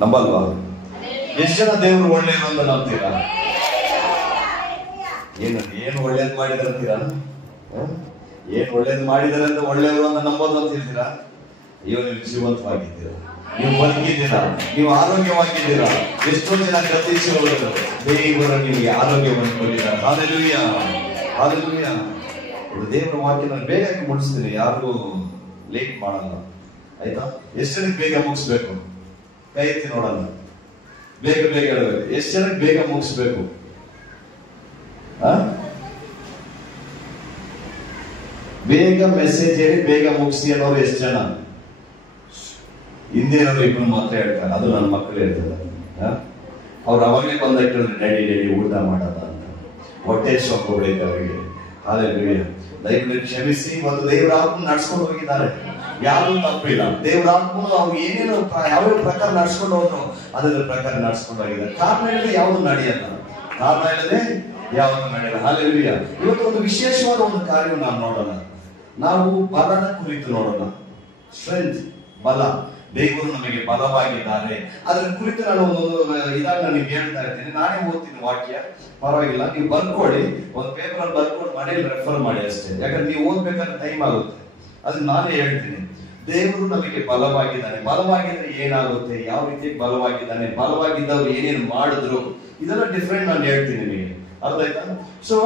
ನಂಬಲ್ವಾ? ಎಷ್ಟು ಜನ ದೇವರು ಒಳ್ಳೆಯದು ಅಂತ ನಂಬ್ತೀರಾ? ಏನು ಒಳ್ಳೇದು ಮಾಡಿದಾರೆ ಅಂತೀರಾ? ಏನ್ ಒಳ್ಳೇದು ಮಾಡಿದಾರೆ ಅಂತ ಒಳ್ಳೆಯವರು ಅಂತ ನಂಬೋದು ಅಂತ ಹೇಳ್ತೀರಾ? ಅಯ್ಯೋ, ನೀವು ಜೀವಂತವಾಗಿದ್ದೀರಾ, ನೀವು ಬದುಕಿದ್ದೀರಾ, ನೀವು ಆರೋಗ್ಯವಾಗಿದ್ದೀರಾ. ಎಷ್ಟೋ ಜನ ಗತಿಸಿ ಹೋದರು, ದೇವರು ನಿಮಗೆ ಆರೋಗ್ಯವನ್ನು ಕೊಟ್ಟಿದ್ದಾರೆ. Hallelujah, hallelujah. ದೇವರ ವಾಕ್ಯ ನಾನು ಬೇಗ ಮುಗಿಸ್ತೀನಿ, ಯಾರಿಗೂ ಲೇಟ್ ಮಾಡಲ್ಲ, ಆಯ್ತಾ? ಎಷ್ಟು ಜನಕ್ಕೆ ಬೇಗ ಮುಗಿಸ್ಬೇಕು? ಕೈ ಎತ್ತಿ ನೋಡಲ್ಲ. ಬೇಗ ಬೇಗ ಹೇಳ್ಬೇಕು. ಎಷ್ಟು ಜನಕ್ಕೆ ಬೇಗ ಮುಗಿಸ್ಬೇಕು? ಬೇಗ ಮೆಸೇಜ್ ಹೇಳಿ ಬೇಗ ಮುಗಿಸಿ ಅನ್ನೋರು ಎಷ್ಟು ಜನ? ಹಿಂದಿನವರು ಇಬ್ಬರು ಮಾತ್ರ ಹೇಳ್ತಾರೆ, ಅದು ನನ್ನ ಮಕ್ಕಳು ಹೇಳ್ತಾರೆ. ಅವ್ರು ಅವಾಗಲೇ ಬಂದಾಗ ಕೇಳಿದ್ರೆ, ಡ್ಯಾಡಿ ಊಟ ಮಾಡಲ್ಲ ಅಂತ. ಹೊಟ್ಟೆ ಸೊಪ್ಪು ಹೊಡೆಯುತ್ತೆ ಅವರಿಗೆ. ಹಾಲೆಲೂಯಾ. ದಯವಿಟ್ಟು ಕ್ಷಮಿಸಿ. ಮತ್ತು ದೇವರ ಆತ್ಮ ನಡ್ಸ್ಕೊಂಡು ಹೋಗಿದ್ದಾರೆ, ಯಾರು ತಪ್ಪಿಲ್ಲ. ದೇವರ ಆತ್ಮ ಅವ್ರು ಏನೇನು ಯಾವ್ಯಾವ ಪ್ರಕಾರ ನಡ್ಸ್ಕೊಂಡು ಹೋದ್ರು ಅದರ ಪ್ರಕಾರ ನಡ್ಸ್ಕೊಂಡು ಹೋಗಿದ್ದಾರೆ. ಕಾರಣ ಇಲ್ಲದೆ ಯಾವುದು ನಡೆಯಲ್ಲ, ಕಾರಣ ಇಲ್ಲದೆ ಯಾವುದು ನಡೆಯಲ್ಲ. ಹಾಲೆಲೂಯಾ. ಇವತ್ತು ಒಂದು ವಿಶೇಷವಾದ ಒಂದು ಕಾರ್ಯವನ್ನು ನಾವು ನೋಡೋಣ. ನಾವು ಬಲನ ಕುರಿತು ನೋಡೋಣ. ಸ್ಟ್ರೆಂತ್, ಬಲ. ದೇವರು ನಮಗೆ ಬಲವಾಗಿದ್ದಾರೆ. ಅದರ ಕುರಿತು ನಾನು ಇದಾಗ ನಿಮ್ಗೆ ಹೇಳ್ತಾ ಇರ್ತೇನೆ. ನಾನೇ ಓದ್ತೀನಿ ವಾಕ್ಯ, ಪರವಾಗಿಲ್ಲ, ನೀವು ಬರ್ಕೊಳ್ಳಿ. ಒಂದು ಪೇಪರ್ ಅಲ್ಲಿ ಬರ್ಕೊಂಡು ಮನೇಲಿ ರೆಫರ್ ಮಾಡಿ ಅಷ್ಟೇ. ಯಾಕಂದ್ರೆ ನೀವು ಓದ್ಬೇಕಾದ್ರೆ ಟೈಮ್ ಆಗುತ್ತೆ. ಅದು ನಾನೇ ಹೇಳ್ತೀನಿ. ದೇವರು ನಮಗೆ ಬಲವಾಗಿದ್ದಾನೆ. ಬಲವಾಗಿದ್ರೆ ಏನಾಗುತ್ತೆ, ಯಾವ ರೀತಿ ಬಲವಾಗಿದ್ದಾನೆ, ಬಲವಾಗಿದ್ದವ್ರು ಏನೇನು ಮಾಡಿದ್ರು, ಇದೆಲ್ಲ ಡಿಫ್ರೆಂಟ್ ನಾನು ಹೇಳ್ತೀನಿ ನಿಮಗೆ. ಅರ್ಥ ಆಯ್ತಾ? ಸೊ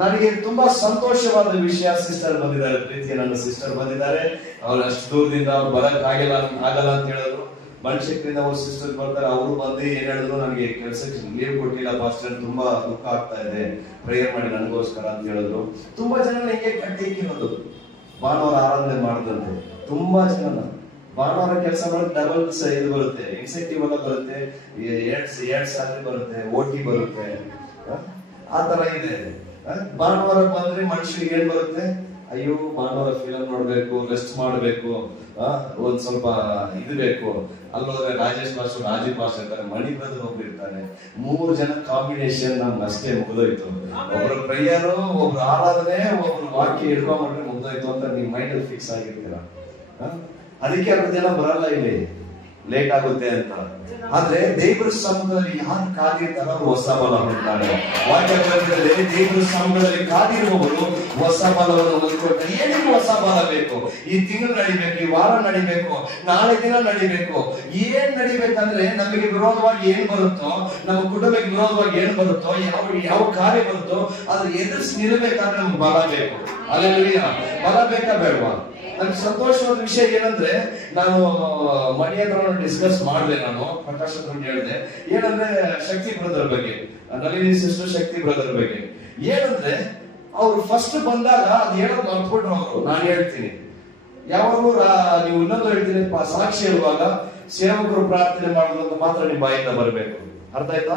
ನನಗೆ ತುಂಬಾ ಸಂತೋಷವಾದ ವಿಷಯ, ಸಿಸ್ಟರ್ ಬಂದಿದ್ದಾರೆ, ಪ್ರೀತಿಯ ನನ್ನ ಸಿಸ್ಟರ್ ಬಂದಿದ್ದಾರೆ. ಅವ್ರು ಅಷ್ಟು ದೂರದಿಂದ ಅವ್ರು ಬರಕ್ ಆಗಲ್ಲ ಅಂತ ಹೇಳಿದ್ರು. ಬನಶಂಕರಿಯಿಂದ ಅವ್ರ ಸಿಸ್ಟರ್ ಬರ್ತಾರೆ. ಅವರು ಬಂದು ಏನ್ ಹೇಳಿದ್ರು, ನನಗೆ ಕೆಲಸಕ್ಕೆ ಲೀವ್ ಕೊಟ್ಟಿಲ್ಲ ಪಾಸ್ಟರ್, ತುಂಬಾ ದುಃಖ ಆಗ್ತಾ ಇದೆ, ಪ್ರೇಯರ್ ಮಾಡಿ ನನಗೋಸ್ಕರ ಅಂತ ಹೇಳಿದ್ರು. ತುಂಬಾ ಜನ ಹಿಂಗೆ ಕಟ್ಟಿಕ್ಕಿರೋದು. ಭಾನುವಾರ ಆರಾಧನೆ ಮಾಡಿದಂತೆ ತುಂಬಾ ಜನ ಭಾನುವಾರ ಕೆಲಸ ಮಾಡಿದ್ರೆ ಡಬಲ್ ಇದು ಬರುತ್ತೆ, ಇನ್ಸೆಂಟಿವ್ ಎಲ್ಲ ಬರುತ್ತೆ, ಎರಡ್ ಸ್ಯಾಲರಿ ಬರುತ್ತೆ, ಓಟಿ ಬರುತ್ತೆ. ಆ ತರ ಇದೆ. ಭಾನುವಾರ ಬಂದ್ರೆ ಮನುಷ್ಯರಿಗೆ ಏನ್ ಬರುತ್ತೆ? ಅಯ್ಯೋ, ಭಾನುವಾರ ಫಿಲಂ ನೋಡ್ಬೇಕು, ರೆಸ್ಟ್ ಮಾಡ್ಬೇಕು, ಒಂದ್ ಸ್ವಲ್ಪ ಇದು ಬೇಕು. ಅಲ್ಲೋದ್ರೆ ರಾಜೇಶ್ ಮಾಸ್ಟರ್, ರಾಜೀವ್ ಮಾಸ್ಟರ್ ಇರ್ತಾರೆ, ಮಣಿ ಬ್ರದರ್ ಒಬ್ರು ಇರ್ತಾರೆ. 3 ಜನ ಕಾಂಬಿನೇಷನ್ ನಮ್ಗೆ ಅಷ್ಟೇ ಮುಗಿದೋಯ್ತು. ಒಬ್ರು ಪ್ರೇಯರು, ಒಬ್ರು ಆರಾಧನೆ, ಒಬ್ರು ವಾಕ್ಯ ಹಿಡ್ಕೊಂಡ್ಬಿಟ್ರೆ ಮುಗ್ದೋಯ್ತು ಅಂತ ನಿಮ್ ಮೈಂಡ್ ಅಲ್ಲಿ ಫಿಕ್ಸ್ ಆಗಿರ್ತೀರ. ಅದಕ್ಕೆ 2 ಜನ ಬರಲ್ಲ, ಇಲ್ಲಿ ಲೇಟ್ ಆಗುತ್ತೆ ಅಂತ. ಆದ್ರೆ ದೇವರ ಸಮ್ಮುಖದಲ್ಲಿ ಯಾರು ಕಾದಿರ್ತಾರೋ ಅವರು ಹೊಸ ಬಲ ಹೊಂದ್ತಾರೆ. ವಾಕ್ಯ ಗ್ರಂಥದಲ್ಲಿ ದೇವರ ಸಮ್ಮುಖದಲ್ಲಿ ಕಾದಿರುವವರು ಹೊಸ ಬಲವನ್ನು ಹೊಂದ್ಕೊಳ್ತಾರೆ. ಏನಕ್ಕೆ ಹೊಸ ಬಲ ಬೇಕು? ಈ ತಿಂಗಳು ನಡಿಬೇಕು, ಈ ವಾರ ನಡಿಬೇಕು, ನಾಳೆ ದಿನ ನಡಿಬೇಕು. ಏನ್ ನಡಿಬೇಕಂದ್ರೆ ನಮಗೆ ವಿರೋಧವಾಗಿ ಏನ್ ಬರುತ್ತೋ, ನಮ್ಮ ಕುಟುಂಬಕ್ಕೆ ವಿರೋಧವಾಗಿ ಏನ್ ಬರುತ್ತೋ, ಯಾವ ಕಾರ್ಯ ಬರುತ್ತೋ ಅದ್ರ ಎದುರಿಸಿ ನಿಲ್ಲಬೇಕಾದ್ರೆ ನಮ್ಗೆ ಬಲ ಬೇಕು. ಅಲ್ಲೆಲ್ಲ ಬಲ ಬೇಕಾ ಬೇಡವಾ? ನನಗೆ ಸಂತೋಷವಾದ ವಿಷಯ ಏನಂದ್ರೆ, ನಾನು ಮಣಿ ಹತ್ರ ಡಿಸ್ಕಸ್ ಮಾಡಿದೆ, ನಾನು ಪ್ರಕಾಶ್ ಹತ್ರ ಹೇಳಿದೆ. ಏನಂದ್ರೆ ಶಕ್ತಿ ಬ್ರದರ್ ಬಗ್ಗೆ, ನಳಿನಿ ಸಿಸ್ಟರ್ ಶಕ್ತಿ ಬ್ರದರ್ ಬಗ್ಗೆ ಏನಂದ್ರೆ, ಅವ್ರು ಫಸ್ಟ್ ಬಂದಾಗ ಅದು ಹೇಳೋದು ಮರ್ತ್ಬಿಟ್ರು ಅವರು. ನಾನು ಹೇಳ್ತೀನಿ ಯಾವಾಗಲೂ, ನೀವು ಇನ್ನೊಂದು ಹೇಳ್ತೀನಿ, ಸಾಕ್ಷಿ ಇರುವಾಗ ಸೇವಕರು ಪ್ರಾರ್ಥನೆ ಮಾಡೋದು ಅಂತ ಮಾತ್ರ ನಿಮ್ ಬಾಯಿಂದ ಬರಬೇಕು. ಅರ್ಥ ಆಯ್ತಾ?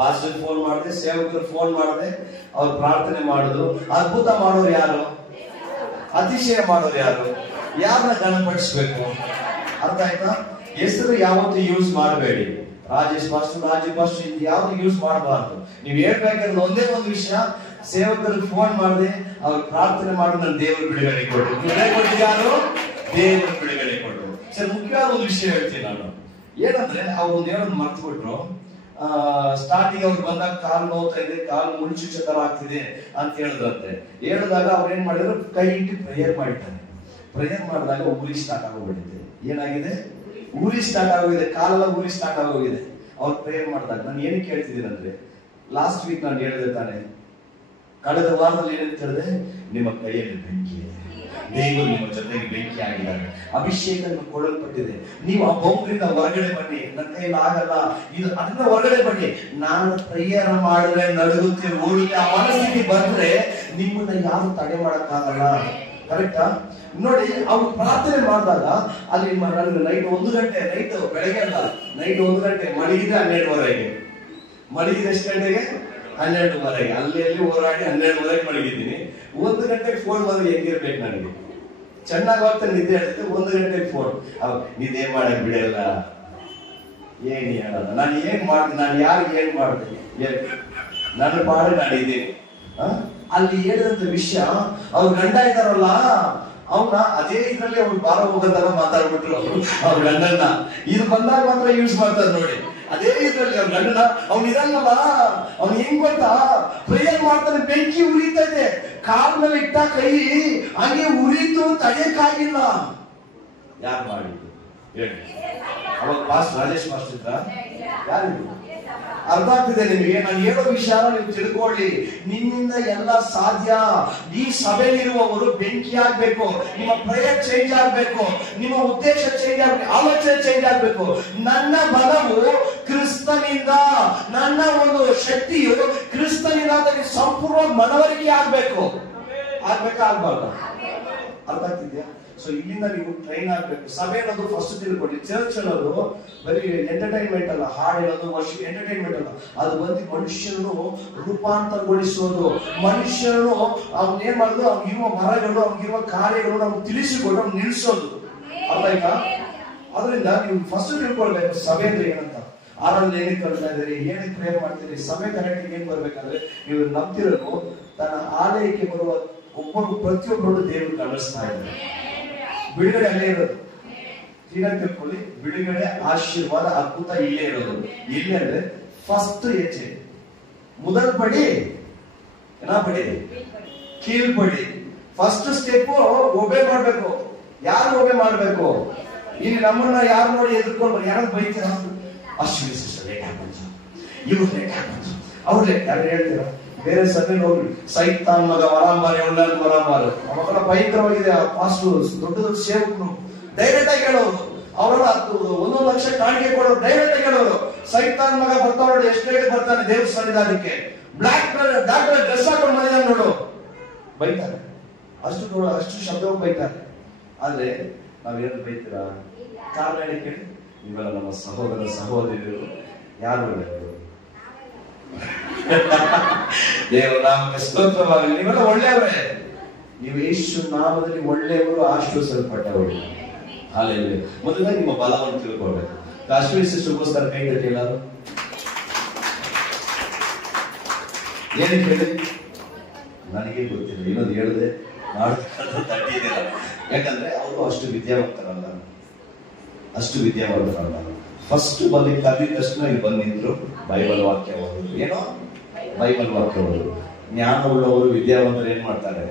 ಪಾಸ್ಟರ್ ಫೋನ್ ಮಾಡಿದೆ, ಸೇವಕರು ಫೋನ್ ಮಾಡಿದೆ, ಅವ್ರು ಪ್ರಾರ್ಥನೆ ಮಾಡುದು. ಅದ್ಭುತ ಮಾಡೋರು ಯಾರು? ಅತಿಶಯ ಮಾಡೋರು ಯಾರು? ಯಾರನ್ನ ಗಣಪಡಿಸ್ಬೇಕು? ಅರ್ಥ ಆಯ್ತಾ? ಹೆಸರು ಯಾವತ್ತು ಯೂಸ್ ಮಾಡಬೇಡಿ. ರಾಜೇಶ್ ಪಾಸ್ಟರ್, ರಾಜೀವ್ ಪಾಸ್ಟರ್ ಯಾವ್ದು ಯೂಸ್ ಮಾಡಬಾರ್ದು. ನೀವು ಹೇಳ್ಬೇಕಾದ್ರೆ ಒಂದೇ ಒಂದು ವಿಷಯ, ಸೇವಕರಿಗೆ ಫೋನ್ ಮಾಡಿದೆ, ಅವ್ರು ಪ್ರಾರ್ಥನೆ ಮಾಡಿ ನನ್ನ ದೇವರು ಬಿಡುಗಡೆ ಕೊಟ್ಟು. ಬಿಡುಗಡೆ ಕೊಟ್ಟಿದ್ದಾರು, ದೇವರು ಬಿಡುಗಡೆ ಕೊಟ್ಟು. ಸರ್, ಮುಖ್ಯವಾದ ಒಂದು ವಿಷಯ ಹೇಳ್ತೀನಿ ನಾನು. ಏನಂದ್ರೆ ಅವ್ರು ಒಂದು ಹೇಳೋದು ಮರ್ತು ಬಿಟ್ರು. ಸ್ಟಾರ್ಟಿಂಗ್ ಅವ್ರು ಬಂದಾಗ ಕಾಲು ನೋವ್ತಾ ಇದೆ, ಕಾಲು ಮುಳ್ಚುಚ್ಚ ತರ ಆಗ್ತಿದೆ ಅಂತ ಹೇಳಿದ್ರಂತೆ. ಹೇಳಿದಾಗ ಅವ್ರು ಏನ್ ಮಾಡಿದ್ರು, ಕೈ ಇಟ್ಟು ಪ್ರೇಯರ್ ಮಾಡಿದ್ದಾರೆ. ಪ್ರೇಯರ್ ಮಾಡಿದಾಗ ಉರಿ ಸ್ಟಾರ್ಟ್ ಆಗೋಗ್ಬಿಟ್ಟಿದೆ. ಏನಾಗಿದೆ? ಉರಿ ಸ್ಟಾರ್ಟ್ ಆಗೋಗಿದೆ, ಕಾಲೆಲ್ಲ ಉರಿ ಸ್ಟಾರ್ಟ್ ಆಗೋಗಿದೆ. ಅವ್ರು ಪ್ರೇಯರ್ ಮಾಡಿದಾಗ ನಾನು ಏನಕ್ಕೆ ಹೇಳ್ತಿದ್ದೀನಿ ಅಂದ್ರೆ, ಲಾಸ್ಟ್ ವೀಕ್ ನಾನು ಹೇಳಿದೆ ತಾನೆ, ಕಳೆದ ವಾರದಲ್ಲಿ ಏನಂತ ಹೇಳಿದೆ, ನಿಮ್ಮ ಕೈಯಲ್ಲಿ ಬೆಂಕಿ ಇದೆ, ದೇವರು ನಿಮ್ಮ ಜೊತೆಗೆ ಬೆಂಕಿ ಆಗಿದ್ದಾರೆ, ಅಭಿಷೇಕ ಕೊಡಲ್ಪಟ್ಟಿದೆ. ನೀವು ಆ ಬೌಂಡ್ರಿಂದ ಹೊರಗಡೆ ಬನ್ನಿ. ನನ್ನ ಕೈಯಲ್ಲಿ ಆಗಲ್ಲ, ಇದು ಅದನ್ನ ಹೊರಗಡೆ ಬನ್ನಿ. ನಾನು ಪ್ರೇಯರ್ ಮಾಡಿದ್ರೆ ನಡುಗುತ್ತೆ, ಓಡಿಗೆ ಆ ಮನಸ್ಥಿತಿ ಬಂದ್ರೆ ನಿಮ್ಮನ್ನ ಯಾರು ತಡೆ ಮಾಡಕ್ಕಾಗಲ್ಲ. ಕರೆಕ್ಟಾ? ನೋಡಿ, ಅವ್ರು ಪ್ರಾರ್ಥನೆ ಮಾಡಿದಾಗ ಅಲ್ಲಿ ನೈಟ್ 1 ಗಂಟೆ, ನೈಟ್ ಬೆಳಗ್ಗೆ ಅಲ್ಲ, ನೈಟ್ 1 ಗಂಟೆ, ಮಲಗಿದೆ 12:30. ಮಲಗಿದೆ ಎಷ್ಟು ಗಂಟೆಗೆ? 12:30. ಅಲ್ಲಿ ಹೋರಾಡಿ 12:30 ಮಲಗಿದ್ದೀನಿ. 1 ಗಂಟೆಗೆ ಫೋನ್ ಬಂದ್ರೆ ಹೆಂಗಿರ್ಬೇಕು ನನಗೆ? ಚೆನ್ನಾಗಿ ಹೋಗ್ತಾ ನಿದ್ದೆ ಹೇಳ್ತಿದ್ದೆ. 1 ಗಂಟೆಗೆ ಫೋನ್. ನಿದ್ದೆ ಮಾಡಕ್ ಬಿಡಲ್ಲ, ಏನ್ ಹೇಳಲ್ಲ. ನಾನು ಏನ್ ಮಾಡ್ತೀನಿ, ನಾನು ಯಾರಿಗೆ ಏನ್ ಮಾಡ್ತೀನಿ, ನನ್ನ ಪಾಡು ನಾನು ಇದ್ದೀನಿ. ಅಲ್ಲಿ ಹೇಳಿದಂತ ವಿಷಯ, ಅವ್ರ ಗಂಡ ಇದ್ದಾರಲ್ಲ, ಅವನ್ನ ಅದೇ ಇದ್ರಲ್ಲಿ ಅವ್ರು ಬಾರ ಹೋಗೋದಲ್ಲ ಮಾತಾಡ್ಬಿಟ್ರು ಅವ್ರ ಗಂಡನ್ನ. ಇದು ಬಂದಾಗ ಮಾತ್ರ ಯೂಸ್ ಮಾಡ್ತಾರೆ ನೋಡಿ. ಅದೇ ಇದ್ರಲ್ಲಿ ಅವ್ರ ಗಂಡನ ಅವ್ನು ಇರಲ್ಲಲ್ಲ, ಅವ್ನು ಹೆಂಗ್ ಗೊತ್ತಾ, ಪ್ರೇಯರ್ ಮಾಡ್ತಾನೆ, ಬೆಂಕಿ ಉರಿತಾ ಇದೆ, ಕಾಲ್ ಮೇಲೆ ಇಟ್ಟ ಕೈ ಹಂಗೆ ಉರಿತು, ತಡೆಯಕ್ಕಾಗಿಲ್ಲ. ಯಾರು ಮಾಡಿದ್ದು ಹೇಳಿ? ಅವಾಗ ಪಾಸ್ ರಾಜೇಶ್ ಮಾಸ್ಟರ್ ಇದ್ರ? ಯಾರಿದ್ರು? ಅರ್ಥ ಆಗ್ತಿದೆ ನಿಮಗೆ? ನಾನು ಹೇಳೋ ವಿಚಾರ ನೀವು ತಿಳ್ಕೊಳ್ಳಿ. ನಿಮ್ಮಿಂದ ಎಲ್ಲ ಸಾಧ್ಯ. ಈ ಸಭೆಯಲ್ಲಿರುವವರು ಬೆಂಕಿ ಆಗ್ಬೇಕು, ನಿಮ್ಮ ಪ್ರೇಯರ್ ಚೇಂಜ್ ಆಗ್ಬೇಕು, ನಿಮ್ಮ ಉದ್ದೇಶ ಚೇಂಜ್ ಆಗ್ಬೇಕು, ಆಲೋಚನೆ ಚೇಂಜ್ ಆಗ್ಬೇಕು. ನನ್ನ ಬಲವು ಕ್ರಿಸ್ತನಿಂದ, ನನ್ನ ಒಂದು ಶಕ್ತಿಯು ಕ್ರಿಸ್ತನಿಂದ ಸಂಪೂರ್ಣ ಮನವರಿಕೆ ಆಗ್ಬೇಕು. ಆಗ್ಬೇಕಾ ಆಗ್ಬಾರ್ದ? ಅರ್ಥ ಆಗ್ತಿದ್ಯಾ? ಸೊ ಇಲ್ಲಿಂದ ನೀವು ಟ್ರೈನ್ ಆಗ್ಬೇಕು. ಸಭೆ ಅನ್ನೋದು ಫಸ್ಟ್ ತಿಳ್ಕೊಳ್ಳಿ, ಚರ್ಚ್ ಅನ್ನೋದು ಬರೀ ಎಂಟರ್ಟೈನ್ಮೆಂಟ್ ಅಲ್ಲ, ಹಾಡು ಹೇಳೋದು ಎಂಟರ್ಟೈನ್ಮೆಂಟ್ ಅಲ್ಲ, ಅದು ಬಂದು ಮನುಷ್ಯರನ್ನು ರೂಪಾಂತರಗೊಳಿಸೋದು. ಮನುಷ್ಯರನ್ನು ಅವ್ನ ಏನ್ ಮಾಡೋದು, ಅವ್ನಿಗಿರುವ ಮರಗಳು, ಅವ್ನಿಗಿರುವ ಕಾರ್ಯಗಳು ನಮ್ಗೆ ತಿಳಿಸಿಕೊಂಡು ಅವ್ನು ನಿಲ್ಸೋದು. ಅರ್ಥ ಆಯ್ತಾ? ಅದರಿಂದ ನೀವು ಫಸ್ಟ್ ತಿಳ್ಕೊಳ್ಬೇಕು ಸಭೆ ಅಂದ್ರೆ ಏನಂತ. ಆರಲ್ಲಿ ಏನಕ್ಕೆ ಕಳ್ತಾ ಇದ್ದೀರಿ, ಏನಕ್ಕೆ ಪ್ರೇಯರ್ ಮಾಡ್ತೀರಿ, ಸಭೆ ಕರೆಕ್ಟ್ ಏನ್ ಬರ್ಬೇಕಂದ್ರೆ ನೀವು ನಂಬ್ತಿರೋದು ತನ್ನ ಆಲಯಕ್ಕೆ ಬರುವ ಒಬ್ಬರು ಪ್ರತಿಯೊಬ್ಬರು ದೇವರು ಕಳಿಸ್ತಾ ಇದ್ದಾರೆ. ಬಿಡುಗಡೆ ಅಲ್ಲೇ ಇರೋದು. ಕ್ಲೀನಾಗಿ ತಿಳ್ಕೊಳ್ಳಿ, ಬಿಡುಗಡೆ, ಆಶೀರ್ವಾದ, ಅದ್ಭುತ ಇಲ್ಲೇ ಇರೋದು. ಇಲ್ಲಿ ಅಂದ್ರೆ ಫಸ್ಟ್ ಹೆಜ್ಜೆ, ಮೊದಲ ಪಡಿ ಏನ ಪಡಿ, ಕೀಳ್ಪಡಿ. ಫಸ್ಟ್ ಸ್ಟೆಪ್ ಒಬೆ ಮಾಡ್ಬೇಕು. ಯಾರು ಒಬೆ ಮಾಡ್ಬೇಕು? ಇಲ್ಲಿ ನಮ್ಮನ್ನ ಯಾರು ನೋಡಿ ಎದುರ್ಕೊಂಡು ಯಾರು ಬೈತೀರ, ಅಷ್ಟು ಲೇಟ್ ಆಗ್ಬಂತು, ಇವ್ರು ಲೇಟ್ ಆಗ್ಬಂತು, ಅವ್ರು ಲೇಟ್, ಯಾರು ಹೇಳ್ತೀರ? ಬೇರೆ ಸಭೆ ನೋಡ್ರಿ, ಸೈತಾನ್ ಮಗ ವರಾಂಬಾರಿ ಒಳ್ಳೆ ವರಾಂಬಾರು ಅವಾಗ ಭಯಂಕರವಾಗಿದೆ. ಫಾಸ್ಟ್ ದೊಡ್ಡ ದೊಡ್ಡ ಸೇವಕರು ಡೈರೆಕ್ಟ್ ಆಗಿ ಹೇಳೋರು, ಅವರೆಲ್ಲ 1 ಲಕ್ಷ ಕಾಣಿಕೆ ಕೊಡೋರು ಡೈರೆಕ್ಟ್ ಆಗಿ ಹೇಳೋರು, ಸೈತಾನ್ ಮಗ ಬರ್ತಾವ ನೋಡಿ, ಎಷ್ಟು ಲೇಟ್ ಬರ್ತಾನೆ ದೇವ್ರ ಸನ್ನಿಧಾನಕ್ಕೆ, ಬ್ಲಾಕ್ ಡಾಕ್ಟರ್ ಡ್ರೆಸ್ ಹಾಕೊಂಡು ಬಂದಿದ್ದಾನೆ ನೋಡು, ಬೈತಾರೆ. ಅಷ್ಟು ಶಬ್ದ ಬೈತಾರೆ. ಆದ್ರೆ ನಾವೇನು ಬೈತೀರಾ? ಕಾರಣ ಏನಕ್ಕೆ? ಇವೆಲ್ಲ ನಮ್ಮ ಸಹೋದರ ಸಹೋದರಿಯರು. ಯಾರು ದೇವರ ನಾಮಕ್ಕೆ ಸ್ತೋತ್ರವಾಗಲಿ. ನೀವೆಲ್ಲ ಒಳ್ಳೆಯವರೇ, ನೀವು ಯೇಸು ನಾಮದಲ್ಲಿ ಒಳ್ಳೆಯವರು, ಆಶೀರ್ವದಿಸಲ್ಪಟ್ಟವರು. ಹಾಲೆಲೂಯಾ. ಮೊದಲಾಗಿ ನಿಮ್ಮ ಬಲವನ್ನು ತಿಳ್ಕೊಳ್ಬೇಕು. ಆಶೀರ್ವದಿಸಿಗೋಸ್ಕರ ಕೈ ತಟ್ಟಿ ಎಲ್ಲರೂ. ಏನಕ್ಕೆ ಹೇಳಿ? ನನಗೆ ಗೊತ್ತಿಲ್ಲ, ಇನ್ನೊಂದು ಹೇಳಿದೆ ತಟ್ಟಿದ್ದೀರ. ಯಾಕಂದ್ರೆ ಅವರು ಅಷ್ಟು ವಿದ್ಯಾವಂತರಲ್ಲ. ಫಸ್ಟ್ ಬಂದು ಕಲಿದ ತಕ್ಷಣ ಇಲ್ಲಿ ಬಂದು ನಿಂತರು, ಬೈಬಲ್ ವಾಕ್ಯ ಓದಿದ್ರು. ಏನೋ ಬೈಬಲ್ ವಾಕ್ಯ ಓದಿದ್ರು. ಜ್ಞಾನ ಉಳ್ಳವರು ವಿದ್ಯಾವಂತರು ಏನ್ ಮಾಡ್ತಾರೆ?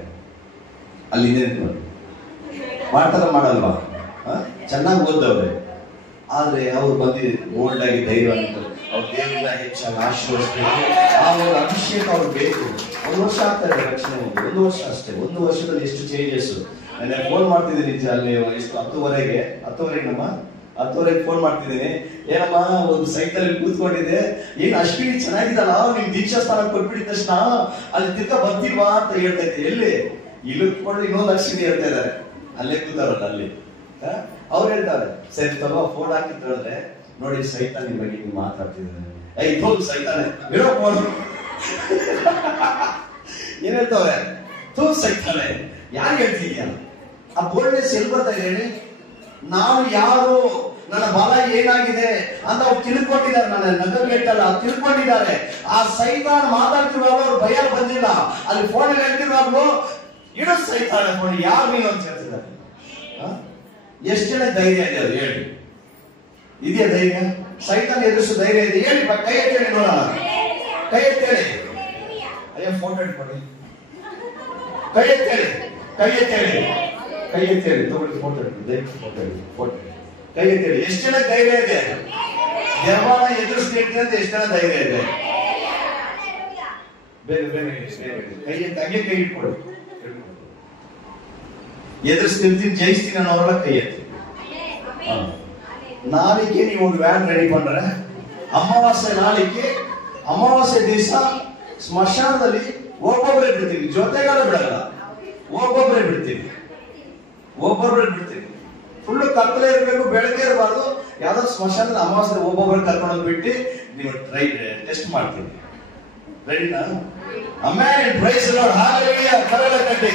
ಅಲ್ಲಿ ಮಾಡ್ತಾರ, ಮಾಡಲ್ವಾ? ಚೆನ್ನಾಗಿ ಓದವ್ರೆ. ಆದ್ರೆ ಅವ್ರು ಬಂದು ಬೋಲ್ಡ್ ಆಗಿ ಧೈರ್ಯ ಅವ್ರ ದೇವರನ್ನ ಹೆಚ್ಚಾಗಿ ಆಶೀರ್ವದಿಸಬೇಕು. ಆ ಒಂದು ಅಭಿಷೇಕ ಅವ್ರು ಬೇಕು. 1 ವರ್ಷ ಆಗ್ತಾರೆ ರಕ್ಷಣೆ, 1 ವರ್ಷ ಅಷ್ಟೇ. 1 ವರ್ಷದಲ್ಲಿ ಎಷ್ಟು ಚೇಂಜಸ್. ನಾನು ಫೋನ್ ಮಾಡ್ತಿದ್ದೀನಿ ಅಲ್ಲಿ ಎಷ್ಟು 10:30 ಫೋನ್ ಮಾಡ್ತಿದ್ದೀನಿ. ಏನಮ್ಮ ಒಂದು ಸೈಕಲ್ ಕೂತ್ಕೊಂಡಿದೆ, ಏನ್ ಅಶ್ವಿನಿ ಚೆನ್ನಾಗಿದ್ದಲ್ಲ, ನಿಮ್ ದೀಕ್ಷಾ ಸ್ಥಾನ ಕೊಟ್ಬಿಟ್ಟಿದ ತಕ್ಷಣ ಅಲ್ಲಿ ತಿರ್ಗ ಬರ್ತೀವಾ ಅಂತ ಹೇಳ್ತಾ ಇದ್ದೆ. ಎಲ್ಲಿ ಇಲ್ಲಿ ಕೂತ್ಕೊಂಡು ಇನ್ನೊಂದು ಅಶ್ವಿನಿ ಹೇಳ್ತಾ ಇದಾರೆ, ಅಲ್ಲೇ ಕೂತಾರಲ್ಲ ಅಲ್ಲಿ. ಅವ್ರು ಹೇಳ್ತಾರೆ, ಸರಿ ತಗೋ ಫೋನ್ ಹಾಕಿದ್ರೆ ನೋಡಿ ಸೈತಾನ್ ನಿಮ್ ಬಗ್ಗೆ ನೀವು ಮಾತಾಡ್ತಿದ್ದಾರೆ. ಸೈತಾನೆ ಬಿಡೋ ಫೋನ್. ಏನ್ ಹೇಳ್ತವ್ರೆ? ಸೈತಾನೆ ಯಾರು ಹೇಳ್ತಿದ್ಯಾ? ಆ ಬೋಲ್ಡ್ನೆಸ್ ಎಲ್ಲಿ ಬರ್ತಾ ಇದೆ ಹೇಳಿ? ನಾನು ಯಾರು, ನನ್ನ ಬಲ ಏನಾಗಿದೆ ಅಂತ ಅವ್ರು ತಿಳ್ಕೊಂಡಿದ್ದಾರೆ. ನನ್ನ ನಗಲ್ಗೆಟ್ಟಲ್ಲ, ತಿಳ್ಕೊಂಡಿದ್ದಾರೆ. ಆ ಸೈತಾನ್ ಮಾತಾಡ್ತಿರುವಾಗ ಅವ್ರು ಭಯ ಬಂದಿಲ್ಲ. ಅಲ್ಲಿ ಫೋನಲ್ಲಿ ಹೇಳ್ತಿರುವಾಗ್ಲು ಇಡೋ ಸೈತಾನ ಫೋನ್, ಯಾರು ನೀನು ಅಂತ ಹೇಳ್ತಿದ್ದಾರೆ. ಎಷ್ಟು ಜನ ಧೈರ್ಯ ಇದೆ ಅದು ಹೇಳಿ? ಇದೆಯಾ ಧೈರ್ಯ? ಸೈತಾನ್ ಎದುರಿಸೋ ಧೈರ್ಯ ಇದೆ? ಹೇಳಿ, ಕೈ ಎತ್ತೇಳಿ ನೋಡೋಣ. ಕೈ ಎತ್ತೇಳಿ. ಅಯ್ಯೋ ಫೋಟೋ ಇಟ್ಕೊಳ್ಳಿ. ಕೈ ಎತ್ತೇಳಿ, ಕೈ ಎತ್ತೇಳಿ, ಕೈ ಎತ್ತೇಳಿ. ತಗೊಳ್ಳಿ ಫೋಟೋ ಇಟ್ಕೊಳ್ಳಿ. ಫೋಟೋ ಕೈ ಎತ್ತೇಳಿ. ಎಷ್ಟು ಜನ ಧೈರ್ಯ ಇದೆ? ದೆವ್ವನ ಎದುರಿಸ್ಬೇಕು ಅಂತ ಎಷ್ಟು ಜನ ಧೈರ್ಯ ಇದೆ? ಬೇರೆ ಬೇರೆ ಕೈ ಎತ್ತಿ ಹಂಗೆ ಕೈ ಇಟ್ಕೊಳ್ಳಿ. ಎದುರಿಸ್ತಿರ್ತೀನಿ, ಜಯಿಸ್ತೀನಿ ಅನ್ನೋರೆಲ್ಲ ಕೈ ಎತ್ತಿ. ನಾಳೆಗೆ ನೀವು ಒಂದು ವ್ಯಾನ್ ರೆಡಿ ಮಾಡ್ರೆ, ಅಮಾವಾಸ್ಯೆ ನಾಳೆಗೆ, ಅಮಾವಾಸ್ಯೆ ದಿವಸ ಸ್ಮಶಾನದಲ್ಲಿ ಒಬ್ಬೊಬ್ಬರೇ ಬಿಡ್ತೀವಿ, ಜೊತೆಗಾಲ ಬಿಡಲ್ಲ, ಒಬ್ಬೊಬ್ಬರೇ ಬಿಡ್ತೀವಿ. ಫುಲ್ ಕತ್ತಲೆ ಇರಬೇಕು, ಬೆಳಗ್ಗೆ ಇರಬಾರ್ದು. ಯಾವ್ದಾದ್ರು ಸ್ಮಶಾನದ ಅಮಾವಾಸ್ಯೆ ಒಬ್ಬೊಬ್ಬರು ಕರ್ಕೊಂಡು ಬಿಟ್ಟು ನೀವು ಟೆಸ್ಟ್ ಮಾಡ್ತೀವಿ. ರೆಡಿನಾ? ಆಮೇಲೆ ಪ್ರೈಸ್ ಲಾರ್ಡ್, ಹಲ್ಲೆಲೂಯಾ. ಕರಳ ಕಟ್ಟಿ.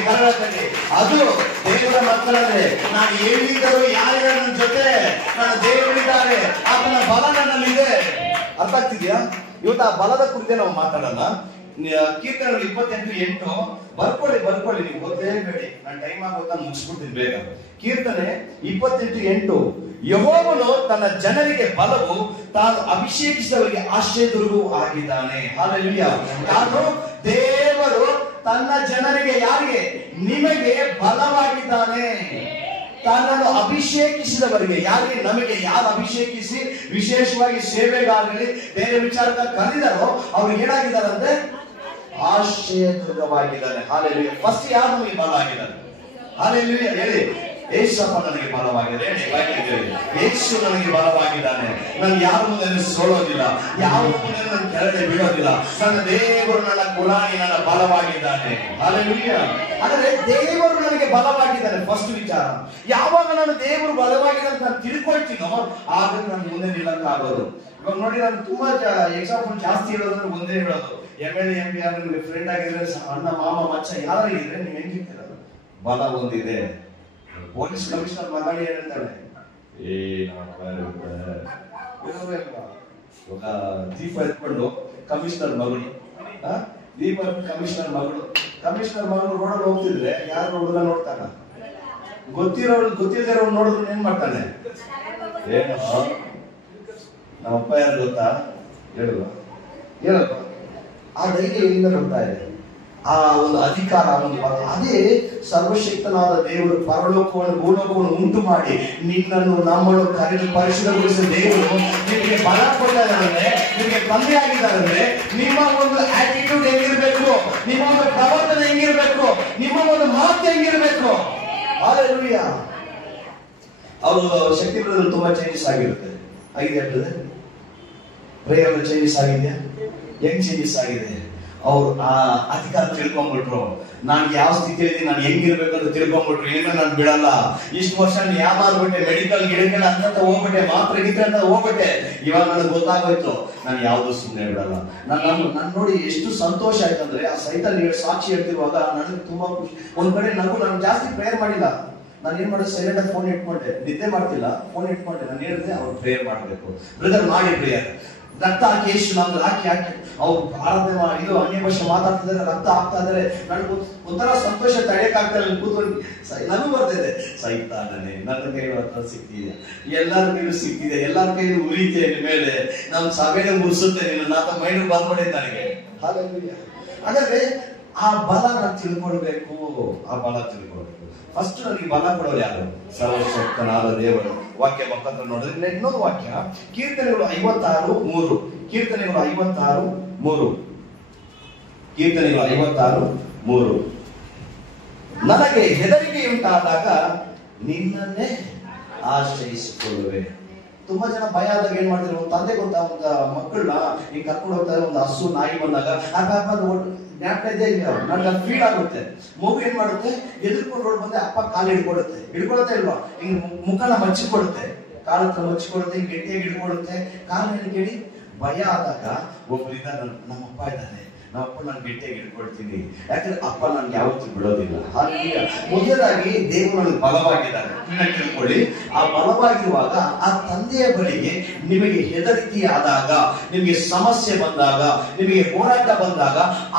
ಅದು ದೇವರ ಮಕ್ಕಳಂದ್ರೆ, ನಾನು ಎಲ್ಲಿದ್ದರೂ ಯಾರ್ಯಾರ ನನ್ನ ಜೊತೆ ನನ್ನ ದೇವರಿದ್ದಾರೆ, ಆತನ ಬಲ ನನ್ನಲ್ಲಿದೆ. ಅರ್ಥ ಆಗ್ತಿದ್ಯಾ? ಇವತ್ತು ಆ ಬಲದ ಕುರಿತೆ ನಾವು ಮಾತಾಡೋಣ. ಕೀರ್ತನೆಗಳು 28:8 ಬರ್ಕೊಳ್ಳಿ ನೀವು ಓದಲೇಬೇಡಿ, ನಾನು ಟೈಮ್ ಆಗೋತಾ ಮುಗಿಸ್ಬಿಡ್ತೀನಿ ಬೇಗ. ಕೀರ್ತನೆ 28:8 ಯೆಹೋವನು ತನ್ನ ಜನರಿಗೆ ಬಲವು, ತಾನು ಅಭಿಷೇಕಿಸಿದವರಿಗೆ ಆಶ್ರಯದುರ್ಗವೂ ಆಗಿದ್ದಾನೆ. ಹಲ್ಲೆಲೂಯಾ. ಯಾರು? ದೇವರು ತನ್ನ ಜನರಿಗೆ, ಯಾರಿಗೆ? ನಿಮಗೆ ಬಲವಾಗಿದ್ದಾನೆ. ತನ್ನನ್ನು ಅಭಿಷೇಕಿಸಿದವರಿಗೆ, ಯಾರಿಗೆ? ನಮಗೆ. ಯಾರು ಅಭಿಷೇಕಿಸಿ ವಿಶೇಷವಾಗಿ ಸೇವೆಗಾಗಲಿ ಬೇರೆ ವಿಚಾರಕ್ಕೆ ಕರೆದಿದ್ದಾರೋ ಅವ್ರಿಗೆ ಏನಾಗಿದ್ದಾರಂತೆ? ಆಶ್ರಯದುರ್ಗವಾಗಿದ್ದಾನೆ. ಹಾಲೆಲೂಯಾ. ಫಸ್ಟ್ ಯಾರು ನಮಗೆ ಬಲ ಆಗಿದ್ದಾರೆ? ಹಾಲೆಲೂಯಾ ಹೇಳಿ. ಯೇಸಪ್ಪ ನನಗೆ ಬಲವಾಗಿದೆ. ಯೇಸು ನನಗೆ ಬಲವಾಗಿದ್ದಾನೆ. ನಾನು ಯಾರ ಮುಂದೆ ಸೋಲೋದಿಲ್ಲ, ಯಾವ ಮುಂದೆ ನನ್ನ ಕೆಳಗೆ ಬೀಳೋದಿಲ್ಲ. ನನ್ನ ದೇವರು ನನ್ನ ಕುರಾನಿ, ನನ್ನ ಬಲವಾಗಿದ್ದಾನೆ. ಹಾಲೆಲೂಯಾ. ಆದರೆ ದೇವರು ನನಗೆ ಬಲವಾಗಿದ್ದಾನೆ ಫಸ್ಟ್ ವಿಚಾರ. ಯಾವಾಗ ನಾನು ದೇವರು ಬಲವಾಗಿದ್ದಾನೆ ನಾನು ತಿಳ್ಕೊಳ್ತೀನೋ ಆಗ ನಾನು ಮುಂದೆ ನಿಲ್ಲಕ್ಕಾಗೋದು. ಇವಾಗ ನೋಡಿ, ನಾನು ತುಂಬಾ ಎಕ್ಸಾಂಪಲ್ ಜಾಸ್ತಿ ಹೇಳೋದ್ರೆ ಒಂದೇ ಹೇಳೋದು. MLA MP ನಿಮ್ಗೆ ಫ್ರೆಂಡ್ ಆಗಿದ್ರೆ, ಅಣ್ಣ ಮಾಮ ಮಚ್ಚ ಯಾರಾಗಿದ್ರೆ ನೀವು ಹೆಂಗಿರ್ತೀರ? ಬಲ ಒಂದಿದೆ. ಪೊಲೀಸ್ ಕಮಿಷನರ್ ಮಗಳು ಹೇಳ್ತಾಳೆ, ದೀಪ ಎತ್ಕೊಂಡು ಕಮಿಷನರ್ ಮಗಳು, ಕಮಿಷನರ್ ಮಗಳು ರೋಡಲ್ಲಿ ಹೋಗ್ತಿದ್ರೆ ಯಾರು ಹುಡುಗ ನೋಡ್ತಾನ? ಗೊತ್ತಿಲ್ಲದೆ ನೋಡಿದ್ರು ಏನ್ ಮಾಡ್ತಾನೆ? ಏನಪ್ಪ ನಮ್ಮಪ್ಪ ಯಾರು ಗೊತ್ತಾ? ಹೇಳಪ್ಪ. ಆ ಧೈರ್ಯ ಎಲ್ಲಿಂದ ಬರ್ತಾ ಇದೆ? ಆ ಒಂದು ಅಧಿಕಾರ, ಒಂದು ಬಲ. ಅದೇ ಸರ್ವಶಕ್ತನಾದ ದೇವರು ಪರಲೋಕವನ್ನು ಭೂಲೋಕವನ್ನು ಉಂಟು ಮಾಡಿ ನಿನ್ನನ್ನು ನಮ್ಮನ್ನು ಕರೆದು ಪರಿಶುದ್ಧಗೊಳಿಸಿದ ದೇವರು ನಿಮಗೆ ಬಲ ಕೊಟ್ಟಿದ್ದಾರೆ, ನಿಮಗೆ ತಂದೆ ಆಗಿದ್ದಾರೆ. ನಿಮ್ಮ ಒಂದು ಆಟಿಟ್ಯೂಡ್ ಹೆಂಗಿರ್ಬೇಕು, ನಿಮ್ಮ ಒಂದು ಪ್ರವರ್ತನೆ ಹೆಂಗಿರ್ಬೇಕು, ನಿಮ್ಮ ಒಂದು ಮಾತು ಹೆಂಗಿರ್ಬೇಕು. ಹಲ್ಲೆಲೂಯಾ. ಅವರು ಶಕ್ತಿ ಪ್ರದಲ್ಲಿ ತುಂಬಾ ಚೇಂಜಸ್ ಆಗಿರುತ್ತೆ. ಆಗಿದೆ ಪ್ರೇಯರ್ ಚೇಂಜಸ್ ಆಗಿದೆಯಾ? ಹೆಂಗ್ ಚೇಂಜಸ್ ಆಗಿದೆ? ಅವ್ರು ಆ ಅಧಿಕಾರ ತಿಳ್ಕೊಂಡ್ಬಿಟ್ರು. ನಾನು ಯಾವ ಸ್ಥಿತಿಯಲ್ಲಿ ನಾನು ಹೆಂಗಿರ್ಬೇಕಂತ ತಿಳ್ಕೊಂಡ್ಬಿಟ್ರು. ಏನೋ ನಾನು ಬಿಡಲ್ಲ. ಇಷ್ಟು ವರ್ಷ ಯಾವ ಮಾಡ್ಬಿಟ್ಟೆ, ಮೆಡಿಕಲ್ ಗಿಡಗಳ ಅಂತ ಹೋಗ್ಬಿಟ್ಟೆ, ಮಾತ್ರ ಗಿಡ ಅಂತ ಹೋಗ್ಬಿಟ್ಟೆ. ಇವಾಗ ನನಗೆ ಗೊತ್ತಾಗೋಯ್ತು, ನಾನು ಯಾವ್ದು ಸುಮ್ಮನೆ ಬಿಡಲ್ಲ. ನಾನು ನೋಡಿ ಎಷ್ಟು ಸಂತೋಷ ಆಯ್ತಂದ್ರೆ, ಆ ಸೈತಲ್ಲಿ ನೀವು ಸಾಕ್ಷಿ ಹೇಳ್ತಿರುವಾಗ ನನಗೆ ತುಂಬಾ ಖುಷಿ. ಒಂದ್ ಕಡೆ ನಾನು ಜಾಸ್ತಿ ಪ್ರೇಯರ್ ಮಾಡಿಲ್ಲ. ನಾನು ಏನ್ ಮಾಡೋದು, ಸೈಲೆಂಟ್ ಆಗಿ ಫೋನ್ ಇಟ್ಕೊಂಡೆ, ನಿದ್ದೆ ಮಾಡ್ತಿಲ್ಲ, ಫೋನ್ ಇಟ್ಕೊಂಡೆ. ನಾನು ಹೇಳಿದ್ರೆ ಅವ್ರು ಪ್ರೇಯರ್ ಮಾಡಬೇಕು, ಬ್ರದರ್ ಮಾಡಿ ಪ್ರೇಯರ್. ರಕ್ತ ಹಾಕಿ ಎಷ್ಟು ನಮ್ಗೆ ಹಾಕಿ ಅವ್ರು ಆರಾಧನೆ ಇದು ಅನ್ಯ ಭಾಷೆ ಮಾತಾಡ್ತಿದ್ದಾರೆ, ರಕ್ತ ಹಾಕ್ತಾ ಇದಾರೆ. ನನಗೆ ಒಂಥರ ಸಂತೋಷ ತಡೆಯಕ್ಕಾಗ್ತಾರೆ. ಕೂತ್ಕೊಂಡು ನನಗೂ ಬರ್ತಿದೆ, ಸೈತಾನನೇ ನನ್ನ ಕೈಗಳು ಹತ್ರ ಸಿಕ್ತಿದೆ, ಎಲ್ಲರ ಕೈಲೂ ಸಿಕ್ತಿದೆ, ಎಲ್ಲರ ಕೈಲೂ ಉರಿತೆ ಮೇಲೆ, ನಮ್ ಸಭೆನೇ ಉರಿಸುತ್ತೆ ನಿನ್ನ, ನಾತ ಮೈಂಡ್ ಬಂದ್ಬಿಟ್ಟೆ ನನಗೆ. ಹಾಗಾದ್ರೆ ಆ ಬಲ ನಾನು ತಿಳ್ಕೊಳ್ಬೇಕು. ಆ ಬಲ ತಿಳ್ಕೊಳ್ಬೇಕು. ಫಸ್ಟ್ ನನಗೆ ಬಲ ಕೊಡೋರು ಯಾರು? ಸರ್ವಶಕ್ತನಾದ ದೇವರು. ವಾಕ್ಯ ಮುಖಾಂತರ ನೋಡಿದ್ರೆ ಇನ್ನೊಂದು ವಾಕ್ಯ, ಕೀರ್ತನೆಗಳು 56:3. ಕೀರ್ತನೆಗಳು 56:3. ನನಗೆ ಹೆದರಿಕೆ ಉಂಟಾದಾಗ ನಿನ್ನನ್ನೇ ಆಶ್ರಯಿಸಿಕೊಳ್ಳುವೆ. ತುಂಬಾ ಜನ ಭಯ ಆದಾಗ ಏನ್ ಮಾಡ್ತಾರೆ, ಒಂದು ತಂದೆ ಗೊತ್ತಾ, ಒಂದು ಮಕ್ಕಳನ್ನ ಈಗ ಕರ್ಕೊಂಡು ಹೋಗ್ತಾರೆ, ಒಂದು ಹಸು ನಾಯಿ ಬಂದಾಗ ಜ್ಞಾಪಕ ಇದೆ ನನಗೆ ಅದು ಫೀಲ್ ಆಗುತ್ತೆ. ಮಗು ಏನ್ ಮಾಡುತ್ತೆ, ಎದುರ್ಕೊಂಡು ರೋಡ್ ಬಂದ್ರೆ ಅಪ್ಪ ಕಾಲು ಹಿಡ್ಕೊಳುತ್ತೆ ಇಲ್ವಾ, ಹಿಂಗ್ ಮುಖನ ಮಚ್ಚಿಕೊಡುತ್ತೆ, ಕಾಲ ಹತ್ರ ಮಚ್ಚಿಕೊಡುತ್ತೆ, ಹಿಂಗ್ ಗಟ್ಟಿಯಾಗಿ ಹಿಡ್ಕೊಳುತ್ತೆ. ಕಾಲು ಕೇಳಿ ಭಯ ಆದಾಗ ಒಬ್ಬರಿಂದ ನಮ್ಮಪ್ಪ ಇದ್ದಾನೆ, ನಮ್ಮಪ್ಪ ನಾನು ಗಟ್ಟಿಯಾಗಿ ಹಿಡ್ಕೊಳ್ತೀನಿ, ಯಾಕಂದ್ರೆ ಅಪ್ಪ ನನ್ಗೆ ಯಾವತ್ತೂ ಬಿಡೋದಿಲ್ಲ. ಹಾಗೆ ಮೊದಲಾಗಿ ದೇವರು ನನಗೆ ಬಲವಾಗಿದ್ದಾನೆ ತಿಳ್ಕೊಳ್ಳಿ. ಆ ಬಲವಾಗಿರುವಾಗ ಆ ತಂದೆಯ ಬಳಿಗೆ ನಿಮಗೆ ಹೆದರಿಕೆ ಆದಾಗ, ನಿಮಗೆ ಸಮಸ್ಯೆ ಬಂದಾಗ, ನಿಮಗೆ ಹೋರಾಟ ಬಂದಾಗ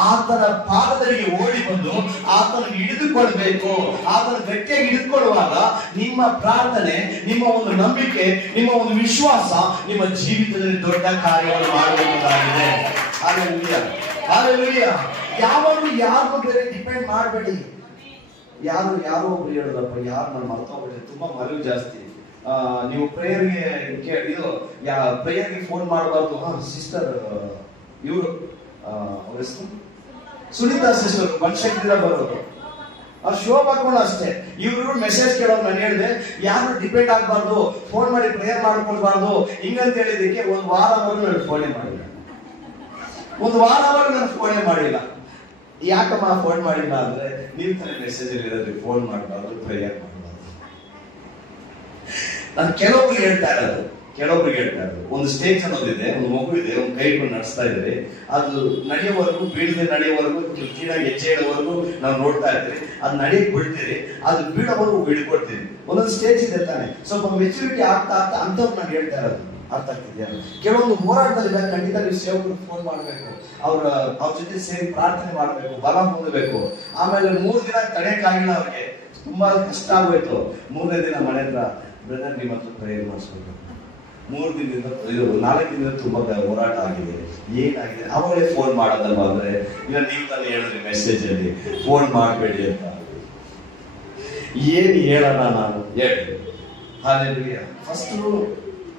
ಆತನ ಪಾದಗಳಿಗೆ ಓಡಿ ಬಂದು ಆತನಿಗೆ ಹಿಡಿದುಕೊಳ್ಬೇಕು. ಆತನ ಗಟ್ಟಿಯಾಗಿ ಹಿಡಿದುಕೊಳ್ಳುವಾಗ ನಿಮ್ಮ ಪ್ರಾರ್ಥನೆ, ನಿಮ್ಮ ಒಂದು ನಂಬಿಕೆ, ನಿಮ್ಮ ಒಂದು ವಿಶ್ವಾಸ ನಿಮ್ಮ ಜೀವಿತದಲ್ಲಿ ದೊಡ್ಡ ಕಾರ್ಯವನ್ನು ಮಾಡುವುದಾಗಿದೆ. ಹಾಲೆಲೂಯಾ. ಯಾವಾಗಲೂ ಯಾರು ಬೇರೆ ಡಿಪೆಂಡ್ ಮಾಡಬೇಡಿ. ಯಾರೋ ಒಬ್ರು ಹೇಳೋದಪ್ಪ, ಯಾರು ನಾನು ಮರ್ತೋಗ್ಬಿಟ್ಟೆ, ತುಂಬಾ ಮರವು ಜಾಸ್ತಿ. ನೀವು ಪ್ರೇಯರ್ಗೆ ಫೋನ್ ಮಾಡಬಾರ್ದು. ಸಿಸ್ಟರ್ ಇವರು ಅವ್ರ ಹೆಸರು ಸುನೀತಾ ಸಿಸ್ಟರ್, ಬನಶಂಕರಿಯಿಂದ ಬರೋದು. ಅವ್ರು ಶೋಭಾ ಕೂಡ ಅಷ್ಟೇ. ಇವ್ರು ಮೆಸೇಜ್ ಕೇಳೋದು ನಾನು ಹೇಳಿದೆ, ಯಾರು ಡಿಪೆಂಡ್ ಆಗ್ಬಾರ್ದು, ಫೋನ್ ಮಾಡಿ ಪ್ರೇಯರ್ ಮಾಡ್ಕೊಳ್ಬಾರ್ದು ಹಿಂಗಂತ ಹೇಳಿದಕ್ಕೆ ಒಂದು ವಾರವರೆಗೂ ನಾನು ಫೋನೇ ಮಾಡಿಲ್ಲ. ನಾನು ಫೋನೇ ಮಾಡಿಲ್ಲ. ಯಾಕಮ್ಮ ಫೋನ್ ಮಾಡಿಲ್ಲ ಅಂದ್ರೆ, ನೀವು ತಾನೇ ಮೆಸೇಜ್ ಇರೋದ್ರಿಗೆ ಫೋನ್ ಮಾಡಬಾರ್ದು, ಪ್ರೇಯರ್ ಮಾಡಬಾರ್ದು. ನಾನು ಕೆಲವೊಬ್ರಿಗೆ ಹೇಳ್ತಾ ಇರೋದು, ಒಂದು ಸ್ಟೇಜ್ ಅನ್ನೋದಿದೆ, ಒಂದು ಮಗು ಇದೆ, ಒಂದು ಕೈ ಇಟ್ಕೊಂಡು ನಡೆಸ್ತಾ ಇದ್ರೆ, ಅದು ನಡೆಯೋವರೆಗೂ, ಬೀಳದೆ ನಡೆಯೋವರೆಗೂ, ಕ್ಲೀನಾಗಿ ಹೆಜ್ಜೆ ಇಡೋವರೆಗೂ ನಾವು ನೋಡ್ತಾ ಇರ್ತೀವಿ. ಅದು ನಡೆಯಕ್ ಬಿಡ್ತೀರಿ, ಅದು ಬೀಳೋವರೆಗೂ ಬಿಡ್ಕೊಡ್ತೀವಿ. ಒಂದೊಂದು ಸ್ಟೇಜ್ ಇದೆ ತಾನೆ, ಸ್ವಲ್ಪ ಮೆಚುರಿಟಿ ಆಗ್ತಾ ಅಂತವ್ರು ನಾನು ಹೇಳ್ತಾ ಇರೋದು. ಅರ್ಥ ಆಗ್ತಿದ್ಯಾ? ಕೆಲವೊಂದು ಹೋರಾಟದಲ್ಲಿ ಖಂಡಿತ ನೀವು ಸೇವಕರು ಫೋನ್ ಮಾಡಬೇಕು, ಅವ್ರ ಜೊತೆ ಸೇರಿ ಪ್ರಾರ್ಥನೆ ಮಾಡಬೇಕು, ಬಲ ಹೊಂದಬೇಕು. ಆಮೇಲೆ 3 ದಿನ ತಡೆಯಕ್ಕಾಗಿಲ್ಲ, ಅವ್ರಿಗೆ ತುಂಬಾ ಕಷ್ಟ ಆಗೋಯ್ತು. 3ನೇ ದಿನ ಮನೆ ಹತ್ರ ಬ್ರದರ್ ನಿಮ್ಮ ಹತ್ರ ಪ್ರೇಯರ್ ಮಾಡಿಸ್ಬೇಕು. 3 ದಿನದಿಂದ 4 ದಿನದಿಂದ ತುಂಬಾ ಹೋರಾಟ ಆಗಿದೆ, ಏನಾಗಿದೆ? ಅವರೇ ಫೋನ್ ಮಾಡೋದಲ್ವಾ ಅಂದ್ರೆ, ಇಲ್ಲ ನೀವು ತಾನೇ ಹೇಳಿದ್ರಿ ಮೆಸೇಜ್ ಅಲ್ಲಿ ಫೋನ್ ಮಾಡಬೇಡಿ ಅಂತ. ಏನ್ ಹೇಳೋಣ ನಾನು ಹೇಳಿ. ಹಾಲೆಲೂಯಾ. ಫಸ್ಟ್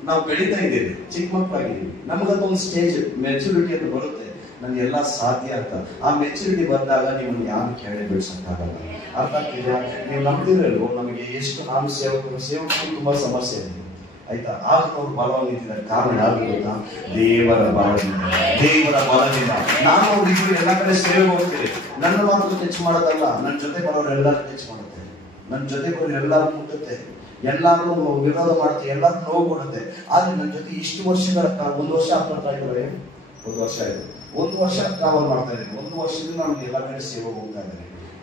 ನಾವು ಬೆಳೀತಾ ಇದ್ದೀವಿ, ಚಿಕ್ಕ ಮಕ್ಕಳಾಗಿದ್ದೀವಿ, ನಮಗಂತ ಒಂದು ಸ್ಟೇಜ್ ಮೆಚುರಿಟಿ ಅಂತ ಬರುತ್ತೆ, ನಮ್ಗೆ ಎಲ್ಲ ಸಾಧ್ಯ ಅಂತ. ಆ ಮೆಚುರಿಟಿ ಬಂದಾಗ ನಿಮ್ಮನ್ನು ಯಾರು ಕೇಳಿ ಬಿಡ್ಸಕ್ಕಾಗಲ್ಲ. ಅರ್ಥ ಆಗ್ತಿದ್ಯಾ? ನೀವು ನಂಬ್ತಿರಲ್ವೋ, ನಮಗೆ ಎಷ್ಟು ನಾವು ಸೇವಕರು ತುಂಬಾ ಸಮಸ್ಯೆ ಇದೆ ಆಯ್ತಾ? ಆಗ ಅವ್ರು ಬಲವಾಗಿದ್ದಾರೆ. ಕಾರಣ ಯಾರು ಗೊತ್ತಾ? ದೇವರ ಬಲದಿಂದ. ನಾನು ಅವ್ರಿಗೂ ಎಲ್ಲ ಕಡೆ ಸೇವೆ ಹೋಗ್ತೀರಿ, ನನ್ನ ಮಾತ್ರ ಟಚ್ ಮಾಡೋದಲ್ಲ, ನನ್ನ ಜೊತೆ ಬರೋರು ಎಲ್ಲರೂ ಟಚ್ ಮಾಡುತ್ತೆ, ನನ್ನ ಜೊತೆ ಬರೋರು ಎಲ್ಲರೂ ಮುಟ್ಟುತ್ತೆ, ಎಲ್ಲಾರು ವಿರೋಧ ಮಾಡುತ್ತೆ, ಎಲ್ಲಾರು ನೋವು ಕೊಡುತ್ತೆ. ಆದ್ರೆ ನನ್ನ ಜೊತೆ ಇಷ್ಟು ವರ್ಷಗಳ 1 ವರ್ಷ ಆಗ್ತಾ ಇದ್ದಾರೆ, 1 ವರ್ಷ ಆಯ್ತು, 1 ವರ್ಷ ಟ್ರಾವೆಲ್ ಮಾಡ್ತಾ ಇದ್ದೀನಿ. 1 ವರ್ಷದಿಂದ ನಾನು ಎಲ್ಲ ಕಡೆ ಸೇವೆ ಹೋಗ್ತಾ ಇದ್ದೀನಿ.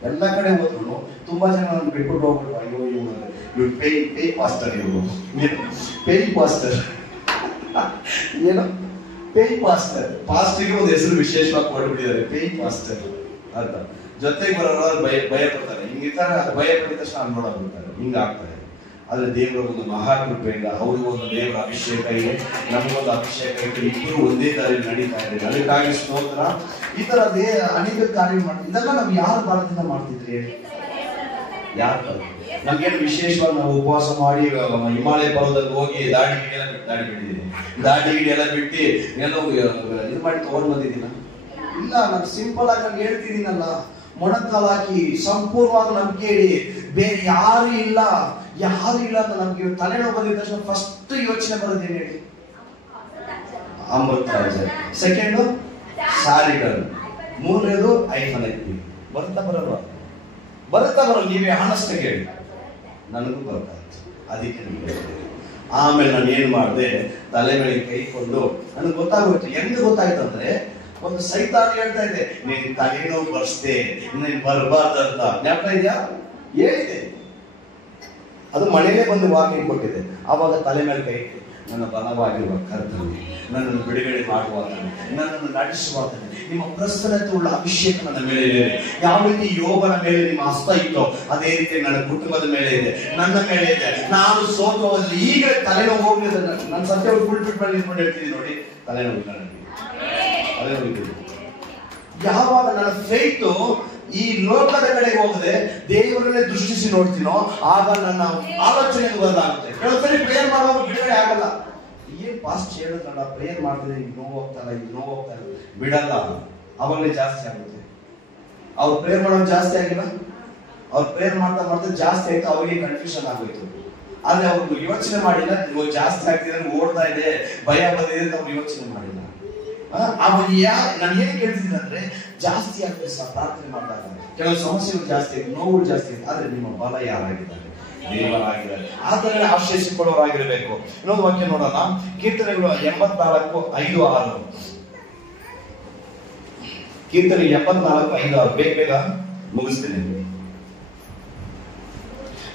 ಎಲ್ಲ ಕಡೆ ಹೋದ್ರು ತುಂಬಾ ಜನ ನಾನು ಬಿಟ್ಬಿಟ್ಟು ಹೋಗ್ಬಿಟ್ಟು, ಅಯ್ಯೋ ಇವ್ರು ಪೇ ಪಾಸ್ಟರ್, ಇವರು ಪೇ ಪಾಸ್ಟರ್ ಏನು ಪೇ ಪಾಸ್ಟರ್. ಪಾಸ್ಟರ್ಗೆ ಒಂದು ಹೆಸರು ವಿಶೇಷವಾಗಿ ಕೊಟ್ಬಿಟ್ಟಿದ್ದಾರೆ, ಪೇ ಪಾಸ್ಟರ್ ಅಂತ. ಜೊತೆಗೆ ಬರೋರು ಭಯ ಪಡ್ತಾರೆ, ಹಿಂಗಿರ್ತಾರೆ, ಭಯ ಪಡಿದ ತಕ್ಷಣ ನೋಡೋಗ್ಬಿಡ್ತಾರೆ, ಹಿಂಗಾಗ್ತಾರೆ. ಆದ್ರೆ ದೇವರ ಒಂದು ಮಹಾಕೃಪೆಯಿಂದ ಅವ್ರಿಗೂ ಒಂದು ದೇವರ ಅಭಿಷೇಕ ಇದೆ, ನಮಗೊಂದು ಅಭಿಷೇಕ ಇದೆ, ಇಬ್ಬರು ಒಂದೇ ದಾರಿಯಲ್ಲಿ ನಡೀತಾ ಇದ್ದಾರೆ. ಅದಕ್ಕಾಗಿ ಸ್ತೋತ್ರ. ಈ ತರ ಅನೇಕ ಕಾರ್ಯ ಮಾಡ್ತೀವಿ. ಇದೆಲ್ಲ ನಾವು ಯಾರ ಬಲದಿಂದ ಮಾಡ್ತಿದ್ರಿ? ಯಾರು? ನಮ್ಗೇನು ವಿಶೇಷವಾಗಿ ನಾವು ಉಪವಾಸ ಮಾಡಿ ಹಿಮಾಲಯ ಪರ್ವತದಲ್ಲಿ ಹೋಗಿ ದಾಡಿ ಗಿಡಿ ಎಲ್ಲ ಬಿಟ್ಟು ಏನೋ ಇದು ಮಾಡಿ ತಗೊಂಡ್ ಬಂದಿದ್ದೀನ? ಇಲ್ಲ, ನಾನು ಸಿಂಪಲ್ ಆಗಿ ನಾನು ಹೇಳ್ತಿದ್ದೀನಲ್ಲ, ಮೊಣಕಾಲು ಹಾಕಿ ಸಂಪೂರ್ಣವಾಗಿ ನಂಬಿಕೆ ಇಡಿ, ಬೇರೆ ಯಾರು ಇಲ್ಲ ಅಂತ ನಮ್ಗೆ ತಲೆನೋವು ಬಂದಿದ ತಕ್ಷಣ ಫಸ್ಟ್ ಯೋಚನೆ ಬರೋದೇನು ಹೇಳಿ? ಅಮೃತರಾಜ. ಸೆಕೆಂಡು ಸಾರಿಗಳು, 3ನೇದು ಐಫೋನ್ ಐತಿ. ಬರ್ತಾ ಬರಲ್ಲ, ನೀವೇ ಆನೆಸ್ಟ್ ಆಗಿ ಹೇಳಿ. ನನಗೂ ಬರ್ತಾ ಇತ್ತು, ಅದಕ್ಕೆ ನಿಮಗೆ. ಆಮೇಲೆ ನಾನು ಏನ್ ಮಾಡಿದೆ, ತಲೆ ಮೇಲೆ ಕೈಕೊಂಡು ನನಗೆ ಗೊತ್ತಾಗೋಯ್ತು. ಹೆಂಗ್ ಗೊತ್ತಾಯ್ತು ಅಂದ್ರೆ, ಒಂದು ಸೈತಾನ ಹೇಳ್ತಾ ಇದೆ, ನೀನ್ ತಲೆನೋವು ಬರ್ಸ್ದೆ, ನೀನ್ ಬರಬಾರ್ದಂತ. ಜ್ಞಾಪಕ ಇದೆಯಾ? ಹೇಳಿದೆ, ಅದು ಮಳೆಯೇ ಬಂದು ವಾರ್ನಿಂಗ್ ಕೊಟ್ಟಿದೆ. ಆವಾಗ ತಲೆ ಮೇಲೆ ಕೈ ಇಟ್ಟು, ನನ್ನ ಬಲವಾಗಿರುವ ಕರ್ತನೆ, ನನ್ನನ್ನು ಬಿಡುಗಡೆ ಮಾಡುವಾತನೆ, ನನ್ನನ್ನು ನಡೆಸುವಾತನೆ, ನಿಮ್ಮ ಪ್ರಸನ್ನತೆ ಉಳ್ಳ ಅಭಿಷೇಕ ನನ್ನ ಮೇಲೆ ಇದೆ. ಯಾವ ರೀತಿ ಯೋಗನ ಮೇಲೆ ನಿಮ್ಮ ಹಸ್ತ ಇತ್ತೋ ಅದೇ ರೀತಿ ನನ್ನ ಕುಟುಂಬದ ಮೇಲೆ ಇದೆ, ನನ್ನ ಮೇಲೆ ಇದೆ. ನಾನು ಸೋತು ಹೋದ್ರೆ ಈಗ ತಲೆನೋವು ಹೋಗ್ಲಿದೆ. ನನ್ನ ಸತ್ಯ ಫುಲ್ ಫಿಟ್ ಮಾಡಿ ನಿಂತ್ಕೊಂಡು ಹೇಳ್ತೀನಿ ನೋಡಿ, ತಲೆನೋವು ಯಾವಾಗ ನನ್ನ ಫೇತ್ ಈ ಲೋಕದ ಕಡೆಗೆ ಹೋಗದೆ ದೇವರನ್ನೇ ದೃಷ್ಟಿಸಿ ನೋಡ್ತೀನೋ, ಆಗ ನನ್ನ ಆಲೋಚನೆ ಬದಲಾಗುತ್ತೆ. ಕೆಲವೊಂದ್ಸರಿ ಪ್ರೇಯರ್ ಮಾಡುವಾಗ ಬಿಡುಗಡೆ ಆಗಲ್ಲ. ಏನ್ ಪಾಸ್ಟ್ ಹೇಳಿದ್ರಲ್ಲ, ಪ್ರೇಯರ್ ಮಾಡ್ತಿದ್ರೆ ಈಗ ನೋವು ಹೋಗ್ತಾ ಇಲ್ಲ, ಬಿಡಲ್ಲ, ಅವಾಗಲೇ ಜಾಸ್ತಿ ಆಗುತ್ತೆ. ಅವ್ರು ಪ್ರೇಯರ್ ಮಾಡೋದು ಜಾಸ್ತಿ ಆಗಿಲ್ಲ, ಅವ್ರು ಪ್ರೇಯರ್ ಮಾಡ್ತಾ ಜಾಸ್ತಿ ಆಯ್ತು, ಅವ್ರಿಗೆ ಕನ್ಫ್ಯೂಷನ್ ಆಗೋಯ್ತು. ಆದ್ರೆ ಅವ್ರು ಯೋಚನೆ ಮಾಡಿಲ್ಲ, ನೀವು ಜಾಸ್ತಿ ಆಗ್ತಿದ್ರೆ ಓಡ್ತಾ ಇದೆ, ಭಯ ಬಂದಿದೆ ಅಂತ ಅವ್ರು ಯೋಚನೆ ಮಾಡಿಲ್ಲ. ನಾನು ಏನ್ ಕೇಳ್ತಿದ್ದೀನಿ ಅಂದ್ರೆ, ಜಾಸ್ತಿ ಆಗ್ತದೆ ಸರ್ ಪ್ರಾರ್ಥನೆ ಮಾಡಿದಾಗ, ಕೆಲವು ಸಮಸ್ಯೆಗಳು ಜಾಸ್ತಿ ಆಗಿದೆ, ನೋವುಗಳು ಜಾಸ್ತಿ ಆಗಿದೆ. ಆದ್ರೆ ನಿಮ್ಮ ಬಲ ಯಾರಾಗಿದ್ದಾರೆ? ದೇವರಾಗಿದ್ದಾರೆ. ಆತರ ಆಶ್ರಯಿಸಿಕೊಳ್ಳೋರಾಗಿರ್ಬೇಕು. ಇನ್ನೊಂದು ವಾಕ್ಯ ನೋಡೋಣ, ಕೀರ್ತನೆಗಳು 84:5-6. ಕೀರ್ತನೆ 84:5-6 ಬೇಗ ಮುಗಿಸ್ತೇನೆ.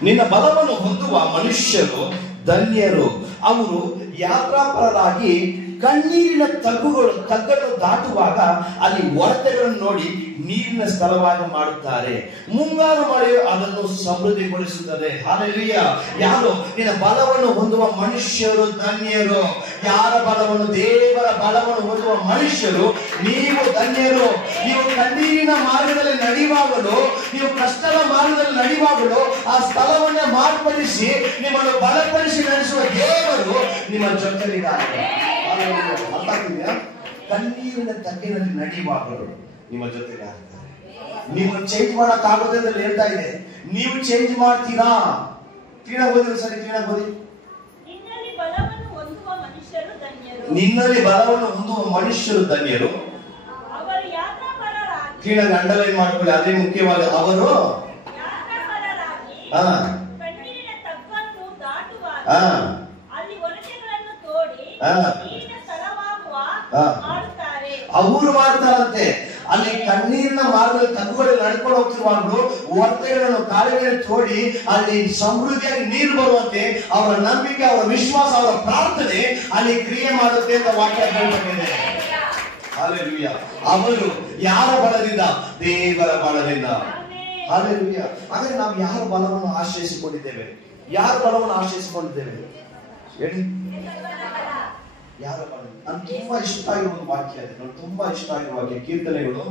ನಿನ್ನ ಬಲವನ್ನು ಹೊಂದುವ ಮನುಷ್ಯರು ಧನ್ಯರು, ಅವರು ಯಾತ್ರಾಪರರಾಗಿ ಕಣ್ಣೀರಿನ ತಗ್ಗನ್ನು ದಾಟುವಾಗ ಅಲ್ಲಿ ಒರತೆಗಳನ್ನು ನೋಡಿ ನೀರಿನ ಸ್ಥಳವಾಗಿ ಮಾಡುತ್ತಾರೆ. ಮುಂಗಾರು ಮಳೆಯು ಅದನ್ನು ಸಮೃದ್ಧಿಗೊಳಿಸುತ್ತದೆ. ಹಾಲೆಲೂಯಾ. ಯಾರು? ನಿನ್ನ ಬಲವನ್ನು ಹೊಂದುವ ಮನುಷ್ಯರು ಧನ್ಯರು. ಯಾರ ಬಲವನ್ನು? ದೇವರ ಬಲವನ್ನು ಹೊಂದುವ ಮನುಷ್ಯರು ನೀವು ಧನ್ಯರು. ನೀವು ಕಣ್ಣೀರಿನ ಮಾರ್ಗದಲ್ಲಿ ನಡೆಯುವಾಗಲೂ, ನೀವು ಕಷ್ಟದ ಮಾರ್ಗದಲ್ಲಿ ನಡೆಯುವಾಗಲೂ ಆ ಸ್ಥಳವನ್ನ ಮಾರ್ಪಡಿಸಿ ನಿಮ್ಮನ್ನು ಬಲಪಡಿಸಿ ನಡೆಸುವ ದೇವರು ನಿಮ್ಮ ಜೊತೆಲಿದ್ದಾರೆ. ಅರ್ಥ ಆಗ್ತಿದೆಯಾ? ಕಣ್ಣೀರಿನ ತಗ್ಗಿನಲ್ಲಿ ನಡೆಯುವಾಗಲೂ ನಿಮ್ಮ ಜೊತೆಗೆ ಆಗ್ತಾರೆ. ನೀವು ಚೇಂಜ್ ಮಾಡಕ್ ಆಗೋದೇ ಅಂತ ಹೇಳ್ತಾ ಇದೆ. ನೀವು ಚೇಂಜ್ ಮಾಡ್ತೀರಾ? ಕ್ಲೀನಾಗಿ ಓದಿದ್ರೆ ಸರಿ, ಕ್ಲೀನಾಗಿ ಓದಿ. ನಿನ್ನಲ್ಲಿ ಬಲವನ್ನು ಹೊಂದುವ ಮನುಷ್ಯರು ಧನ್ಯರು, ಕ್ಲೀನಾಗಿ ಅಂಡರ್ಲೈನ್ ಮಾಡ್ಕೊಳ್ಳಿ, ಅದೇ ಮುಖ್ಯವಾದ. ಅವರು ಅವರು ಮಾಡ್ತಾರಂತೆ. ಅಲ್ಲಿ ಕಣ್ಣೀರಿನ ಮಾರ್ಗದಲ್ಲಿ ತಗ್ಗುಗಳಲ್ಲಿ ನಡ್ಕೊಂಡು ಹೋಗ್ತಿರುವಾಗಲೂ ಒತ್ತಡಗಳನ್ನು ಕಾಲ ಮೇಲೆ ತೋಡಿ ಅಲ್ಲಿ ಸಮೃದ್ಧಿಯಾಗಿ ನೀರು ಬರುವಂತೆ ಅವರ ನಂಬಿಕೆ, ಅವರ ವಿಶ್ವಾಸ, ಅವರ ಪ್ರಾರ್ಥನೆ ಅಲ್ಲಿ ಕ್ರಿಯೆ ಮಾಡುತ್ತೆ ಅಂತ ವಾಕ್ಯ ಹೇಳ್ಕೊಂಡಿದೆ. ಹಲ್ಲೆಲೂಯಾ. ಅವರು ಯಾರ ಬಲದಿಂದ? ದೇವರ ಬಲದಿಂದ. ಹಲ್ಲೆಲೂಯಾ. ಹಾಗಾದ್ರೆ ನಾವು ಯಾರ ಬಲವನ್ನು ಆಶ್ರಯಿಸಿಕೊಂಡಿದ್ದೇವೆ? ಯಾರ ಬಲವನ್ನು ಆಶ್ರಯಿಸಿಕೊಂಡಿದ್ದೇವೆ ಹೇಳಿ? ಯಾರ ಬಲ? ನನ್ಗೆ ತುಂಬಾ ಇಷ್ಟ ಆಗಿರುವ ಒಂದು ವಾಕ್ಯ ಇದೆ, ನನಗೆ ತುಂಬಾ ಇಷ್ಟ ಆಗಿರುವ ವಾಕ್ಯ. ಕೀರ್ತನೆಗಳು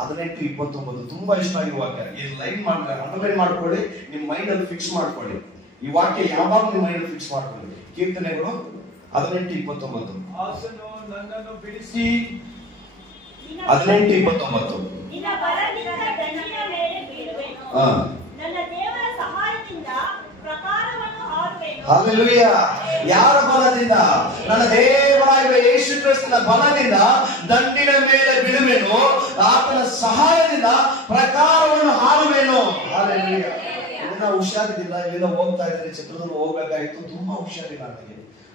18:29 ತುಂಬಾ ಇಷ್ಟ ಆಗಿರುವ ವಾಕ್ಯ. ಈ ಲೈನ್ ಮಾಡ್ತಾರೆ, ಅಂಡರ್ಲೈನ್ ಮಾಡ್ಕೊಳ್ಳಿ, ನಿಮ್ ಮೈಂಡ್ ಅಲ್ಲಿ ಫಿಕ್ಸ್ ಮಾಡ್ಕೊಳ್ಳಿ. ಈ ವಾಕ್ಯ ಯಾವಾಗ ನಿಮ್ ಮೈಂಡ್ ಅಲ್ಲಿ ಫಿಕ್ಸ್ ಮಾಡ್ಕೊಳ್ಳಿ. ಕೀರ್ತನೆಗಳು 18:29. 18:29. ಹಲ್ಲೆಲೂಯಾ. ಯಾರ ಬಲದಿಂದ? ನನ್ನ ದೇವರಾಗಿರುವ ಯೇಸು ಕ್ರಿಸ್ತನ ಬಲದಿಂದ ದಂಡಿನ ಮೇಲೆ ಬಿಡುವೆನು, ಆತನ ಸಹಾಯದಿಂದ ಪ್ರಕಾರವನ್ನು ಹಾರುವೆನು. ಹಲ್ಲೆಲೂಯಾ. ಇನ್ನ ಹುಷಾರಿಲ್ಲ, ಇಲ್ಲಿಂದ ಹೋಗ್ತಾ ಇದ್ದೀನಿ, ಚಿತ್ರದುರ್ಗ ಹೋಗ್ಬೇಕಾಯ್ತು, ತುಂಬಾ ಹುಷಾರಿಲ್ಲ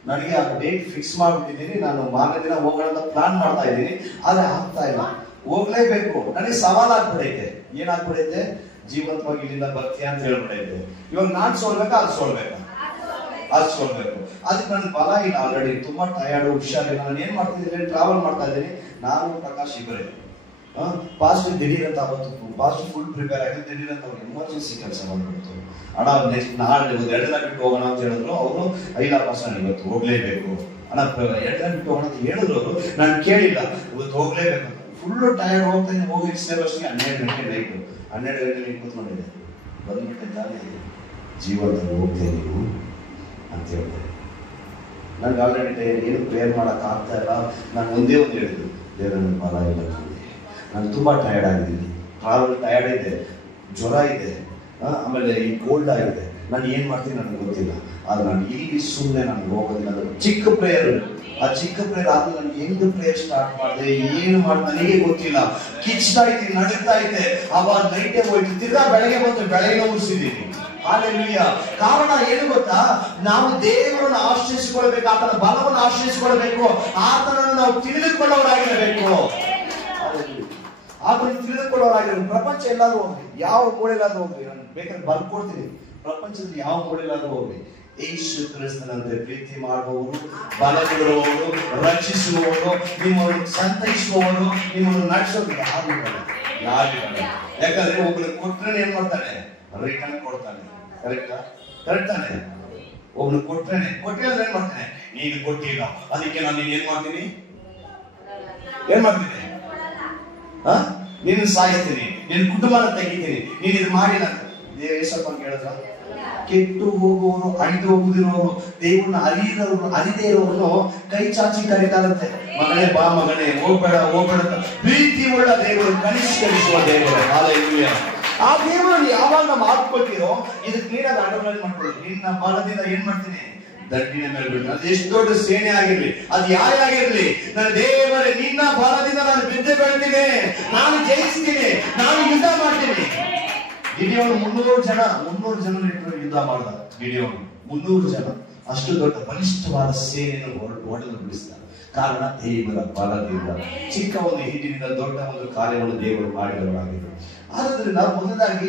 ನನಗೆ ಆ ಡೇಟ್ ಫಿಕ್ಸ್ ಮಾಡ್ಬಿಟ್ಟಿದ್ದೀನಿ. ನಾನು ಮಾರನೇ ದಿನ ಹೋಗೋಣ ಅಂತ ಪ್ಲಾನ್ ಮಾಡ್ತಾ ಇದ್ದೀನಿ, ಆದ್ರೆ ಆಗ್ತಾ ಇಲ್ಲ. ಹೋಗ್ಲೇಬೇಕು. ನನಗೆ ಸವಾಲಾಗ್ಬಿಡೈತೆ. ಏನಾಗ್ಬಿಡೈತೆ? ಜೀವಂತವಾಗಿ ಇಲ್ಲಿಂದ ಬರ್ತೀಯ ಅಂತ ಹೇಳ್ಬಿಡೈತೆ. ಇವಾಗ ನಾನ್ ಸೋಲ್ಬೇಕಾ ಅದು ಸೋಲ್ಬೇಕಾ? ಅದು ಸೋಲ್ಬೇಕು. ಅದಕ್ಕೆ ನನ್ ಬಲ ಇಲ್ಲ, ಆಲ್ರೆಡಿ ತುಂಬಾ ಟಯರ್ಡ್, ಹುಷಾರಿಲ್ಲ. ನಾನು ಏನ್ ಮಾಡ್ತಿದ್ದೀನಿ, ಟ್ರಾವೆಲ್ ಮಾಡ್ತಾ ಇದ್ದೀನಿ. ನಾನು ಪ್ರಕಾಶ್ ಇಬ್ಬರೇ ಪಾಸ್ಟರ್ ದಿಢೀರ್ ಅಂತ ಅವತ್ತು ಪಾಸ್ಟರ್ ಫುಲ್ ಪ್ರಿಪೇರ್ ಆಗಿದೆ. ದಿಢೀರ್ ಅಂತ ಅವ್ರು ಎಮರ್ಜೆನ್ಸಿ ಕೆಲಸ ಮಾಡ್ಬಿಡ್ತು. ಅಣ್ಣ ನೆಕ್ಸ್ಟ್ ನಾಳೆ 2 ದಿನ ಬಿಟ್ಟು ಹೋಗೋಣ ಅಂತ ಹೇಳಿದ್ರು ಅವರು. ಇಲ್ಲ ಪಾಸ್ಟರ್ ಇವತ್ತು ಹೋಗ್ಲೇಬೇಕು ಅಣ್ಣ, 2 ದಿನ ಬಿಟ್ಟು ಹೋಗೋಣ ಅಂತ ಹೇಳಿದ್ರು ಅವರು. ನಾನು ಕೇಳಿಲ್ಲ, ಇವತ್ತು ಹೋಗ್ಲೇಬೇಕು. ಫುಲ್ ಟಯರ್ಡ್ ಹೋಗ್ತಾನೆ. ಹೋಗಿ ವರ್ಷಕ್ಕೆ 12 ಗಂಟೆ ನೈಟು 12 ಗಂಟೆ ಕೂತ್ಕೊಂಡಿದ್ದೆ. ಬಂದ್ಬಿಟ್ಟೆ, ಜಾಲಿ ಜೀವನದಲ್ಲಿ ಹೋಗ್ತೇನೆ ನೀವು ಅಂತ ಹೇಳ್ತಾರೆ. ನನ್ಗೆ ಆಲ್ರೆಡಿ ಏನು ಪ್ರೇಯರ್ ಮಾಡಕ್ ಆಗ್ತಾ ಇಲ್ಲ. ನಾನು ಒಂದೇ ಒಂದು ಹೇಳಿದ್ದು, ದೇವರ ನನ್ನ ಬಲ ಇಲ್ಲ, ನಾನು ತುಂಬಾ ಟಯರ್ಡ್ ಆಗಿದ್ದೀನಿ. ಟ್ರಾವೆಲ್ ಟಯರ್ಡ್ ಇದೆ, ಜ್ವರ ಇದೆ, ಆಮೇಲೆ ಈ ಕೋಲ್ಡ್ ಆಗಿದೆ. ನಾನು ಏನ್ ಮಾಡ್ತೀನಿ ನನಗೆ ಗೊತ್ತಿಲ್ಲ. ಆದ್ರೆ ನಾನು ಇಲ್ಲಿ ಸುಮ್ಮನೆ ನಾನು ಹೋಗೋದಿಲ್ಲ. ಅದು ಚಿಕ್ಕ ಪ್ರೇಯರ್. ಆ ಚಿಕ್ಕ ಪ್ರೇಯರ್ ಆದ್ಮೇಲೆ ನಾನು ಹೆಂಗ್ ಪ್ರೇಯರ್ ಸ್ಟಾರ್ಟ್ ಮಾಡಿದೆ, ಏನು ಮಾಡಿ ನನಗೆ ಗೊತ್ತಿಲ್ಲ. ಕಿಚ್ತಾ ಇದ್ದೀನಿ, ನಡುತ್ತಾ ಇದ್ದೆ. ಅವಾಗ ನೈಟೇ ಹೋಯ್ತು, ತಿರ್ಗಾ ಬೆಳಗ್ಗೆ ಬಂತು, ಬೆಳಗ್ಗೆ ಮುಗಿಸಿದ್ದೀನಿ. ಹಲ್ಲೆಲೂಯಾ. ಕಾರಣ ಏನು ಗೊತ್ತಾ? ನಾವು ದೇವರನ್ನು ಆಶ್ರಯಿಸಿಕೊಳ್ಬೇಕು, ಆತನ ಬಲವನ್ನು ಆಶ್ರಯಿಸಿಕೊಳ್ಬೇಕು, ಆತನನ್ನು ನಾವು ತಿಳಿದುಕೊಳ್ಳೋರಾಗಿರಬೇಕು. ಆತನ ತಿಳಿದುಕೊಳ್ಳೋರಾಗಿರಬೇಕು. ಪ್ರಪಂಚ ಎಲ್ಲಾದ್ರೂ ಹೋಗ್ರಿ, ಯಾವ ಮೂಲೆಲ್ಲಾದ್ರೂ ಹೋಗ್ರಿ, ನಾನು ಬೇಕಾದ್ರೆ ಬರ್ಕೊಡ್ತೀನಿ. ಪ್ರಪಂಚದಲ್ಲಿ ಯಾವ ಮೂಲೆಲ್ಲಾದ್ರೂ ಹೋಗ್ರಿ, ಯೇಸು ಕ್ರಿಸ್ತನಂತೆ ಪ್ರೀತಿ ಮಾಡುವವರು, ಬಲಗೊಳ್ಳುವವರು, ರಕ್ಷಿಸುವವರು, ನಿಮ್ಮನ್ನು ಸಂತೈಸುವವರು, ನಿಮ್ಮನ್ನು ನಡೆಸೋದು ಯಾರಿಲ್ಲ. ಯಾಕಂದ್ರೆ ಒಬ್ಬರು ಕೊಟ್ರೆ ಏನ್ ಮಾಡ್ತಾನೆ? ರಿಟರ್ನ್ ಕೊಡ್ತಾನೆ. ಕರೆಕ್ಟ್ ತಾನೆ? ಒಬ್ನು ಕೊಟ್ರೇನೆ, ಕೊಟ್ಟಿಲ್ಲ ಏನ್ ಮಾಡ್ತಾನೆ? ನೀನು ಕೊಟ್ಟಿಲ್ಲ, ಅದಕ್ಕೆ ನಾನು ನೀನ್ ಏನ್ ಮಾಡ್ತೀನಿ? ನೀನು ಸಾಯಿಸ್ತೀನಿ, ನಿನ್ನ ಕುಟುಂಬನ ತೆಗಿತೀನಿ, ನೀನ್ ಇದು ಮಾಡಿಲ್ಲ ಅಂತ ದೇವಪ್ಪ ಕೇಳಿದ್ರ? ಕೆಟ್ಟು ಹೋಗುವವರು, ಅಳಿದು ಹೋಗುದಿರೋರು, ದೇವ್ರನ್ನ ಅರಿದೇ ಇರೋರು ಕೈ ಚಾಚಿ ಕರೀತಾರಂತೆ. ಮಗನೇ ಬಾ, ಮಗನೇ ಹೋಗ್ಬೇಡ ಹೋಗ್ಬೇಡ. ಪ್ರೀತಿ ಉಳ್ಳ ದೇವರು, ಕನಿಷ್ಕರಿಸುವ ದೇವರು. ಹಲ್ಲೆಲೂಯಾ. ಆ ದೇವರಲ್ಲಿ ಯಾವಾಗ ನಾವು ಆಡ್ಕೊಳ್ತೀರೋ ಇದು ಕ್ಲೀನಾಗಿ ಅಂಡರ್ಲೈನ್ ಮಾಡ್ಕೊಳ್ಳಿ. ನಿನ್ನ ಬಲದಿಂದ ಏನ್ ಮಾಡ್ತೀನಿ? ದಂಡಿನ ಮೇಲೆ ಬಿಟ್ಟು. ಅದು ಎಷ್ಟು ದೊಡ್ಡ ಸೇನೆ ಆಗಿರ್ಲಿ, ಅದು ಯಾರೇ ಆಗಿರ್ಲಿ, ನನ್ನ ದೇವರೇ ನಿನ್ನ ಬಲದಿಂದ ನಾನು ಬಿದ್ದು ಬೆಳ್ತೀನಿ, ನಾನು ಜಯಿಸ್ತೀನಿ, ನಾನು ಯುದ್ಧ ಮಾಡ್ತೀನಿ. ಗಿಡಿಯೋನು 300 ಜನ ಇಟ್ಟರು ಯುದ್ಧ ಮಾಡ್ದ. ಗಿಡಿಯೋನು 300 ಜನ, ಅಷ್ಟು ದೊಡ್ಡ ಬಲಿಷ್ಠವಾದ ಸೇನೆಯನ್ನು ಹೊಡೆದು ಬಿಡಿಸ್ತಾನೆ. ಕಾರಣ ದೇವರ ಬಲದಿಂದ. ಚಿಕ್ಕ ಒಂದು ಹಿಟ್ಟಿನಿಂದ ದೊಡ್ಡ ಒಂದು ಕಾರ್ಯವನ್ನು ದೇವರು ಮಾಡಿದವರಾಗಿದ್ದರು. ಆದ್ದರಿಂದ ಮೊದಲಾಗಿ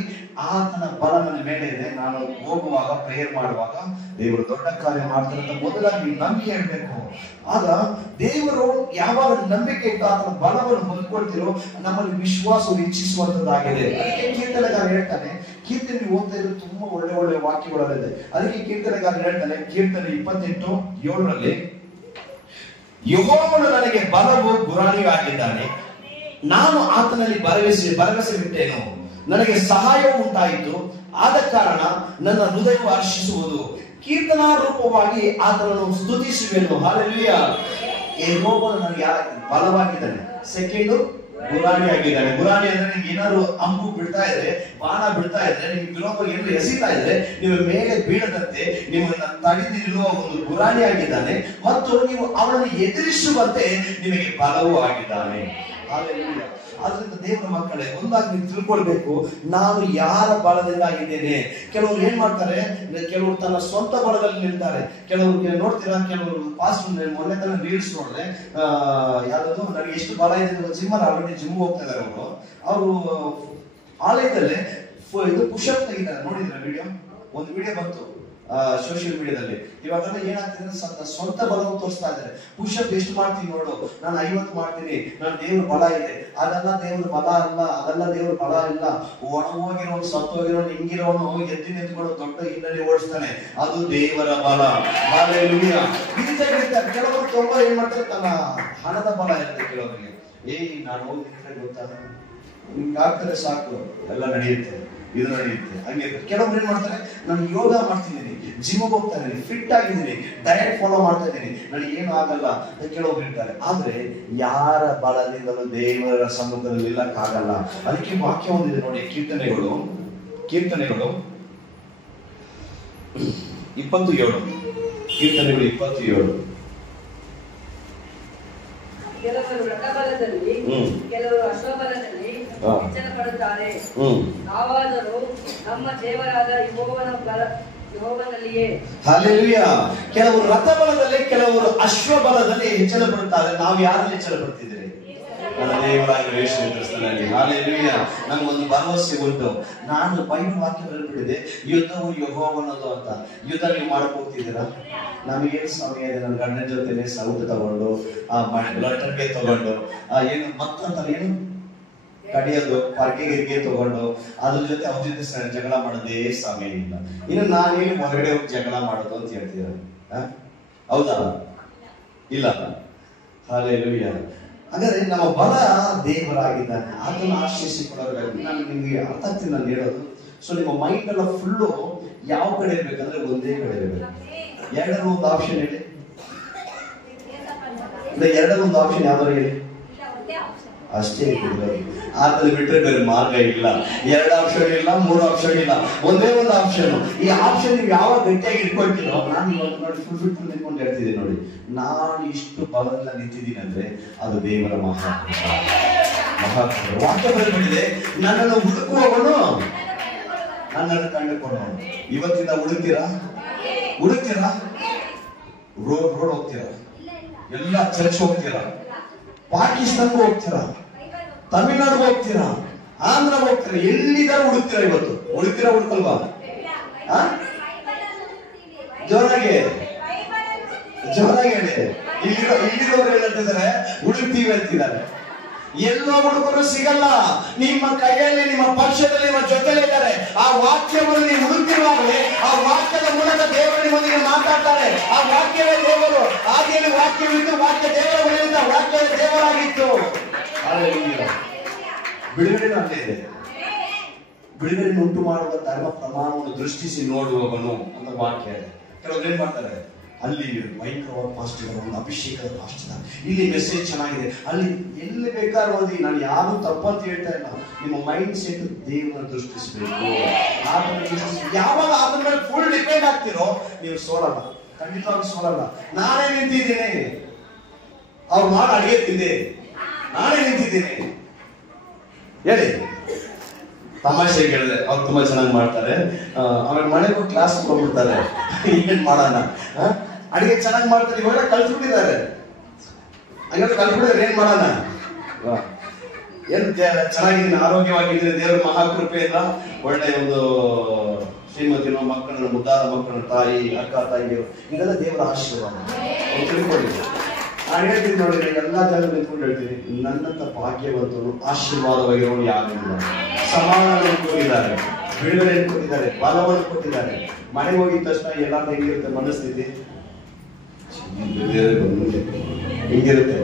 ಆತನ ಬಲ ನನ್ನ ಮೇಲೆ ಇದೆ. ನಾನು ಹೋಗುವಾಗ, ಪ್ರೇಯರ್ ಮಾಡುವಾಗ ದೇವರು ದೊಡ್ಡ ಕಾರ್ಯ ಮಾಡ್ತಾರೆ ಅಂತ ಮೊದಲಾಗಿ ನಂಬಿಕೆ ಹೇಳ್ಬೇಕು. ಆಗ ದೇವರು ಯಾವಾಗ ನಂಬಿಕೆ ಇಟ್ಟು ಆತನ ಬಲವನ್ನು ಹೊಂದ್ಕೊಳ್ತಿರೋ ನಮ್ಮಲ್ಲಿ ವಿಶ್ವಾಸವು ಹೆಚ್ಚಿಸುವಂತದ್ದಾಗಿದೆ. ಅದಕ್ಕೆ ಕೀರ್ತನೆಗಾರ ಹೇಳ್ತಾನೆ, ಕೀರ್ತನೆ ಓದ್ತಾ ಇದ್ರೆ ತುಂಬಾ ಒಳ್ಳೆ ಒಳ್ಳೆ ವಾಕ್ಯಗಳಿದೆ. ಅದಕ್ಕೆ ಕೀರ್ತನೆಗಾರ ಹೇಳ್ತಾನೆ, ಕೀರ್ತನೆ 28:7 ಯೆಹೋವನು ನನಗೆ ಬಲವು ಗುರಾಣಿಯೂ ಆಗಿದ್ದಾನೆ, ನಾನು ಆತನಲ್ಲಿ ಭರವಸೆ ಬಿಟ್ಟೇನು, ನನಗೆ ಸಹಾಯವು ಉಂಟಾಯಿತು, ಆದ ಕಾರಣ ನನ್ನ ಹೃದಯವು ಹರ್ಷಿಸುವುದು, ಕೀರ್ತನಾ ರೂಪವಾಗಿ ಆತನನ್ನು ಸ್ತುತಿಸುವೆನು. ಹಲ್ಲೆಲೂಯಾ. ಯೆಹೋವನು ನನಗೆ ಬಲವಾಗಿದ್ದಾನೆ. ಸೆಕೆಂಡ್, ಗುರಾಣಿ ಆಗಿದ್ದಾನೆ. ಗುರಾಣಿ ಅಂದ್ರೆ ನಿಮ್ಗೆ ಏನಾದ್ರು ಅಂಬು ಬಿಡ್ತಾ ಇದ್ರೆ, ಬಾಣ ಬಿಡ್ತಾ ಇದ್ರೆ, ನಿಮ್ಗೆ ವಿರೋಧ ಏನಾದ್ರು ಎಸಿತಾ ಇದ್ರೆ ನಿಮ್ಮ ಮೇಲೆ ಬೀಳದಂತೆ ನಿಮ್ಮನ್ನ ತಡೆದು ನಿಲ್ಲುವ ಒಂದು ಗುರಾಣಿ ಆಗಿದ್ದಾನೆ. ಮತ್ತು ನೀವು ಅವನನ್ನು ಎದುರಿಸುವಂತೆ ನಿಮಗೆ ಬಲವೂ ಆಗಿದ್ದಾನೆ. ಆದ್ರಿಂದ ದೇವರ ಮಕ್ಕಳೇ, ಒಂದಾಗಿ ನೀವು ತಿಳ್ಕೊಳ್ಬೇಕು, ನಾನು ಯಾರ ಬಲದಿಂದ ಇದ್ದೇನೆ. ಕೆಲವರು ಏನ್ ಮಾಡ್ತಾರೆ, ಕೆಲವರು ತನ್ನ ಸ್ವಂತ ಬಲದಲ್ಲಿ ನಿಲ್ತಾರೆ. ಕೆಲವರು ನೋಡ್ತೀರಾ, ಕೆಲವರು ಪಾಸ್ಟ್ ಮೊನ್ನೆ ತನ ರೀಲ್ಸ್ ನೋಡಿದ್ರೆ ಯಾವ್ದು ನನಗೆ ಎಷ್ಟು ಬಲ ಇದೆ, ಜಿಮ್ಮಲ್ಲಿ ಆಲ್ರೆಡಿ ಜಿಮ್ ಹೋಗ್ತಾ ಇದಾರೆ ಅವರು ಆಲಯದಲ್ಲೇ ಇದು ಪುಷಪ್ ತೆಗಿತಾರೆ. ನೋಡಿದ್ರೆ ವಿಡಿಯೋ, ಒಂದು ವಿಡಿಯೋ ಬಂತು ಸೋಷಿಯಲ್ ಮೀಡಿಯಾದಲ್ಲಿ. ಇವಾಗೆಲ್ಲ ಏನಾಗ್ತಿದೆ, ಸ್ವಂತ ಬಲವನ್ನು ತೋರಿಸ್ತಾ ಇದ್ದಾರೆ. ಪುಷಪ್ ಎಷ್ಟು ಮಾಡ್ತೀನಿ ನೋಡು, ನಾನು 50 ಮಾಡ್ತೀನಿ, ನಾನು ದೇವ್ರ ಬಲ ಇದೆ. ಅದೆಲ್ಲ ದೇವ್ರ ಬಲ ಅಲ್ಲ, ಅದೆಲ್ಲ ದೇವ್ರ ಬಲ ಇಲ್ಲ. ಒಣ ಹೋಗಿರೋನು, ಸತ್ತು ಹೋಗಿರೋನು, ಹಿಂಗಿರೋನು ಎದ್ದು ನಿಂತ್ಕೊಂಡು ದೊಡ್ಡ ಹಿನ್ನೆಲೆ ಓಡಿಸ್ತಾನೆ, ಅದು ದೇವರ ಬಲ. ಹಾಲೆಲೂಯಾ. ಕೆಲವರು ತುಂಬಾ ಏನ್ ಮಾಡ್ತಾರೆ, ತನ್ನ ಹಣದ ಬಲ ಇರುತ್ತೆ ಕೆಲವರಿಗೆ. ನಾನು ಹೋಗಿ ಗೊತ್ತಾ, ನಿಮ್ಗೆ ಆಗ್ತದೆ ಸಾಕು, ಎಲ್ಲ ನಡೆಯುತ್ತೆ, ಇದು ನಡೆಯುತ್ತೆ, ಹಂಗೆ. ಕೆಲವೊಬ್ರು ಏನ್ ಮಾಡ್ತಾರೆ, ನಾನು ಯೋಗ ಮಾಡ್ತಿದ್ದೀನಿ, ಜಿಮ್ ಹೋಗ್ತಾ ಇದ್ದೀನಿ, ಫಿಟ್ ಆಗಿದ್ದೀನಿ, ಡಯಟ್ ಫಾಲೋ ಮಾಡ್ತಾ ಇದ್ದೀನಿ, ನನಗೆ ಏನು ಆಗಲ್ಲ ಕೆಲವೊಬ್ರು ಇರ್ತಾರೆ. ಆದ್ರೆ ಯಾರ ಬಲದಿಂದಲೂ ದೇವರ ಸಮ್ಮುಖದಲ್ಲಿ ನಿಲ್ಲಕ್ಕಾಗಲ್ಲ. ಅದಕ್ಕೆ ವಾಕ್ಯ ಒಂದಿದೆ ನೋಡಿ, ಕೀರ್ತನೆಗಳು 27. ಕೀರ್ತನೆಗಳು 27. ಕೆಲವರು ರಥಬಲದಲ್ಲಿ, ಕೆಲವರು ಅಶ್ವಬಲದಲ್ಲಿ ಹೆಚ್ಚಳ ಪಡುತ್ತಾರೆ. ನಾವಾದರೂ ನಮ್ಮ ದೇವರಾದ ಯೆಹೋವನಲ್ಲಿಯೇ. ಹಲ್ಲೆಲೂಯಾ. ಕೆಲವರು ರಥಬಲದಲ್ಲಿ, ಕೆಲವರು ಅಶ್ವಬಲದಲ್ಲಿ ಹೆಚ್ಚಳ ಪಡುತ್ತಾರೆ. ನಾವು ಯಾರಲ್ಲಿ ಹೆಚ್ಚಳ ಪಡ್ತಿದ್ದೀರಿ? ನನ್ನ ದೇವರಾಗಿ ಯೇಸು ಕ್ರಿಸ್ತನಲ್ಲಿ. ಹಲ್ಲೆಲೂಯಾ. ನನಗೊಂದು ಭರವಸೆ ಉಂಟು. ನಾನು ಬೈಬಲ್ ವಾಕ್ಯ ಬರೆದ್ಬಿಟ್ಟಿದೆ, ಯುದ್ಧವು ಯೆಹೋವನದು ಅಂತ. ಯುದ್ಧ ನೀವು ಮಾಡಕ್ ಹೋಗ್ತಿದ್ದೀರಾ? ನಮಗೇನು ಸಮಯ ಇದೆ, ನನ್ನ ಗಂಡನ ಜೊತೆನೆ ಸೌಟ್ ತಗೊಂಡು, ಲಟರ್ಗೆ ತಗೊಂಡು, ಏನು ಮಕ್ಕಳಂತಾರೆ, ಏನು ಕಡಿಯೋದು, ಪರ್ಗೆ ತಗೊಂಡು ಅದ್ರ ಜೊತೆ ಅವ್ರ ಜೊತೆ ಜಗಳ ಮಾಡೋದೇ ಸಮಯ ಇಲ್ಲ. ಇನ್ನು ನಾನೇನು ಹೊರಗಡೆ ಹೋಗಿ ಜಗಳ ಮಾಡೋದು ಅಂತ ಹೇಳ್ತೀರ? ಹೌದಾ? ಇಲ್ಲ. ಹಲ್ಲೆಲೂಯಾ. ಹಾಗಾದ್ರೆ ನಮ್ಮ ಬಲ ದೇವರಾಗಿದ್ದಾನೆ, ಅದನ್ನು ಆಶ್ರಯಿಸಿಕೊಳ್ಳಬೇಕು. ನಾನು ನಿಮ್ಗೆ ಅರ್ಥ ಆಗ್ತೀನಿ ನಾನು ಹೇಳೋದು. ಸೊ ನಿಮ್ಮ ಮೈಂಡ್ ಎಲ್ಲ ಫುಲ್ಲು ಯಾವ ಕಡೆ ಇರ್ಬೇಕಂದ್ರೆ ಒಂದೇ ಕಡೆ ಇರಬೇಕು. ಎರಡರ ಒಂದು ಆಪ್ಷನ್ ಹೇಳಿ, ಎರಡರ ಒಂದು ಆಪ್ಷನ್ ಯಾವ್ದಾರು ಹೇಳಿ. ಅಷ್ಟೇ ಇದೆ. ಆದ್ರೆ ಬಿಟ್ಟರೆ ಬೇರೆ ಮಾರ್ಗ ಇಲ್ಲ. 2 ಆಪ್ಷನ್ ಇಲ್ಲ, 3 ಆಪ್ಷನ್ ಇಲ್ಲ, ಒಂದೇ ಒಂದು ಆಪ್ಷನ್. ಈ ಆಪ್ಷನ್ ನೀವು ಯಾವಾಗ ಗಟ್ಟಿಯಾಗಿ ಇಟ್ಕೊಳ್ತೀರೋ, ನಾನು ಇವತ್ತು ನೋಡಿ ಫುಲ್ ನಿಂತ್ಕೊಂಡು ಹೇಳ್ತಿದ್ದೀನಿ ನೋಡಿ, ನಾನು ಇಷ್ಟು ಬಲದಿಂದ ನಿಂತಿದ್ದೀನಿ ಅಂದ್ರೆ ಅದು ದೇವರ ಮಹಾತ್ಮ. ವಾಕ್ಯ ಬರೆದಿದೆ, ನನ್ನನ್ನು ಹುಡುಕುವವನು ನನ್ನನ್ನು ಕಂಡುಕೊಂಡವನು. ಇವತ್ತಿಂದ ಹುಡುಕ್ತೀರಾ? ರೋಡ್ ಹೋಗ್ತೀರಾ, ಎಲ್ಲ ಚರ್ಚ್ ಹೋಗ್ತೀರಾ, ಪಾಕಿಸ್ತಾನ್ಗೂ ಹೋಗ್ತೀರಾ, ತಮಿಳ್ನಾಡು ಹೋಗ್ತೀರಾ, ಆಂಧ್ರ ಹೋಗ್ತೀರಾ, ಎಲ್ಲಿದ್ದಾರೆ ಹುಡುಕ್ತೀರಾ? ಇವತ್ತು ಹುಡುಕಲ್ವಾ? ಜೋರಾಗಿ ಹೇಳಿ. ಇಲ್ಲಿರೋರು ಹೇಳ್ತಿದ್ದಾರೆ ಹುಡುಕ್ತೀವಿ ಅಂತಿದ್ದಾರೆ. ಎಲ್ಲೋ ಹುಡುಗರು ಸಿಗಲ್ಲ. ನಿಮ್ಮ ಕೈಯಲ್ಲಿ, ನಿಮ್ಮ ಪಕ್ಷದಲ್ಲಿ, ನಿಮ್ಮ ಜೊತೆಲಿ ಇದ್ದಾರೆ. ಆ ವಾಕ್ಯವನ್ನು ನೀವು ಹುಡುಕ್ತಿರುವಾಗಲೇ ಆ ವಾಕ್ಯದ ಮೂಲಕ ದೇವರು ನಿಮ್ಮೊಂದಿಗೆ ಮಾತಾಡ್ತಾರೆ. ಆ ವಾಕ್ಯವೇ ದೇವರು. ಆದಿಯಲ್ಲಿ ವಾಕ್ಯವಿತ್ತು, ವಾಕ್ಯ ದೇವರ ಬಳಿಯಿಂದ, ವಾಕ್ಯದ ದೇವರಾಗಿತ್ತು. ಬಿಡುಗಡೆ ಅಲ್ಲೇ ಇದೆ. ಬಿಡುಗಡೆ ಉಂಟು ಮಾಡುವ ಧರ್ಮ ಪ್ರಮಾಣವನ್ನು ದೃಷ್ಟಿಸಿ ನೋಡುವವನು ಅಂತ ವಾಕ್ಯ ಇದೆ. ಕೆಲವರು ಏನ್ ಮಾಡ್ತಾರೆ, ಅಲ್ಲಿ ಭಯಂಕರವಾದ ಪಾಸ್ಟರ್, ಒಂದು ಅಭಿಷೇಕದ ಪಾಸ್ಟರ್, ಇಲ್ಲಿ ಮೆಸೇಜ್ ಚೆನ್ನಾಗಿದೆ, ಅಲ್ಲಿ ಎಲ್ಲಿ ಬೇಕಾದ್ರೂ ಓದಿ. ನಾನು ಯಾರು ತಪ್ಪಂತ ಹೇಳ್ತಾ ಇಲ್ಲ. ನಿಮ್ಮ ಮೈಂಡ್ ಸೆಟ್ ದೇವರನ್ನು ದೃಷ್ಟಿಸಬೇಕು. ಯಾವಾಗ ಅದ್ರ ಮೇಲೆ ಫುಲ್ ಡಿಪೆಂಡ್ ಆಗ್ತಿರೋ ನೀವು ಸೋಲಲ್ಲ, ಖಂಡಿತವಾಗಿ ಸೋಲಲ್ಲ. ನಾನೇ ನಿಂತಿದ್ದೇನೆ, ಅವ್ರು ಮಾಡಿ ಅಡಿಗೆ ತಿಂದೆ, ನಾನೇ ನಿಂತಿದ್ದೇನೆ ಹೇಳಿ. ತಮಾಷೆ ಹೇಳಿದೆ, ಅವ್ರು ತುಂಬಾ ಚೆನ್ನಾಗಿ ಮಾಡ್ತಾರೆ. ಆಮೇಲೆ ಮನೆಗೂ ಕ್ಲಾಸ್ ಹೋಗ್ಬಿಡ್ತಾರೆ, ಏನ್ ಮಾಡೋಣ, ಅಡಿಗೆ ಚೆನ್ನಾಗಿ ಮಾಡ್ತಾರೆ, ಇವೆಲ್ಲ ಕಲ್ತ್ಬಿಟ್ಟಿದ್ದಾರೆ. ಹಂಗಾದ್ರೆ ಕಲ್ತ್ಬಿಟ್ಟಿದ್ರೆ ಏನ್ ಮಾಡೋಣ? ಏನ್ ಚೆನ್ನಾಗಿದ್ದೀನಿ, ಆರೋಗ್ಯವಾಗಿದ್ದೀನಿ, ದೇವ್ರ ಮಹಾಕೃಪೆಯಿಂದ ಒಳ್ಳೆ ಒಂದು ಶ್ರೀಮತಿನೋ, ಮಕ್ಕಳನ್ನು, ಮುದ್ದಾದ ಮಕ್ಕಳನ್ನು, ತಾಯಿ, ಅಕ್ಕ ತಂಗಿಯರು, ಇದೆಲ್ಲ ದೇವರ ಆಶೀರ್ವಾದ. ತಿಳ್ಕೊಳ್ಳಿ. ನಾನು ಹೇಳ್ತೀನಿ ನೋಡಿ, ಎಲ್ಲಾ ಜನ ನಿಂತ್ಕೊಂಡು ಹೇಳ್ತೀನಿ, ನನ್ನಂತ ಭಾಗ್ಯವಂತರು, ಆಶೀರ್ವಾದವಾಗಿರೋರು ಯಾರಿಲ್ಲ. ಸಮಾಧಾನವನ್ನು ಕೊಟ್ಟಿದ್ದಾರೆ, ಬಿಡುಗಡೆಯನ್ನು ಕೊಟ್ಟಿದ್ದಾರೆ, ಬಲವನ್ನು ಕೊಟ್ಟಿದ್ದಾರೆ. ಮನೆಗೆ ಹೋಗಿದ ತಕ್ಷಣ ಎಲ್ಲಾರು ಹೆಂಗಿರುತ್ತೆ ಮನಸ್ಥಿತಿ? ಹಿಂಗಿರುತ್ತೆ.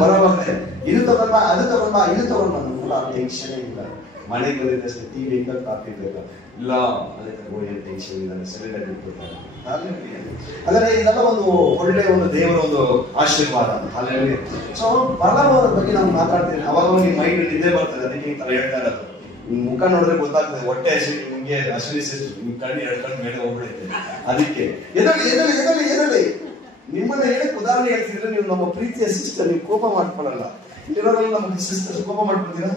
ಬರೋವಾಗಲೇ ಇದು ತಗೊಂಡ, ಅದು ತಗೊಂಡ, ಇದು ತಗೊಂಡ, ಕೂಡ ಟೆನ್ಷನ್ ಇಲ್ಲ. ಮನೆಗೆ ಬಂದಿದ್ದ ತಕ್ಷಣ ಟೀ ಬೇಕಾ, ಕಾಫಿ ಬೇಕಾ? ಇಲ್ಲ, ಅದಕ್ಕೆ ಟೆನ್ಷನ್ ಇಲ್ಲ, ಸೆಲೆಬ್ರೇಟ್ ಇಟ್ಬಿಡ್ತಾರೆ. ಹಾಗಾದ್ರೆ ಇದೆಲ್ಲ ಒಂದು ಒಳ್ಳೆ ಒಂದು ದೇವರ ಒಂದು ಆಶೀರ್ವಾದ. ಹಾಗಾಗಿ ಸೊ ಬಲವಾದ ಬಗ್ಗೆ ನಾವು ಮಾತಾಡ್ತೀನಿ. ಅವಾಗ ನಿಮ್ಮ ಮೈಂಡ್ ನಿದ್ದೆ ಬರ್ತದೆ. ಅದಕ್ಕೆ ಈ ತರ ಹೇಳ್ತಾ ಇರೋದು. ನಿಮ್ ಮುಖ ನೋಡಿದ್ರೆ ಗೊತ್ತಾಗ್ತದೆ, ಹೊಟ್ಟೆ ನಿಮ್ಗೆ ಹಸಿರು ಕಣ್ಣು 2 ಕಣ್ಣು ಮೇಲೆ ಹೋಗ್ಬಿಡುತ್ತೆ. ಅದಕ್ಕೆ ಎದಳಿ ನಿಮ್ಮನ್ನ ಹೇಳಕ್ ಉದಾಹರಣೆ ಹೇಳ್ತಿದ್ರೆ, ನೀವು ನಮ್ಮ ಪ್ರೀತಿಯ ಸಿಸ್ಟರ್, ನೀವು ಕೋಪ ಮಾಡ್ಕೊಳ್ಳಲ್ಲ. ಇರೋದ್ರಲ್ಲಿ ನಮಗೆ ಸಿಸ್ಟರ್ ಕೋಪ ಮಾಡ್ಕೊತೀರಾ?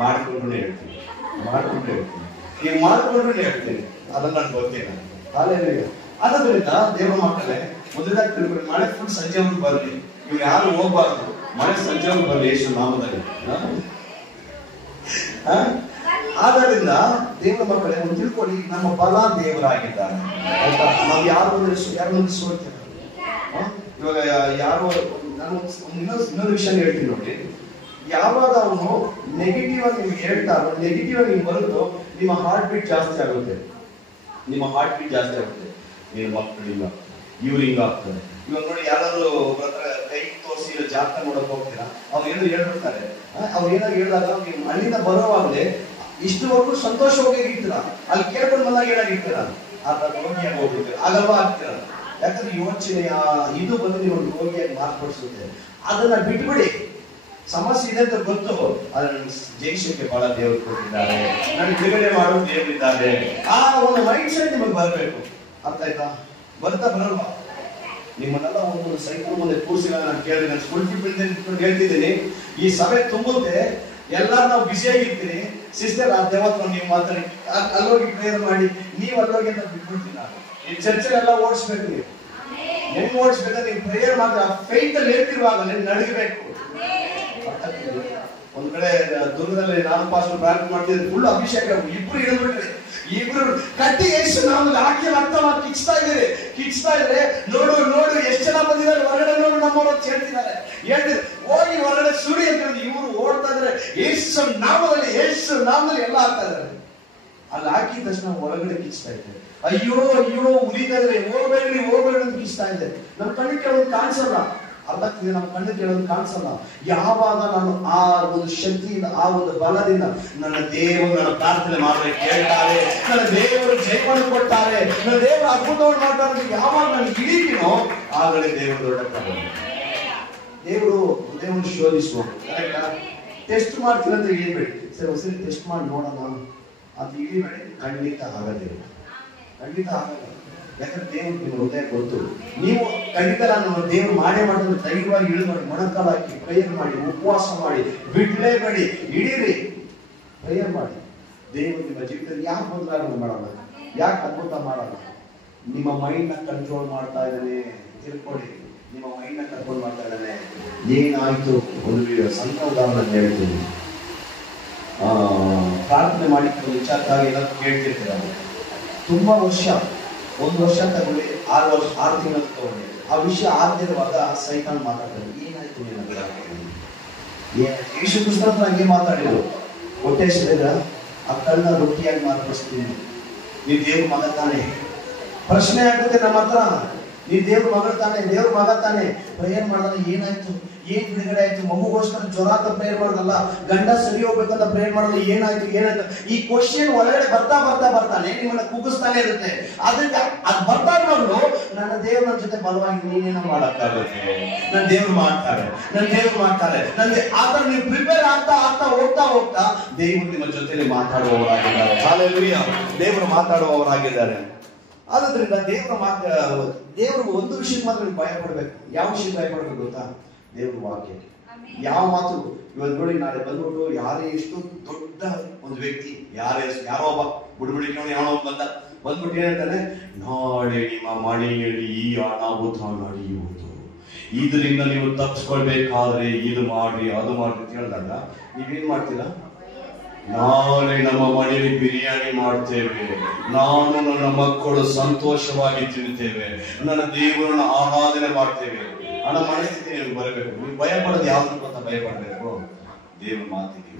ಮಾಡ್ಕೊಂಡು ಹೇಳ್ತೀನಿ, ನೀವು ಮಾಡ್ಕೊಂಡ್ರೆ ಹೇಳ್ತೀನಿ, ಅದನ್ನ ನಾನು ಗೊತ್ತಿಲ್ಲ. ಅದರಿಂದ ದೇವರ ಮಕ್ಕಳೇ, ಮೊದಲಾಗಿ ತಿಳ್ಕೊಂಡು ಮಳೆ ಫುಲ್ ಸಂಜೆವರೆಗೂ ಬರಲಿ, ಇವ್ರು ಯಾರು ಹೋಗ್ಬಾರ್ದು, ಮಳೆ ಸಂಜೆವರೆಗೂ ಬರಲಿ ಯೇಸು ನಾಮದಲ್ಲಿ. ಆದ್ದರಿಂದ ದೇವರ ಮಕ್ಕಳೇ ಒಂದು ತಿಳ್ಕೊಳ್ಳಿ, ನಮ್ಮ ಬಲ ದೇವರಾಗಿದ್ದಾರೆ. ನಾವು ಯಾರು ಸೋಲ್ತೇವೆ. ಇವಾಗ ಯಾರೋ ನಾನು ಇನ್ನೊಂದು ವಿಷಯ ಹೇಳ್ತೀನಿ ನೋಡಿ. ಯಾವಾಗ ಅವನು ನೆಗೆಟಿವ್ ಆಗಿ ನಿಮ್ಗೆ ಹೇಳ್ತಾರೋ, ನೆಗೆಟಿವ್ ಆಗಿ ನಿಮ್ಗೆ ಬರುತ್ತೋ, ನಿಮ್ಮ ಹಾರ್ಟ್ ಬೀಟ್ ಜಾಸ್ತಿ ಆಗುತ್ತೆ. ನೀನು ಮಕ್ಕಳಿಲ್ಲ, ಇವ್ರು ಹಿಂಗಾಗ್ತದೆ. ಇವಾಗ ನೋಡಿ, ಯಾರಾದ್ರೂ ಒಬ್ಬರ ಹತ್ರ ಕೈ ತೋರಿಸಿ ಜಾತಕ ನೋಡಕ್ ಹೋಗ್ತೀರಾ, ಅವ್ರು ಏನು ಹೇಳ್ಬಿಡ್ತಾರೆ. ಅವ್ರು ಏನಾಗಿ ಹೇಳಿದಾಗ ನೀವು ಅಲ್ಲಿಂದ ಬರೋವಾಗಲೇ ಇಷ್ಟುವರೆಗೂ ಸಂತೋಷವಾಗಿ ಇರ್ತೀರ, ಅಲ್ಲಿ ಕೇಳ್ಕೊಂಡು ಬಂದಾಗ ಏನಾಗಿರ್ತೀರ, ರೋಗಿಯಾಗಿ ಹೋಗ್ಬಿಡ್ತೀರ. ಆಗಲ್ವಾ? ಆಗ್ತೀರ. ಯಾಕಂದ್ರೆ ಯೋಚನೆ ಇದು ಬಂದು ನೀವು ರೋಗಿಯಾಗಿ ಮಾರ್ಪಡಿಸುತ್ತೆ. ಅದನ್ನ ಬಿಟ್ಬಿಡಿ. ಸಮಸ್ಯೆ ಇದೆ ಅಂತ ಗೊತ್ತು, ಅದನ್ನ ಜಯಿಸಕ್ಕೆ ಬಹಳ ದೇವರು ಕೊಟ್ಟಿದ್ದಾರೆ, ನನಗೆ ಬಿಡುಗಡೆ ಮಾಡೋ ದೇವರಿದ್ದಾರೆ. ಆ ಒಂದು ಮೈಂಡ್ ಸೆಟ್ ನಿಮಗೆ ಬರಬೇಕು. ಅರ್ಥ ಆಯ್ತಾ? ಬರಲ್ವಾ? ನಿಮ್ಮನ್ನೆಲ್ಲ ಒಂದು ಸೈಕಲ್ ಮುಂದೆ ಕೂರಿಸಿಲ್ಲ ನಾನು ಕೇಳಿದೆ. ನಾನು ಸ್ಕೂಲ್ ಟ್ರಿಪ್ ಹೇಳ್ತಿದ್ದೀನಿ, ಈ ಸಭೆ ತುಂಬುತ್ತೆ, ಎಲ್ಲರೂ ನಾವು ಬಿಸಿಯಾಗಿರ್ತೀನಿ. ಸಿಸ್ಟರ್ ಆ ದೇವತ್ವ ನೀವು ಮಾತಾಡಿ ಅಲ್ಲೋಗಿ ಪ್ರೇಯರ್ ಮಾಡಿ, ನೀವು ಅಲ್ಲೋಗಿ ಅಂತ ಬಿಟ್ಬಿಡ್ತೀನಿ. ನಾನು ಈ ಚರ್ಚೆಲ್ಲ ಓಡಿಸ್ಬೇಕು. ನೀವು ಹೆಂಗ್ ಓಡಿಸ್ಬೇಕಾದ್ರೆ ನೀವು ಪ್ರೇಯರ್ ಮಾತ್ರ ಫೈತ್ ಅಲ್ಲಿ ಹೇಳ್ತಿರುವಾಗಲೇ ನಡಗಬೇಕು. ಒಂದ್ ಕಡೆ ದುರ್ಗದಲ್ಲಿ ನಾನು ಪಾಸ್ಟರ್ ಪ್ರಾರ್ಥನೆ ಮಾಡ್ತಿದ್ದೆ, ಫುಲ್ ಅಭಿಷೇಕ, ಇಬ್ರು ಹಿಡಿದ್ಬಿಟ್ರಿ. ಇಬ್ರು ಕಟ್ಟಿ ಎಷ್ಟು ನಾವು ಹಾಕಿ ರಕ್ತ ಕಿಚ್ತಾ ಇದ್ರೆ ನೋಡು ಎಷ್ಟು ಜನ ಬಂದಿದ್ದಾರೆ ಹೊರಗಡೆ, ನೋಡು ನಮ್ಮವ್ರು ಅಂತ ಹೇಳ್ತಿದ್ದಾರೆ. ಹೋಗಿ ಹೊರಗಡೆ ಸುಡಿ ಅಂತ ಇವ್ರು ಓಡ್ತಾ ಇದ್ರೆ ಯೇಸು ನಾಮದಲ್ಲಿ ಎಲ್ಲ ಆಗ್ತಾ ಇದಾರೆ. ಅಲ್ಲಿ ಹಾಕಿದ ತಕ್ಷಣ ಹೊರಗಡೆ ಕಿಚ್ತಾ ಇದ್ದಾರೆ. ಅಯ್ಯೋ ಉರಿತಾ ಇದ್ರೆ ಹೋಗ್ಬೇಡ್ರಿ ಅಂತ ಕಿಚ್ತಾ ಇದೆ. ನಮ್ಮ ಕಣ್ಣಿಗೆ ಕೆಲವೊಂದು ಕಾಣಿಸಲ್ಲ, ಅರ್ಥ ಆಗ್ತಿದೆ, ನಮ್ಮ ಕಣ್ಣಿಗೆ ಕೆಲವೊಂದು ಕಾಣಿಸಲ್ಲ. ಯಾವಾಗ ನಾನು ಆ ಒಂದು ಶಕ್ತಿಯಿಂದ, ಆ ಒಂದು ಬಲದಿಂದ ನನ್ನ ದೇವರು ನನ್ನ ಪ್ರಾರ್ಥನೆ ಮಾತ್ರ ಕೇಳ್ತಾರೆ, ನನ್ನ ದೇವರು ಜಯವನ್ನು ಕೊಡ್ತಾರೆ, ನನ್ನ ದೇವರು ಅದ್ಭುತವನ್ನು ಮಾಡ್ತಾರೆ, ಯಾವಾಗ ನಾನು ಹಿಡಿತೀನೋ ಆಗಲೇ ದೇವರು ದೊಡ್ಡ ದೇವರು ಶೋಧಿಸುವ. ಟೆಸ್ಟ್ ಮಾಡ್ತೀನಿ ಅಂತ ಇಳಿಬೇಡಿ. ಸರಿ ಒಂದ್ಸರಿ ಟೆಸ್ಟ್ ಮಾಡಿ ನೋಡೋಣ ಅಂತ ಇಳಿಬೇಡಿ. ಖಂಡಿತ ಆಗೋದಿಲ್ಲ. ಯಾಕಂದ್ರೆ ದೇವ್ರು ನಿಮ್ಮ ಹೃದಯ ಗೊತ್ತು. ನೀವು ಖಂಡಿತ ನಾನು ದೇವ್ರು ಮಾಡ್ತಾರೆ ಧೈರ್ಯವಾಗಿ ಇಳಿದು ಮಾಡಿ, ಮೊಣಕಾಲು ಹಾಕಿ ಪ್ರೇಯರ್ ಮಾಡಿ, ಉಪವಾಸ ಮಾಡಿ, ಬಿಡ್ಲೇಬೇಡಿ, ಹಿಡೀರಿ, ಪ್ರೇಯರ್ ಮಾಡಿ. ದೇವರು ನಿಮ್ಮ ಜೀವಿತದಲ್ಲಿ ಯಾಕೆ ಬದಲಾವಣೆ ಮಾಡಲ್ಲ, ಯಾಕೆ ಅದ್ಭುತ ಮಾಡಲ್ಲ? ನಿಮ್ಮ ಮೈಂಡ್ ನ ಕಂಟ್ರೋಲ್ ಮಾಡ್ತಾ ಇದ್ದಾನೆ. ತಿಳ್ಕೊಳ್ಳಿ, ನಿಮ್ಮ ಮೈಂಡ್ ನ ಕಂಟ್ರೋಲ್ ಮಾಡ್ತಾ ಇದ್ದಾನೆ. ಏನಾಯ್ತು? ಒಂದು ಸಣ್ಣ ಉದಾಹರಣೆ ಹೇಳ್ತೀನಿ. ಪ್ರಾರ್ಥನೆ ಮಾಡಿ ವಿಚಾರಕ್ಕಾಗಿ ಏನಾದ್ರು ಕೇಳ್ತಿರ್ತೀರ. ತುಂಬಾ ವರ್ಷ, 1 ವರ್ಷ ತಗೊಳ್ಳಿ, 6 ತಿಂಗಳು ತಗೊಳ್ಳಿ, ಆ ವಿಷಯ ಆಗದಿರುವಾಗ ಸೈತಾನ್ ಮಾತಾಡ್ತಾರೆ. ಏನಾಯ್ತು ಯೇಸು ಕ್ರಿಸ್ತನ ಹತ್ರ ಹಂಗೆ ಮಾತಾಡಿದ್ರು. ಹೊಟ್ಟೆ ಸಿಡಿದ್ರ ಆ ಕಳ್ಳನ ರೊಟ್ಟಿಯಾಗಿ ಮಾರ್ಪಡಿಸ್ತೀನಿ. ನೀವು ದೇವ್ರ ಮಗ ತಾನೆ? ಪ್ರಶ್ನೆ ಆಗುತ್ತೆ ನಮ್ಮ ಹತ್ರ. ನೀವು ದೇವ್ರ ಮಗ ತಾನೆ? ಪ್ರೇಯರ್ ಮಾಡಿದ್ರೆ ಏನಾಯ್ತು? ಏನ್ ಬಿಡುಗಡೆ ಆಯ್ತು? ಮಗುಗೋಸ್ಕರ ಜ್ವರ ಅಂತ ಪ್ರೇಯರ್ ಮಾಡೋದಲ್ಲ, ಗಂಡ ಸರಿ ಹೋಗ್ಬೇಕಂತ ಪ್ರೇಯರ್ ಮಾಡೋದು. ಏನಾಯ್ತು? ಈ ಕ್ವಶನ್ ಒಳಗಡೆ ಬರ್ತಾನೆ ನಿಮ್ಮನ್ನ ಕುಗ್ಗಿಸ್ತಾನೆ ಇರುತ್ತೆ. ಅದಕ್ಕೆ ಅದ್ ಬರ್ತಾ ನೋಡ್ಲು ನನ್ನ ದೇವ್ರ ನನ್ನ ಜೊತೆ ಬಲವಾಗಿ ನೀನೇನೋ ಮಾಡಕ್ಕಾಗುತ್ತೆ. ನನ್ನ ದೇವ್ರು ಮಾಡ್ತಾರೆ. ನನ್ಗೆ ಆತರ ನೀವು ಪ್ರಿಪೇರ್ ಆಗ್ತಾ ಹೋಗ್ತಾ ದೇವ್ರು ನಿಮ್ಮ ಜೊತೆಲಿ ಮಾತಾಡುವವರಾಗಿದ್ದಾರೆ. ಹಲ್ಲೆಲೂಯಾ! ದೇವರು ಮಾತಾಡುವವರಾಗಿದ್ದಾರೆ. ಆದ್ರಿಂದ ದೇವರು ಒಂದು ವಿಷಯಕ್ಕೆ ಮಾತ್ರ ಭಯ ಪಡ್ಬೇಕು. ಯಾವ ವಿಷಯಕ್ಕೆ ಭಯ ಪಡ್ಬೇಕು ಗೊತ್ತಾ? ದೇವ್ರ ವಾಕ್ಯಕ್ಕೆ. ಯಾವ ಮಾತು ಇವತ್ತು ನೋಡಿ, ನಾಳೆ ಬಂದ್ಬಿಟ್ಟು ಯಾರೇ ಎಷ್ಟು ದೊಡ್ಡ ಒಂದು ವ್ಯಕ್ತಿ, ಯಾರೋ ಒಬ್ಬ ಬುಡ್ಬುಡಿ ಯಾರೋ ಬಂದ್ಬಿಟ್ಟು ಏನ್ ಹೇಳ್ತಾನೆ, ನಾಳೆ ನಿಮ್ಮ ಮನೆಯಲ್ಲಿ ಈ ಅನಾಹುತ ನಡೆಯುವುದು, ಇದರಿಂದ ನೀವು ತಪ್ಪಿಸ್ಕೊಳ್ಬೇಕಾದ್ರೆ ಇದು ಮಾಡ್ರಿ ಅದು ಮಾಡ್ರಿ ಅಂತ ಹೇಳಿದಾಗ ನೀವೇನ್ ಮಾಡ್ತೀರಾ? ನಾಳೆ ನಮ್ಮ ಮನೆಯಲ್ಲಿ ಬಿರಿಯಾನಿ ಮಾಡ್ತೇವೆ, ನಾನು ನನ್ನ ಮಕ್ಕಳು ಸಂತೋಷವಾಗಿ ತಿಂತೇವೆ, ನನ್ನ ದೇವರನ್ನ ಆರಾಧನೆ ಮಾಡ್ತೇವೆ ಅನ್ನೋ ಮನಸ್ಥಿತಿ ನಿಮ್ಗೆ ಬರಬೇಕು. ನೀವು ಭಯ ಪಡೋದು ಯಾವ್ದು ಅಂತ ಭಯ ಪಡಬೇಕು? ದೇವ್ರ ಮಾತಿಗೆ,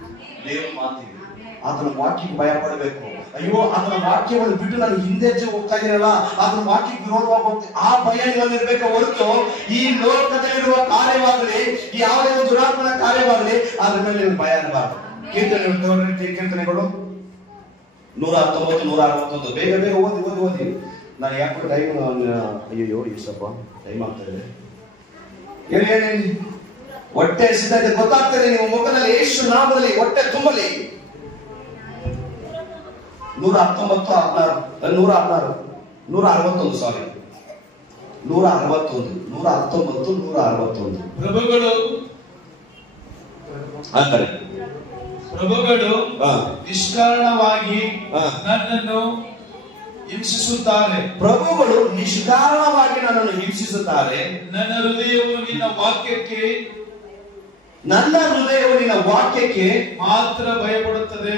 ಆತನ ವಾಕ್ಯಕ್ಕೆ ಭಯ ಪಡಬೇಕು. ಅಯ್ಯೋ, ಆತನ ವಾಕ್ಯವನ್ನು ಬಿಟ್ಟು ನಾನು ಹಿಂದೆ ಹೋಗ್ತಾ ಇದೀನಲ್ಲ, ಆತನ ವಾಕ್ಯಕ್ಕೆ ವಿರೋಧವಾಗಿ ಹೋಗ್ತೀನಿ, ಆ ಭಯ ನಿಮ್ಮಲ್ಲಿರ್ಬೇಕು ಹೊರತು ಈ ಲೋಕದಲ್ಲಿರುವ ಕಾರ್ಯವಾಗಲಿ, ಯಾವುದೇ ಒಂದು ದುರಾತ್ಮನ ಕಾರ್ಯವಾಗಲಿ ಅದ್ರ ಮೇಲೆ ನೀವು ಭಯ ಇರಬಾರ್ದು. ಕೀರ್ತನೆಗಳು 119, 161 ಬೇಗ ಓದಿ. ನಾನು ಯಾಕೆ ಟೈಮ್ ಅಯ್ಯೋ ಸ್ವಲ್ಪ ಟೈಮ್ ಆಗ್ತಾ ಇದೆ. ಹೇಳಿ, ಹೊಟ್ಟೆ ಸಿದ್ಧತೆ ಗೊತ್ತಾಗ್ತದೆ ನಿಮ್ಮ ಮುಖದಲ್ಲಿ, ಯೇಸು ನಾಮದಲ್ಲಿ ಹೊಟ್ಟೆ ತುಂಬಲಿ. 119, 161. ಪ್ರಭುಗಳು ಅಂತಾರೆ. ಪ್ರಭುಗಳು ನಿಷ್ಕಾರಣವಾಗಿ ನನ್ನನ್ನು ಹಿಂಸಿಸುತ್ತಾರೆ. ಪ್ರಭುಗಳು ನಿಷ್ಕಾರಣವಾಗಿ ನನ್ನನ್ನು ಹಿಂಸಿಸುತ್ತಾರೆ. ನನ್ನ ಹೃದಯವು ನಿನ್ನ ವಾಕ್ಯಕ್ಕೆ ಮಾತ್ರ ಭಯಪಡುತ್ತದೆ.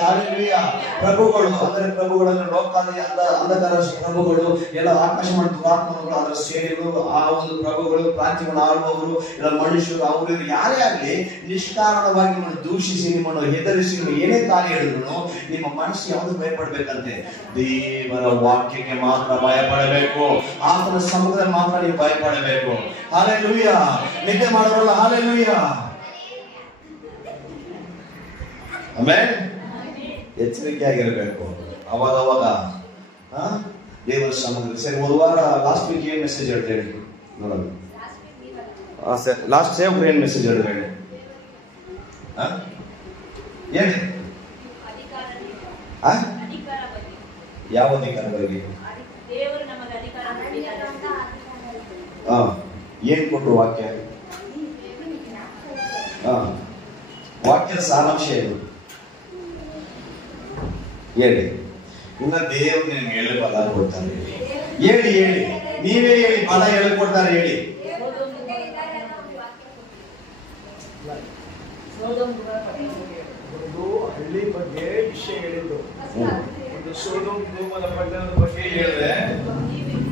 ಹಾಲೆಲೂಯಾ. ಪ್ರಭುಗಳು ಅಂದ್ರೆ ಪ್ರಭುಗಳನ್ನು ಲೋಕಾದಿ ಅಂಧಕಾರ ಪ್ರಭುಗಳು ಎಲ್ಲ ಆಕಾಶ ಮಾಡಿ ದುರಾತ್ಮಗಳು ಅದರ ಸೇರಿಗಳು ಆ ಒಂದು ಪ್ರಭುಗಳು ಪ್ರಾಂತ್ಯಗಳು ಆಳುವವರು ಎಲ್ಲ ಮನುಷ್ಯರು ಅವರು ಯಾರೇ ಆಗಲಿ ನಿಷ್ಕಾರಣವಾಗಿ ನಿಮ್ಮನ್ನು ದೂಷಿಸಿ ನಿಮ್ಮನ್ನು ಹೆದರಿಸಿ ಏನೇ ಕಾರ್ಯ ಹೇಳಿದ್ರು ನಿಮ್ಮ ಮನಸ್ಸು ಯಾವುದು ಭಯಪಡಬೇಕಂತೆ? ದೇವರ ವಾಕ್ಯಕ್ಕೆ ಮಾತ್ರ ಭಯಪಡಬೇಕು. ಆತನ ಸಮುದ್ರದಲ್ಲಿ ಮಾತ್ರ ನೀವು ಭಯಪಡಬೇಕು. ಹಾಲೆಲೂಯಾ. ನಿದ್ದೆ ಮಾಡೋರಲ್ಲ, ಹಾಲೆಲೂಯಾ. ಆಮೇಲೆ ಎಚ್ಚರಿಕೆಯಾಗಿರ್ಬೇಕು. ಅವಾಗ ದೇವರ ಸಮುದ್ರ. ಸರಿ, ಒಂದು ವಾರ ಲಾಸ್ಟ್ ವೀಕ್ ಏನ್ ಮೆಸೇಜ್ ಹೇಳ್ತಾ ಹೇಳಿ ನೋಡೋಣ. ಸರ್ ಲಾಸ್ಟ್ ಸೇವ್ ಏನ್ ಮೆಸೇಜ್ ಹೇಳಿದ್ರೆ ಹೇಳಿ. ಹೇಳಿ ಯಾವ ಅಧಿಕಾರ ಬಗ್ಗೆ? ಏನ್ ಕೊಟ್ಟರು ವಾಕ್ಯ? ವಾಕ್ಯದ ಸಾರಾಂಶ ಏನು ಹೇಳಿ. ಇನ್ನ ದೇವರು ನಿಮ್ಗೆ ಹೇಳಿ ಬಲ ಕೊಡ್ತಾರೆ. ಹೇಳಿ ನೀವೇ ಹೇಳಿ, ಬಲ ಹೇಳಿಕೊಡ್ತಾರೆ ಹೇಳಿ. ಒಂದು ಹಳ್ಳಿ ಬಗ್ಗೆ ವಿಷಯ ಹೇಳಿದ್ದು, ಒಂದು ಸೋದೋಮ್ ಗೋಮರ ಪಟ್ಟಣದ ಬಗ್ಗೆ ಹೇಳಿದ್ರೆ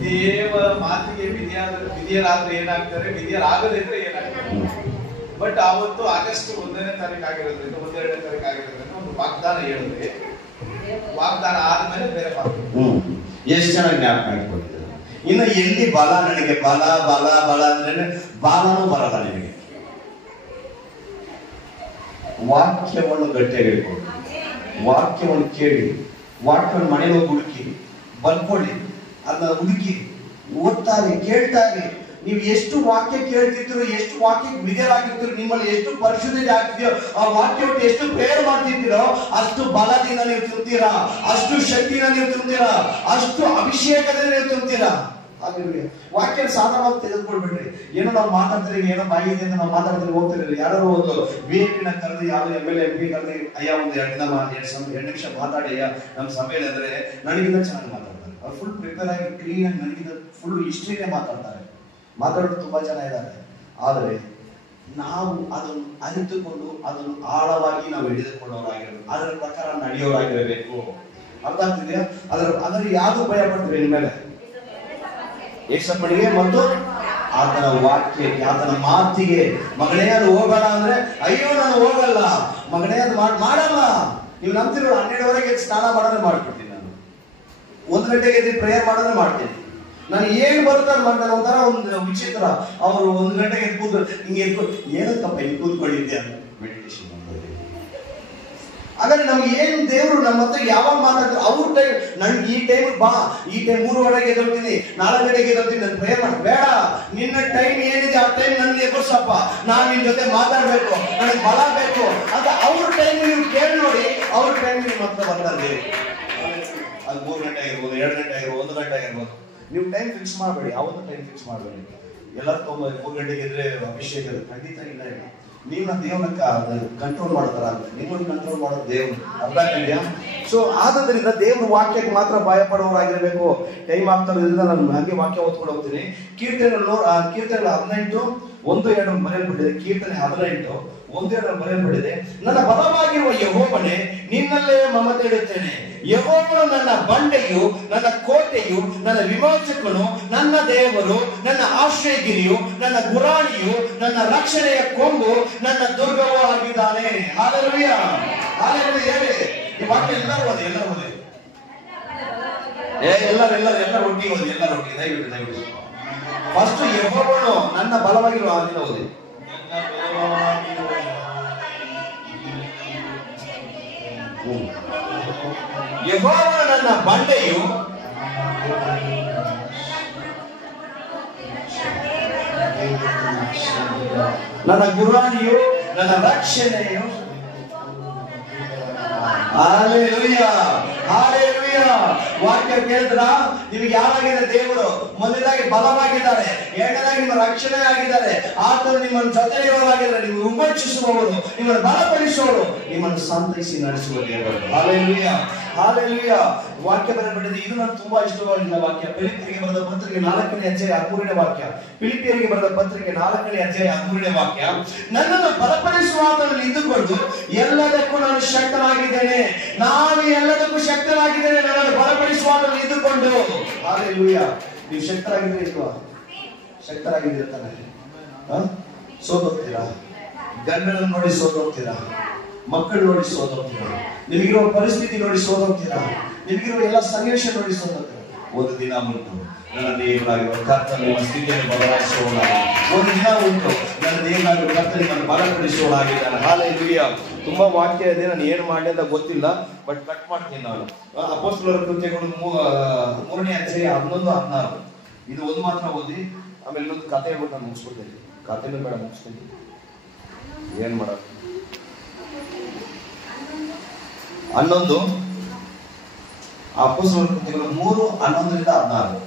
ದೇವರ ಮಾತಿಗೆ ವಿಧಿಯರಾದ್ರೆ ಏನಾಗ್ತಾರೆ, ವಿಧಿಯರಾಗದಿದ್ರೆ ಏನಾಗ್ತಾರೆ. ಬಟ್ ಅವತ್ತು ಆಗಸ್ಟ್ 1ನೇ ತಾರೀಕು ಆಗಿರೋದ್ರಿಂದ 1-2ನೇ ತಾರೀಕು ಆಗಿರೋದ್ರಿಂದ ಒಂದು ವಾಗ್ದಾನ ಹೇಳಿದ್ರೆ ವಾಗ್ದಾನ ಆದ್ಮೇಲೆ ಬೇರೆ ಎಷ್ಟು ಜನ ಜ್ಞಾಪಕ ಇಟ್ಕೊಂಡಿದ್ದಾರೆ. ಇನ್ನು ಎಲ್ಲಿ ಬಲ? ನನಗೆ ಬಲ ಬಲ ಬಲ ಅಂದ್ರೆ ಬಾಲನೂ ಬರಲ್ಲ ನಿನಗೆ. ವಾಕ್ಯವನ್ನು ಗಟ್ಟಿಯಾಗಿ ಇಟ್ಕೊಂಡು ವಾಕ್ಯವನ್ನು ಕೇಳಿ, ವಾಕ್ಯವನ್ನು ಮನೆಗೆ ಹೋಗಿ ಹುಡುಕಿ ಬರ್ಕೊಳ್ಳಿ, ಅದನ್ನ ಹುಡುಕಿ ಓದ್ತಾರೆ, ಕೇಳ್ತಾರೆ. ನೀವು ಎಷ್ಟು ವಾಕ್ಯ ಕೇಳ್ತಿದ್ರು, ಎಷ್ಟು ವಾಕ್ಯಕ್ಕೆ ವಿಧೇಯರಾಗಿರ್ತೀರೋ, ನಿಮ್ಮಲ್ಲಿ ಎಷ್ಟು ಪರಿಶುದ್ಧತೆ ಆಗ್ತಿದೆಯೋ, ಆ ವಾಕ್ಯವನ್ನು ಎಷ್ಟು ಪ್ರೇಯರ್ ಮಾಡ್ತಿದ್ದೀರೋ ಅಷ್ಟು ಬಲದಿಂದ ನೀವು ತುಂಬ್ತೀರಾ, ಅಷ್ಟು ಶಕ್ತಿನ ನೀವು ತುಂಬ್ತೀರಾ, ಅಷ್ಟು ಅಭಿಷೇಕದಿಂದ ನೀವು ತುಂಬ್ತೀರಾ. ಹಾಗೆ ವಾಕ್ಯ ಸಾಧಾರಣವಾಗಿ ತೆಗೆದುಕೊಳ್ಬೇಡ್ರಿ. ಏನೋ ನಾವು ಮಾತಾಡ್ತೀರಿ, ಏನೋ ಬಾಯಿ ಇದೆ ಅಂತ ನಾವು ಮಾತಾಡ್ತೀರಿ, ಹೋಗ್ತಿರಲಿಲ್ಲ. ಯಾರೋ ಒಂದು VIP-ನ ಕರೆದು, ಯಾವ್ದು MLA MP ಕರೆದು, ಅಯ್ಯ ಒಂದು 2 ನಿಮಿಷ ಮಾತಾಡಿ ಅಯ್ಯ ನಮ್ಮ ಸಭೆಯಲ್ಲಿ ಅಂದ್ರೆ ನನಗಿಂತ ಚೆನ್ನಾಗಿ ಮಾತಾಡ್ತಾರೆ. ಅವ್ರು ಫುಲ್ ಪ್ರಿಪೇರ್ ಆಗಿ ಕ್ಲೀನ್ ಆಗಿ ನನಗಿಂತ ಫುಲ್ ಹಿಸ್ಟ್ರಿನೇ ಮಾತಾಡ್ತಾರೆ. ಮಾತಾಡೋದು ತುಂಬಾ ಜನ ಇದ್ದಾರೆ. ಆದರೆ ನಾವು ಅದನ್ನು ಅರಿತುಕೊಂಡು ಅದನ್ನು ಆಳವಾಗಿ ನಾವು ಹಿಡಿದುಕೊಳ್ಳೋರಾಗಿರಬೇಕು, ಅದರ ಪ್ರಕಾರ ನಡೆಯೋರಾಗಿರಬೇಕು. ಅರ್ಥ ಆಗ್ತಿದೆಯಾ? ಅದರ ಯಾವುದು ಭಯ ಪಡ್ತೀವಿ ಇನ್ಮೇಲೆ? ಏಸಪ್ಪನಿಗೆ ಮತ್ತು ಆತನ ವಾಕ್ಯಕ್ಕೆ, ಆತನ ಮಾತಿಗೆ. ಮಗನೇ ಅದು ಹೋಗಬೇಡ ಅಂದ್ರೆ ಅಯ್ಯೋ ನಾನು ಹೋಗಲ್ಲ, ಮಗನೇ ಅದು ಮಾಡಲ್ಲ. ನೀವು ನಂಬ್ತಿರೋ 12ವರೆಗೆ ಸ್ನಾನ ಮಾಡೋದ್ರೆ ಮಾಡ್ಬಿಡ್ತೀನಿ, ನಾನು 1 ಗಂಟೆಗೆ ಎದ್ದು ಪ್ರೇಯರ್ ಮಾಡೋದ್ರೆ ಮಾಡ್ತೀನಿ. ನಾನು ಏನ್ ಬರ್ತಾರೆ ಮಾಡ್ತಾನೆ ಒಂಥರ ಒಂದು ವಿಚಿತ್ರ. ಅವರು 1 ಗಂಟೆಗೆ ಎದ್ದು ಕೂತ್ರು, ಹಿಂಗೆ ಎದ್ಕೊಂಡು ಏನಕ್ಕಪ್ಪ ಹಿಂಗೆ ಕೂತ್ಕೊಂಡಿದ್ದೆ ಅಂತ ಮೆಡಿಟೇಷನ್ ಮಾಡ್ತಾರೆ. ಹಾಗಾದ್ರೆ ನಮ್ಗೆ ಏನ್ ದೇವರು ನಮ್ಮ ಹತ್ರ ಯಾವಾಗ ಮಾತಾಡ್ತಾರೆ? ಅವ್ರ ಟೈಮ್, ನನ್ಗೆ ಈ ಟೈಮ್ ಬಾ, ಈ ಟೈಮ್ 3:15 ಎದ್ದೇಳ್ತೀನಿ, 4 ಗಂಟೆಗೆ ಎದ್ದೇಳ್ತೀನಿ, ನಾನು ಪ್ರೇಯರ್ ಮಾಡಿ. ಬೇಡ, ನಿನ್ನ ಟೈಮ್ ಏನಿದೆ ಆ ಟೈಮ್ ನನ್ನ ಎದುರ್ಸಪ್ಪ, ನಾನು ನಿನ್ ಜೊತೆ ಮಾತಾಡ್ಬೇಕು, ನನಗೆ ಬಲ ಬೇಕು ಅಂತ ಅವ್ರ ಟೈಮ್ ನೀವು ಕೇಳಿ ನೋಡಿ. ಅವ್ರ ಟೈಮ್ ನಿಮ್ಮ ಹತ್ರ ಬರ್ತಾರೆ. ಅದು 3 ಗಂಟೆ ಆಗಿರ್ಬೋದು, 2 ಗಂಟೆ ಆಗಿರ್ಬೋದು, 1 ಗಂಟೆ ಆಗಿರ್ಬೋದು. ನೀವು ಟೈಮ್ ಫಿಕ್ಸ್ ಮಾಡಬೇಡಿ, ಯಾವತ್ತೂ ಟೈಮ್ ಫಿಕ್ಸ್ ಮಾಡಬೇಡಿ. ಎಲ್ಲರೂ 3 ಗಂಟೆಗೆ ಇದ್ರೆ ಅಭಿಷೇಕ ಖಂಡಿತ ಇಲ್ಲ. ನೀವನ್ನ ದೇವರನ್ನ ಕಂಟ್ರೋಲ್ ಮಾಡ್ತಾರ ಅಂತ, ನಿಮ್ಮನ್ನು ಕಂಟ್ರೋಲ್ ಮಾಡೋದು ದೇವರು. ಅರ್ಥ ಆಗ್ತಿದ್ಯಾ? ಸೊ ಆದ್ರಿಂದ ದೇವ್ರ ವಾಕ್ಯಕ್ಕೆ ಮಾತ್ರ ಭಯ ಪಡುವವರಾಗಿರ್ಬೇಕು. ಟೈಮ್ ಆಗ್ತಾ ಇರೋದ್ರಿಂದ ನಾನು ಹಾಗೆ ವಾಕ್ಯ ಓದ್ಕೊಂಡು ಹೋಗ್ತೀನಿ. ಕೀರ್ತನೆಗಳು 18 1-2 ಬರೆಯಲ್ಪಟ್ಟಿದೆ. ಕೀರ್ತನೆ 18 1-2 ಬರೆಯಲ್ಪಟ್ಟಿದೆ. ನನ್ನ ಬಲವಾಗಿರುವ ಯೆಹೋವನೇ, ನಿನ್ನಲ್ಲೇ ಮಮತೆ ಇಡುತ್ತೇನೆ. ಯೆಹೋವನು ನನ್ನ ಬಂಡೆಯು, ನನ್ನ ಕೋಟೆಯು, ನನ್ನ ವಿಮೋಚಕನು, ನನ್ನ ದೇವರು, ನನ್ನ ಆಶ್ರಯಗಿರಿಯು, ನನ್ನ ಗುರಾಣಿಯು, ನನ್ನ ರಕ್ಷಣೆಯ ಕೊಂಬು, ನನ್ನ ದುರ್ಗವೂ ಆಗಿದ್ದಾನೆ. Hallelujah, hallelujah. ಹೇಳಿ ಈ ವಾಕ್ಯ ಎಲ್ಲರೂ ಓದಿ, ಎಲ್ಲರೂ ಓದಿ. ಎಲ್ಲರೂ ಒಟ್ಟಿಗೆ ಓದಿ, ಎಲ್ಲರೂ ಒಟ್ಟಿಗೆ. ದಯವಿಟ್ಟು ಫಸ್ಟ್ ಯೆಹೋವನು ನನ್ನ ಬಲವಾಗಿರುವ ಆಗಿನ ಓದಿ. ಯೆಹೋವನು ನನ್ನ ಬಂಡೆಯು, ನನ್ನ ಗುರಾಣಿಯು, ನನ್ನ ರಕ್ಷಣೆಯು. ಹಾಲೆಲೂಯಾ. ಹಾಲೆಲೂಯಾ. ವಾಕ್ಯ ಕೇಳಿದ್ರ ನಿಮಗೆ ಯಾರಾಗಿದೆ ದೇವರು? ಮೊದಲನೇದಾಗಿ ಬಲವಾಗಿದ್ದಾರೆ, ಎರಡನೇದಾಗಿ ನಿಮ್ಮ ರಕ್ಷಣೆ ಆಗಿದ್ದಾರೆ, ಆತನು ನಿಮ್ಮನ್ನು ಜೊತೆ ಇರೋರಾಗಿದ್ದಾರೆ, ನೀವು ವಿಮೋಚಿಸುವವರು, ನಿಮ್ಮನ್ನು ಬಲಪಡಿಸುವವರು, ನಿಮ್ಮನ್ನು ಸಂತೈಸಿ ನಡೆಸುವ ದೇವರು. Hallelujah, hallelujah. ವಾಕ್ಯ ಬರೆಯಲ್ಪಟ್ಟಿದೆ. ಇದು ನನಗೆ ತುಂಬಾ ಇಷ್ಟವಾಗಿದ್ದ ವಾಕ್ಯ. ಫಿಲಿಪ್ಪಿಯರಿಗೆ ಬರೆದ ಪತ್ರಿಕೆ 4ನೇ ಅಧ್ಯಾಯ 13ನೇ ವಾಕ್ಯ. ಫಿಲಿಪ್ಪಿಯರಿಗೆ ಬರೆದ ಪತ್ರಿಕೆ 4ನೇ ಅಧ್ಯಾಯ 13ನೇ ವಾಕ್ಯ. ನನ್ನನ್ನು ಬಲಪಡಿಸುವ ಆತನಲ್ಲಿ ಇದ್ದುಕೊಂಡು ಎಲ್ಲದಕ್ಕೂ ನಾನು ಶಕ್ತನಾಗಿದ್ದೇನೆ. ನಾನು ಎಲ್ಲದಕ್ಕೂ ಶಕ್ತನಾಗಿದ್ದೇನೆ, ನನ್ನನ್ನು ಬಲಪಡಿಸುವ ಆತನಲ್ಲಿ ಇದ್ದುಕೊಂಡು. ಹಾಲೆಲೂಯಾ. ನೀವು ಶಕ್ತರಾಗಿದ್ರೆ ಇಲ್ವಾ? ಶಕ್ತರಾಗಿದ್ದೀರ ತಾನೆ? ಸೋತೋಗ್ತೀರಾ? ಗಂಡನನ್ನು ನೋಡಿ ಸೋತೋಗ್ತೀರಾ? ಮಕ್ಕಳು ನೋಡಿ ಸೋತೋಗ್ತೀರಾ? ನಿಮಗಿರುವ ಪರಿಸ್ಥಿತಿ ನೋಡಿ ಸೋತೋಗ್ತೀರಾ? ನಿಮಗಿರುವ ಎಲ್ಲ ಸನ್ನಿವೇಶ ನೋಡಿ ಸೋತೋಗ್ತೀರಾ? ಒಂದು ದಿನ ಉಂಟು, ನನ್ನ ದೇವರಾಗಿರುವ ಕರ್ತನು ನಿಮ್ಮ ಸ್ಥಿತಿಯನ್ನು ಬದಲಾಯಿಸುವವನಾಗಿ. ಒಂದು ದಿನ ಉಂಟು, ನನ್ನ ದೇವರಾಗಿರುವ ಕರ್ತನು ನಿಮ್ಮನ್ನು ಬಲಪಡಿಸುವವನಾಗಿದ್ದಾನೆ. ಹಾಲೆಲೂಯಾ. ತುಂಬಾ ವಾಕ್ಯ ಇದೆ, ನಾನು ಏನು ಮಾಡಿ ಅಂತ ಗೊತ್ತಿಲ್ಲ, ಬಟ್ ಕಟ್ ಮಾಡ್ತೀನಿ ನಾನು. ಅಪೊಸ್ತಲರ ಕೃತ್ಯಗಳು 3ನೇ ಅಧ್ಯಾಯ 11-16. ಇದು ಒಂದು ಮಾತ್ರ ಓದಿ, ಆಮೇಲೆ ಇನ್ನೊಂದು ಕಥೆ ಹೇಳ್ಬಿಟ್ಟು ನಾನು ಮುಗಿಸ್ಕೊಡ್ತೀನಿ. ಕಥೆನೂ ಬೇಡ, ಮುಗಿಸ್ತೀನಿ. ಏನ್ ಮಾಡೋದು? 11 ಅಪೊಸ್ತಲರ ಕೃತ್ಯಗಳು 3:11-16.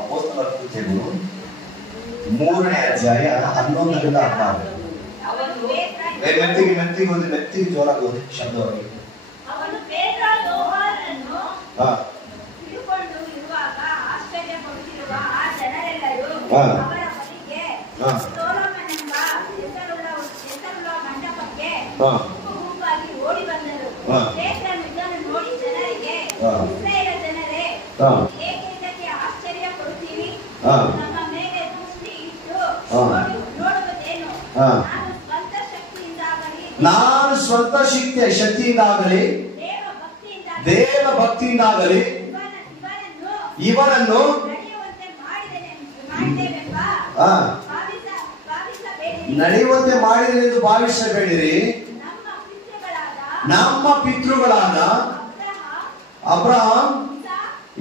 ಅಪೊಸ್ತಲರ ಕೃತ್ಯಗಳು 3ನೇ ಅಧ್ಯಾಯ 11-16. ಮೆತ್ತಿಗೆ ಓದಿ, ಮೆತ್ತಿಗೆ ಜೋರಾಗಿ ಓದಿ, ಶಬ್ದವಾಗಿ. ಅವನು ಪೇತ್ರ ಯೋಹಾನನನ್ನು ಹಿಡಿದುಕೊಂಡು ಇರುವಾಗ ಆಶ್ಚರ್ಯಪಡುತ್ತಿರುವ ಆ ಜನರೆಲ್ಲರೂ ಅವರ ಬಳಿಗೆ ಸೊಲೊಮೋನನೆಂಬ ಹೆಸರುಳ್ಳ ಮಂಟಪಕ್ಕೆ ಗುಂಪಾಗಿ ಓಡಿ ಬಂದರು. ಪೇತ್ರನು ಇದನ್ನು ನೋಡಿ ಜನರಿಗೆ, ಇಸ್ರಾಯೇಲ ಜನರೇ, ಏಕೆ ಇದಕ್ಕೆ ಆಶ್ಚರ್ಯ ಪಡುತ್ತೀರಿ? ನಮ್ಮ ಮೇಲೆ ದೃಷ್ಟಿ ಇಟ್ಟು ನೋಡುವುದೇನು? ನಾನು ಸ್ವಂತ ಶಕ್ತಿಯಿಂದಾಗಲಿ ದೇವ ಭಕ್ತಿಯಿಂದಾಗಲಿ ಇವನನ್ನು ನಡೆಯುವಂತೆ ಮಾಡಿದೆನೆಂದು ಭಾವಿಸಬೇಡಿರಿ. ನಮ್ಮ ಪಿತೃಗಳಾದ ಅಬ್ರಹಾಂ,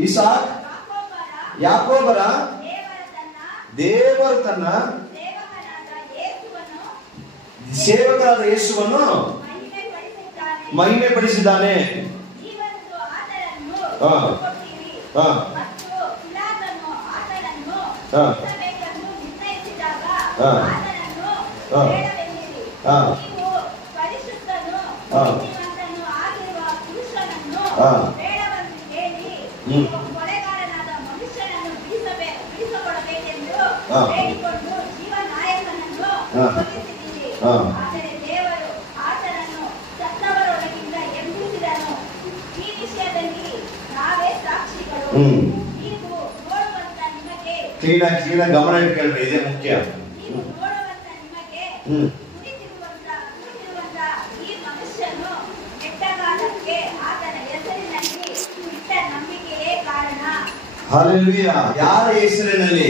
ಇಸಾಕ್, ಯಾಕೋಬರ ದೇವರು ತನ್ನ ಸೇವಕರಾದ ಯೇಸುವನ್ನು ಮಹಿಮೆ ಪಡಿಸಿದ್ದಾನೆ. ಆದರೆ ದೇವರು ಆತನನ್ನು ಸತ್ತವರೊಳಗಿಂದ ಎಬ್ಬಿಸಿದನು. ಈ ವಿಷಯದಲ್ಲಿ ನಾವೇ ಸಾಕ್ಷಿಗಳು. ನೀವು ನೋಡುವಂತ ನಿಮಗೆ ಕ್ಲೀನಾಗಿ ಗಮನ ಇಟ್ಕೊಳ್ರಿ, ಇದೇ ಮುಖ್ಯ. ನೀವು ನೋಡುವಂತ ನಿಮಗೆ ಕುಳಿತಿರುವಂತ ಈ ಮನುಷ್ಯನು ಕೆಟ್ಟಗಾಲಕ್ಕೆ ಆತನ ಹೆಸರಿನಲ್ಲಿ ಇಟ್ಟ ನಂಬಿಕೆಯೇ ಕಾರಣ. ಹಲ್ಲೆಲೂಯಾ. ಯಾರ ಹೆಸರಿನಲ್ಲಿ?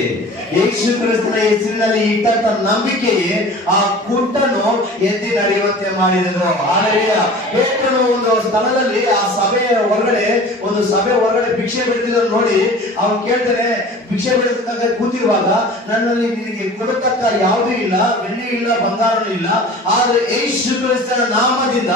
ಯೇಸು ಕ್ರಿಸ್ತನ ಹೆಸರಿನಲ್ಲಿ ಇಟ್ಟಂತ ನಂಬಿಕೆಯೇ ಆ ಕುಂಟನು ಎದ್ದು ನಡೆಯುವಂತೆ ಮಾಡಿದರು. ಹಲ್ಲೆಲೂಯಾ. ಪೇತ್ರನು ಒಂದು ಸ್ಥಳದಲ್ಲಿ ಆ ಸಭೆಯ ಹೊರಗಡೆ ಭಿಕ್ಷೆ ಬಿಡ್ತಿದ್ರು ನೋಡಿ, ಅವನು ಕೇಳ್ತಾನೆ, ಭಿಕ್ಷೆ ಬಿಡತಕ್ಕ ಕೂತಿರುವಾಗ ನನ್ನಲ್ಲಿ ನಿನಗೆ ಕೊಡತಕ್ಕ ಯಾವುದೂ ಇಲ್ಲ, ಬೆಳ್ಳಿ ಇಲ್ಲ, ಬಂಗಾರನೂ ಇಲ್ಲ, ಆದ್ರೆ ಯೇಸು ಕ್ರಿಸ್ತನ ನಾಮದಿಂದ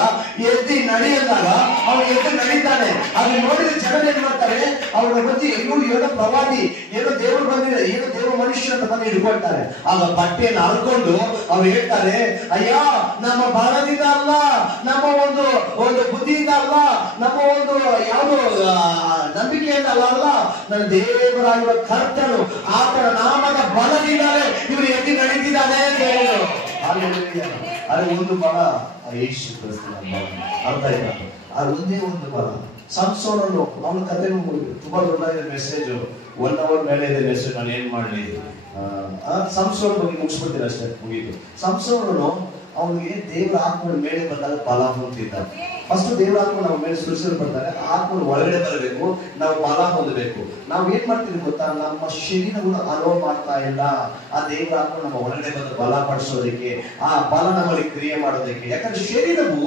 ಎದ್ದು ನಡೆಯಂದಾಗ ಅವನು ಎದ್ದು ನಡೀತಾನೆ. ಅದನ್ನ ನೋಡಿದ ಜನ ಏನ್ ಮಾಡ್ತಾರೆ, ಅವನ ಬಗ್ಗೆ ಇವರು ಏನೋ ಪ್ರವಾದಿ, ಏನೋ ದೇವರು ಬಂದಿದೆ, ಏನೋ ದೇವ ಮನುಷ್ಯ ಅಂತ ಬಂದು ಹಿಡ್ಕೊಳ್ತಾರೆ. ಆಗ ಬಟ್ಟೆಯನ್ನು ಹರ್ಕೊಂಡು ಅವ್ರು ಹೇಳ್ತಾರೆ, ಅಯ್ಯ ನಮ್ಮ ಬಲದಿಂದ ಅಲ್ಲ, ನಮ್ಮ ಒಂದು ಬುದ್ಧಿಯಿಂದ ಅಲ್ಲ, ನಮ್ಮ ಒಂದು ಯಾವುದು ನಂಬಿಕೆಯಿಂದ ಅಲ್ಲ, ನನ್ನ ದೇವರಾಗಿರುವ ಕರ್ತನು ಆತನ ನಾಮದ ಬಲದಿಂದಲೇ ಇವರು ಎದ್ದು ನಡೀತಿದ್ದಾನೆ ಅಂತ ಹೇಳಿದರು. ಅದೇ ಒಂದು ಬಲ ಯೇಸು ಕ್ರಿಸ್ತನ ಬಲ. ಅರ್ಥ ಆಯ್ತಾ? ಅದು ಒಂದೇ ಒಂದು ಬಲ. ಸಂಸೋನನು ಅವನ ಕಥೆ ತುಂಬಾ ದೊಡ್ಡ ಮೆಸೇಜ್, 1 hour ಮೇಲೆ ಇದೆ ಮೆಸೇಜ್. ನಾನು ಏನ್ ಮಾಡ್ಲಿ? ಸಂಸೋನ ಬಗ್ಗೆ ಮುಗಿಸ್ಬಿಡ್ತೀನಿ ಅಷ್ಟೇ, ಮುಗೀತು. ಸಂಸೋನನು ಅವನಿಗೆ ದೇವರ ಆತ್ಮನ ಮೇಲೆ ಬಂದಾಗ ಬಲ ಹೊಂದಿದ್ದ. ಫಸ್ಟ್ ದೇವರ ಆತ್ಮ ನಮ್ಮ ಮೇಲೆ ಸುರಿಸಲ್ಪಡ್ತಾರೆ, ಆತ್ಮನ ಒಳಗಡೆ ಬರಬೇಕು, ನಾವು ಬಲ ಹೊಂದಬೇಕು. ನಾವು ಏನ್ ಮಾಡ್ತೀವಿ ಗೊತ್ತಾ, ನಮ್ಮ ಶರೀರವನ್ನು ಅಲೋ ಮಾಡ್ತಾ ಇಲ್ಲ ಆ ದೇವರ ಆತ್ಮ ನಮ್ಮ ಒಳಗಡೆ ಬಂದು ಬಲ ಪಡಿಸೋದಕ್ಕೆ, ಆ ಬಲ ನಮ್ಮಲ್ಲಿ ಕ್ರಿಯೆ ಮಾಡೋದಕ್ಕೆ. ಯಾಕಂದ್ರೆ ಶರೀರವು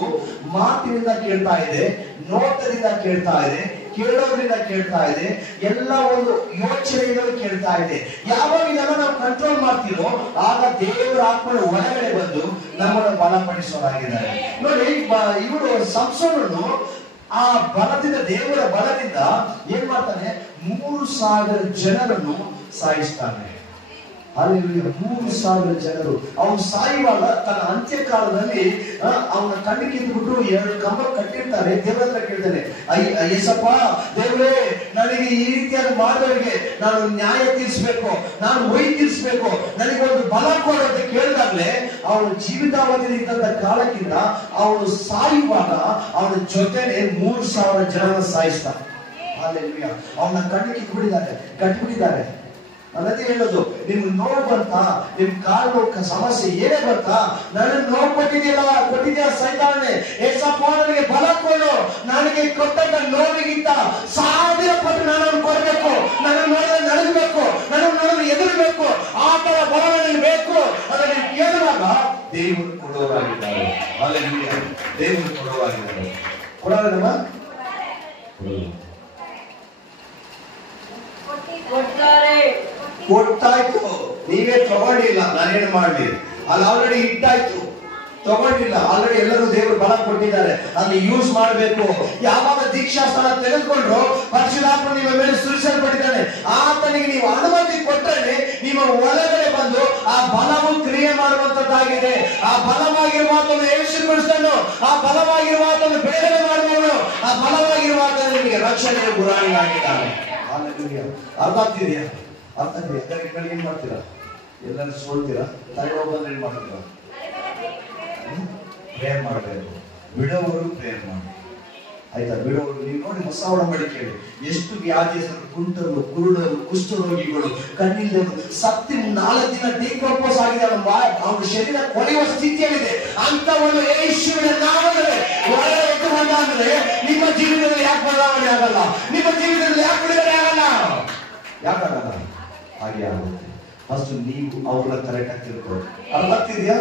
ಮಾತಿನಿಂದ ಕೇಳ್ತಾ ಇದೆ, ನೋಟದಿಂದ ಕೇಳ್ತಾ ಇದೆ, ಕೇಳೋದ್ರಿಂದ ಕೇಳ್ತಾ ಇದೆ, ಎಲ್ಲ ಒಂದು ಯೋಚನೆಗಳು ಕೇಳ್ತಾ ಇದೆ. ಯಾವಾಗ ಇದೆಲ್ಲ ನಾವು ಕಂಟ್ರೋಲ್ ಮಾಡ್ತೀವೋ ಆಗ ದೇವರ ಆತ್ಮನ ಒಳಗಡೆ ಬಂದು ನಮ್ಮನ್ನು ಬಲಪಡಿಸೋರಾಗಿದ್ದಾರೆ. ನೋಡಿ, ಇವರು ಸಂಸೋನನ್ನು ಆ ಬಲದಿಂದ, ದೇವರ ಬಲದಿಂದ ಏನ್ ಮಾಡ್ತಾನೆ, 3,000 ಜನರನ್ನು ಸಾಯಿಸ್ತಾನೆ. ಅಲ್ಲಿ 3,000 ಜನರು. ಅವನು ಸಾಯುವಾಗ ತನ್ನ ಅಂತ್ಯಕಾಲದಲ್ಲಿ ಅವನ ಕಣ್ಣಿಗೆ ಇದ್ಬಿಟ್ಟು 2 ಕಂಬ ಕಟ್ಟಿರ್ತಾರೆ. ದೇವರ ಹತ್ರ ಕೇಳ್ತಾನೆ, ಏಸಪ್ಪ ದೇವರೇ, ನನಗೆ ಈ ರೀತಿಯಾಗಿ ಮಾಡಿದವರಿಗೆ ನಾನು ನ್ಯಾಯ ತೀರಿಸಬೇಕು, ನಾನು ಒಯ್ದು ತೀರಿಸಬೇಕು, ನನಗೆ ಒಂದು ಬಲ ಕೊಡು ಅಂತ ಕೇಳಿದಾಗಲೇ ಅವನು ಜೀವಿತಾವಧಿಯಲ್ಲಿ ಇದ್ದಂತ ಕಾಲಕ್ಕಿಂತ ಅವನು ಸಾಯುವಾಗ ಅವನ ಜೊತೆನೆ 3,000 ಜನರನ್ನು ಸಾಯಿಸ್ತಾನೆ. ಹಾಲೆಲೂಯಾ. ಅವನ ಕಣ್ಣಿಗೆ ಇಟ್ಬಿಟ್ಟಿದ್ದಾರೆ, ಕಟ್ಬಿಟ್ಟಿದ್ದಾರೆ. ನನ್ನದೇ ಹೇಳೋದು, ನಿಮ್ಗೆ ನೋವು ಬಂತಾ, ನಿಮ್ ಕಾಲು ಸಮಸ್ಯೆ ಏನೇ ಬರ್ತಾ, ನನಗೆ ನೋವು ಕೊಟ್ಟಿದ್ಯಾ ಸೈತಾನೆ, ಏಸಪ್ಪ ನನಗೆ ಬಲ ಕೊಡು, ನನಗೆ ಕೊಟ್ಟಂತ ನೋವಿಗಿಂತ 1000 ಪಟ್ಟು ನಾನು ಕೊಡಬೇಕು, ನನ್ನ ನೋಡಿದ್ರೆ ನಡಗಬೇಕು, ನನ್ನ ನೋಡಿದ್ರೆ ಎದುರಬೇಕು, ಆ ತರ ಬಲ ನನಗೆ ಬೇಕು ಅದನ್ನು ಕೇಳುವಾಗ ದೇವರು ಕೊಡುವವರಾಗಿದ್ದಾರೆ. ಹಾಲೆಲೂಯಾ. ದೇವರು ಕೊಡುವವರಾಗಿದ್ದಾರೆ. ಕೊಡೋಣ ಕೊಟ್ಟಾಯ್ತು, ನೀವೇ ತಗೊಂಡಿಲ್ಲ, ನಾನೇನು ಮಾಡ್ಲಿ, ಅಲ್ಲಿ ಆಲ್ರೆಡಿ ಇಟ್ಟಾಯ್ತು, ತಗೊಂಡಿಲ್ಲ, ಆಲ್ರೆಡಿ ಎಲ್ಲರೂ ದೇವರು ಬಲ ಕೊಟ್ಟಿದ್ದಾರೆ, ಅಲ್ಲಿ ಯೂಸ್ ಮಾಡಬೇಕು. ಯಾವಾಗ ದೀಕ್ಷಾಸ್ಥಾನ ತೆಗೆದುಕೊಂಡ್ರು ಪರಿಶುದ್ಧಾತ್ಮ ನಿಮ್ಮ ಮೇಲೆ ಸುರಿಸಲ್ಪಟ್ಟಿದ್ದಾನೆ, ಆತನಿಗೆ ನೀವು ಅನುಮತಿ ಕೊಟ್ಟರೆ ನಿಮ್ಮ ಒಳಗಡೆ ಬಂದು ಆ ಬಲವು ಕ್ರಿಯೆ ಮಾಡುವಂತದ್ದಾಗಿದೆ. ಆ ಬಲವಾಗಿರುವ ಆತನು ಯೇಸು ಕ್ರಿಸ್ತನು, ಆ ಬಲವಾಗಿರುವ ಆತನು ಬಿಡುಗಡೆ ಮಾಡುವವನು, ಆ ಬಲವಾಗಿರುವ ಆತನು ನಿಮಗೆ ರಕ್ಷಣೆಯ ಗುರಾಣಿಯಾಗಿದ್ದಾನೆ. ಅರ್ಥ ಆಗ್ತಿದೆಯಾ? ಅರ್ಥ ಆಗ್ತಿದೆ. ಏನ್ ಮಾಡ್ತೀರಾ? ಎಲ್ಲರೂ ಸೋಲ್ತೀರಾ? ತಲೆನೋವು ಬಂದ್ರೆ ಏನ್ ಮಾಡ್ತೀರಾ? ಪ್ರೇಯರ್ ಮಾಡಬೇಕು. ಬಿಡೋವರು ಪ್ರೇಯರ್ ಮಾಡಿ, ಆಯ್ತಾ? ಬಿಡೋವರು ನೀವು ನೋಡಿ, ಹೊಸ ಒಡಂಬಡಿ ಕೇಳಿ, ಎಷ್ಟು ವ್ಯಾಧಿಯರು, ಕುಂಟರು, ಕುರುಡರು, ಕುಷ್ಠರೋಗಿಗಳು, ಕಣ್ಣಿಲ್ಲದವರು ಸತ್ತಿ 4 ದಿನ ಡಿಕಂಪೋಸ್ ಆಗಿದೆ, ಅವನ ಶರೀರ ಕೊಳೆಯುವ ಸ್ಥಿತಿಯಲ್ಲಿದೆ. ಅಂತವನು ಯೇಸುವಿನ ನಾಮದಲ್ಲಿ ಒಳಗೆ ಎದ್ದು ಬಂದ ಅಂದ್ರೆ ನಿಮ್ಮ ಜೀವಿತದಲ್ಲಿ ಯಾಕೆ ಬದಲಾವಣೆ ಆಗಲ್ಲ? ನಿಮ್ಮ ಜೀವಿತದಲ್ಲಿ ಯಾಕೆ ಬಿಡುಗಡೆ ಆಗಲ್ಲ? ಯಾಕಾಗಲ್ಲ? ಹಾಗೆ ಆಗುತ್ತೆ. ಫಸ್ಟ್ ನೀವು ಅವ್ರನ್ನ ಕರೆಕ್ಟ್ ಆಗಿ ತಿಳ್ಕೊಳ್ಳಿ. ಅರ್ಥ ಆಗ್ತಿದ್ಯಾ?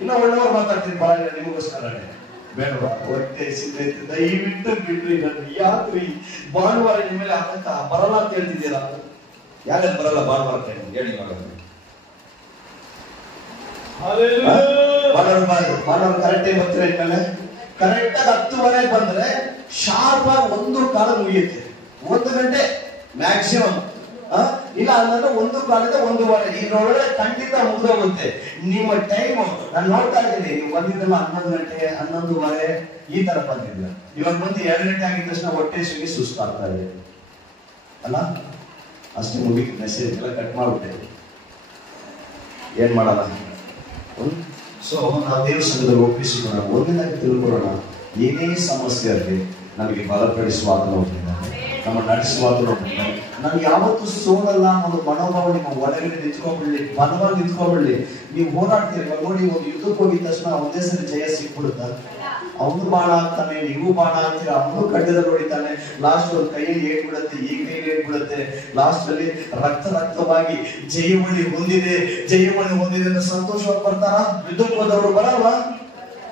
ಇನ್ನ ಒಳ್ಳೆಯವ್ರು ಮಾತಾಡ್ತೀನಿ, ಬರ ನಿಮಗೋಸ್ಕರನೇ ಬೇಡವಾ? ಹೊಟ್ಟೆ ಸಿದ್ಧೈತೆ, ದಯವಿಟ್ಟು ಬಿಡ್ರಿ. ನನ್ನ ಯಾಕ್ರಿ ಭಾನುವಾರ ನಿಮ್ಮ ಮೇಲೆ ಆತಂಕ ಬರಲ್ಲ ಅಂತ ಹೇಳ್ತಿದ್ದೀರಾ? ಯಾಕೆ ಬರಲ್ಲ ಭಾನುವಾರ ಟೈಮ್ ಹೇಳಿ ನೋಡೋಣ. ಭಾನುವಾರ ಕರೆಕ್ಟ್ ಟೈಮ್ ಬರ್ತೀರಾ? ಇನ್ಮೇಲೆ ಕರೆಕ್ಟ್ ಆಗಿ 10:30 ಬಂದ್ರೆ ಶಾರ್ಪ್ ಆಗಿ 1 ಮುಗಿಯುತ್ತೆ. 1 ಗಂಟೆ ಮ್ಯಾಕ್ಸಿಮಮ್. ಇಲ್ಲ ಅಂದ್ರೆ 1:15 1:15 ಇದ್ರೊಳಗಡೆ ಖಂಡಿತ ಮುಗಿದೋಗುತ್ತೆ ನಿಮ್ಮ ಟೈಮ್. ನಾನು ನೋಡ್ತಾ ಇದ್ದೀನಿ, ನೀವು ಬಂದಿದ್ದಲ್ಲ 11 ಗಂಟೆ 11:30 ಈ ತರ ಬಂದಿಲ್ಲ. ಇವಾಗ ಬಂದು 2 ಗಂಟೆ ಆಗಿದ ತಕ್ಷಣ ಹೊಟ್ಟೆ ಸುಗಿ ಸುಸ್ತಾಗ್ತಾ ಇದೆ ಅಲ್ಲ? ಅಷ್ಟೇ ಮುಗಿತು, ಮೆಸೇಜ್ ಎಲ್ಲ ಕಟ್ ಮಾಡ್ಬಿಟ್ಟೆ. ಏನ್ ಮಾಡಲ್ಲ? ಸೊ ನಾವು ದೇವ್ರ ಸಂಘದಲ್ಲಿ ಒಪ್ಪಿಸಿಕೊಳ್ಳೋಣ, ಒಂದನೇದಾಗಿ ತಿಳ್ಕೊಳ್ಳೋಣ, ಏನೇ ಸಮಸ್ಯೆ ಆಗಲಿ ನಮಗೆ ಬಲಪಡಿಸುವ ಹೋಗ್ತಿದ್ದಾನೆ, ನಮ್ಮ ನಡೆಸುವ ಹೋಗ್ತಿದ್ದಾನೆ. ನಾನು ಯಾವತ್ತೂ ಸೋಲಲ್ಲ ಅನ್ನೋ ಮನೋಭಾವ ನಿಮ್ಮ ಒಳಗಡೆ ನಿಂತ್ಕೊಂಡ್ಬಿಡ್ಲಿ, ಬಲವಾಗಿ ನಿಂತ್ಕೊಂಡ್ಬಿಡ್ಲಿ. ನೀವು ಹೋರಾಡ್ತೀರಿ. ನೋಡಿ, ಒಂದು ಯುದ್ಧಕ್ಕೆ ಹೋಗಿದ ತಕ್ಷಣ ಒಂದೇ ಸರಿ ಜಯ ಸಿಕ್ಬಿಡುತ್ತ? ಅವನು ಬಾಣ ಆಗ್ತಾನೆ, ನೀವು ಬಾಣ ಆಗ್ತೀರಾ, ಅವನು ಖಡ್ಗದಲ್ಲಿ ಹೊಡಿತಾನೆ, ಲಾಸ್ಟ್ ಒಂದು ಕೈಯಲ್ಲಿ ಏಟ್ಬಿಡುತ್ತೆ, ಈ ಕೈಯಲ್ಲಿ ಏಟ್ಬಿಡುತ್ತೆ, ಲಾಸ್ಟ್ ಅಲ್ಲಿ ರಕ್ತವಾಗಿ ಜಯವಣಿ ಹೊಂದಿದೆ ಅಂತ ಸಂತೋಷವಾಗಿ ಬರ್ತಾರ? ಯುದ್ಧಕ್ಕೆ ಹೋದವರು ಬರಲ್ವಾ?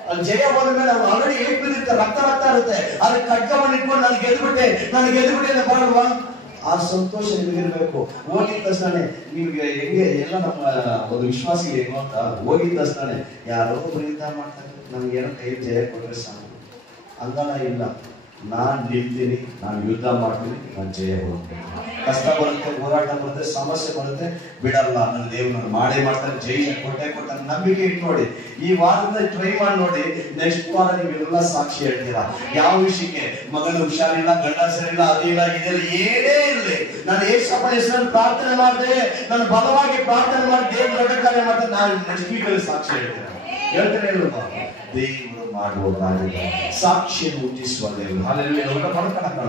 ಅಲ್ಲಿ ಜಯ ಹೋದ ಮೇಲೆ ಅವ್ನು ಆಲ್ರೆಡಿ ಏಟ್ ಬಿದ್ದಿರ್ತಾರೆ, ರಕ್ತ ಇರುತ್ತೆ, ಅದ್ರ ಖಡ್ಗವನ್ನು ಇಟ್ಕೊಂಡು ನಾನು ಗೆದ್ಬಿಟ್ಟೆ ಅಂತ ಬರಲ್ವಾ? ಆ ಸಂತೋಷ ನಿಮಗಿರ್ಬೇಕು. ಹೋಗಿದ ತಕ್ಷಣ ನಿಮ್ಗೆ ಹೆಂಗೆ ಎಲ್ಲ ನಮ್ಮ ಒಂದು ವಿಶ್ವಾಸಿಗೆ ಏನು ಅಂತ, ಹೋಗಿದ ತಕ್ಷಣ ಯಾರೋ ಯುದ್ಧ ಮಾಡ್ತಾರೆ, ನಮ್ಗೇನೋ ಕೈ ಜಯ ಕೊಟ್ರೆ ಸಾಕು ಅಂಗನ ಇಲ್ಲ. ನಾನ್ ನಿಲ್ತೀನಿ, ನಾನು ಯುದ್ಧ ಮಾಡ್ತೀನಿ, ನಾನು ಜಯ ಹೋಗ್ತೀನಿ. ಕಷ್ಟ ಬರುತ್ತೆ, ಹೋರಾಟ ಬರುತ್ತೆ, ಸಮಸ್ಯೆ ಬರುತ್ತೆ, ಬಿಡಲ್ಲ. ನನ್ನ ದೇವ್ರು ನಾನು ಮಾಡೇ ಮಾಡ್ತಾನೆ, ಜಯ ಕೊಟ್ಟಾನೆ, ನಂಬಿಕೆ ಇಟ್ಟು ನೋಡಿ. ಈ ವಾರದ ಟ್ರೈ ಮಾಡಿ ನೋಡಿ, ನೆಕ್ಸ್ಟ್ ವಾರ ನೀವೆಲ್ಲ ಸಾಕ್ಷಿ ಹೇಳ್ತೀರಾ. ಯಾವ ವಿಷಯಕ್ಕೆ? ಮಗನ ಹುಷಾರಿಲ್ಲ, ಗಂಡ ಸರಿಲ್ಲ, ಅದಿಲ್ಲ ಇದೆಲ್ಲ ಏನೇ ಇರಲಿ, ನಾನು ಏಸಪ್ಪನ ಹೆಸರಲ್ಲಿ ಪ್ರಾರ್ಥನೆ ಮಾಡಿದೆ, ನಾನು ಬಲವಾಗಿ ಪ್ರಾರ್ಥನೆ ಮಾಡಿ ದೇವ್ರ ದೊಡ್ಡ ಕಾರ್ಯ ಮಾಡ್ತಾರೆ, ನಾನು ನೆಕ್ಸ್ಟ್ ವೀಕಲ್ಲಿ ಸಾಕ್ಷಿ ಹೇಳ್ತೇನೆ ಇಲ್ವಾ? ದೇವರು ಮಾಡುವುದಾಗಿದೆ, ಸಾಕ್ಷಿಯನ್ನು ಹುಟ್ಟಿಸುವ ದೇವರು. ಹಾಲೆಲೂಯಾ.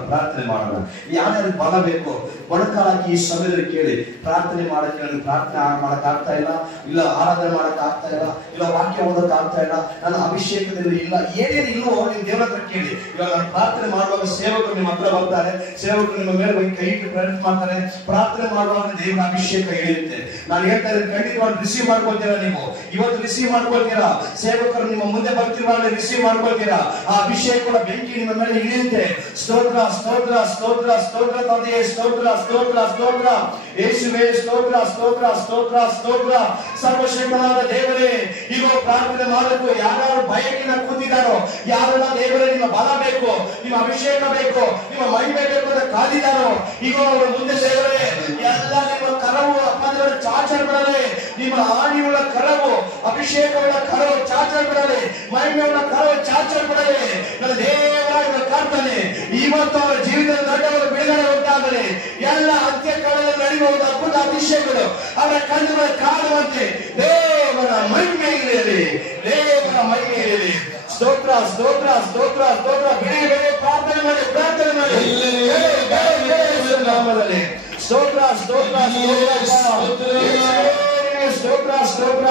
ಪ್ರಾರ್ಥನೆ ಮಾಡೋಣ. ಯಾರ್ಯಾರು ಬಲ ಬೇಕು ಮೊಣಕಾಲಾಕಿ ಈ ಸಮಯದಲ್ಲಿ ಕೇಳಿ ಪ್ರಾರ್ಥನೆ ಮಾಡಕ್ಕೆ. ನನಗೆ ಪ್ರಾರ್ಥನೆ ಮಾಡಕ್ ಆಗ್ತಾ ಇಲ್ಲ, ಇಲ್ಲ ಆರಾಧನೆ ಮಾಡಕ್ ಆಗ್ತಾ ಇಲ್ಲ, ಇಲ್ಲ ವಾಕ್ಯ ಓದಕ್ ಆಗ್ತಾ ಇಲ್ಲ, ನನ್ನ ಅಭಿಷೇಕದಲ್ಲಿ ಇಲ್ಲ, ಏನೇನು ಇಲ್ವೋ ನೀವು ದೇವರ ಹತ್ರ ಕೇಳಿ. ಇವಾಗ ನಾನು ಪ್ರಾರ್ಥನೆ ಮಾಡುವಾಗ ಸೇವಕರು ನಿಮ್ಮ ಹತ್ರ ಬರ್ತಾರೆ, ಸೇವಕರು ನಿಮ್ಮ ಮೇಲೆ ಹೋಗಿ ಕೈ ಇಟ್ಟು ಪ್ರಯತ್ನ ಮಾಡ್ತಾರೆ. ಪ್ರಾರ್ಥನೆ ಮಾಡುವಾಗ ದೇವರ ಅಭಿಷೇಕ ಇಳಿಯುತ್ತೆ. ನಾನು ಹೇಳ್ತಾ ಇದ್ದೀನಿ, ಖಂಡಿತವಾಗಿ ರಿಸೀವ್ ಮಾಡ್ಕೊಳ್ತೀರಾ. ನೀವು ಇವತ್ತು ರಿಸೀವ್ ಮಾಡ್ಕೊಳ್ತೀರಾ. ಸೇವಕರು ನಿಮ್ಮ ಮುಂದೆ ಬರ್ತಿರುವಾಗ ರಿಸೀವ್ ಮಾಡ್ಕೊಳ್ತೀರಾ, ಆ ಅಭಿಷೇಕ ಕೂಡ ಬೆಂಕಿ ನಿಮ್ಮ ಮೇಲೆ ಇಳಿಯುತ್ತೆ. ಸ್ತೋತ್ರ ಸ್ತೋತ್ರ ಸ್ತೋತ್ರ ಸ್ತೋತ್ರ ತಂದೆಯೇ, ಸ್ತೋತ್ರ ಸ್ತೋತ್ರ ಸ್ತೋತ್ರ ಯೇಸುವೇ, ಸ್ತೋತ್ರ ಸ್ತೋತ್ರ ಸ್ತೋತ್ರ ಸ್ತೋತ್ರ. ಸರ್ವಶ್ರೇಷ್ಠನಾದ ದೇವರೇ, ಈಗ ಪ್ರಾರ್ಥನೆ ಮಾಡಬೇಕು. ಯಾರು ಭಯಕ್ಕಿಂದ ಕೂತಿದ್ದಾರೋ, ಯಾರೆಲ್ಲ ದೇವರೇ ನಿಮ್ಮ ಬಲ ಬೇಕು, ನಿಮ್ಮ ಅಭಿಷೇಕ ಬೇಕು, ನಿಮ್ಮ ಮಹಿಮೆ ಬೇಕು ಅಂತ ಕಾದಿದ್ದಾರೋ, ಈಗ ಅವರ ಮುಂದೆ ದೇವರೇ ಎಲ್ಲ ನಿಮ್ಮ ಕರವು ಅಪ್ಪಂದ್ರೆ ಚಾಚಲ್ಪಡಲಿ. ನಿಮ್ಮ ಆಣಿಯುಳ್ಳ ಕರವು, ಅಭಿಷೇಕವುಳ್ಳ ಕರವು ಚಾಚಲ್ಪಡಲಿ, ಮಹಿಮೆಯುಳ್ಳ ಕರವು ಚಾಚಲ್ಪಡಲಿ. ನನ್ನ ದೇವರಾಗಿ ಕರ್ತನೆ, ಇವತ್ತು ಅವರ ಜೀವಿತದ ದೊಡ್ಡವರ ಬಿಡುಗಡೆ ಉಂಟಾಗಲಿ. ಎಲ್ಲ ಅಂತ್ಯಕಾಲದಲ್ಲಿ ನಡೆಯುವುದು ಅದ್ಭುತ ಅಭಿಷೇಕಗಳು ಅವರ ಕಣ್ಣುಗಳ ಕಾಣುವಂತೆ ದೇವರ ಮಹಿಮೆ ಇರಲಿ, ದೇವರ ಮಹಿಮೆ ಇರಲಿ. ಸ್ತೋತ್ರ ಸ್ತೋತ್ರ ಸ್ತೋತ್ರ ಸ್ತೋತ್ರ. ಬಿಡಿ ಬೇರೆ ಪ್ರಾರ್ಥನೆ ಮಾಡಿ, ಪ್ರಾರ್ಥನೆ ಮಾಡಿ ನಾಮದಲ್ಲಿ. ಸ್ತೋತ್ರ ಸ್ತೋತ್ರ ಸ್ತೋತ್ರ ಸ್ತೋತ್ರ ಸ್ತೋತ್ರ.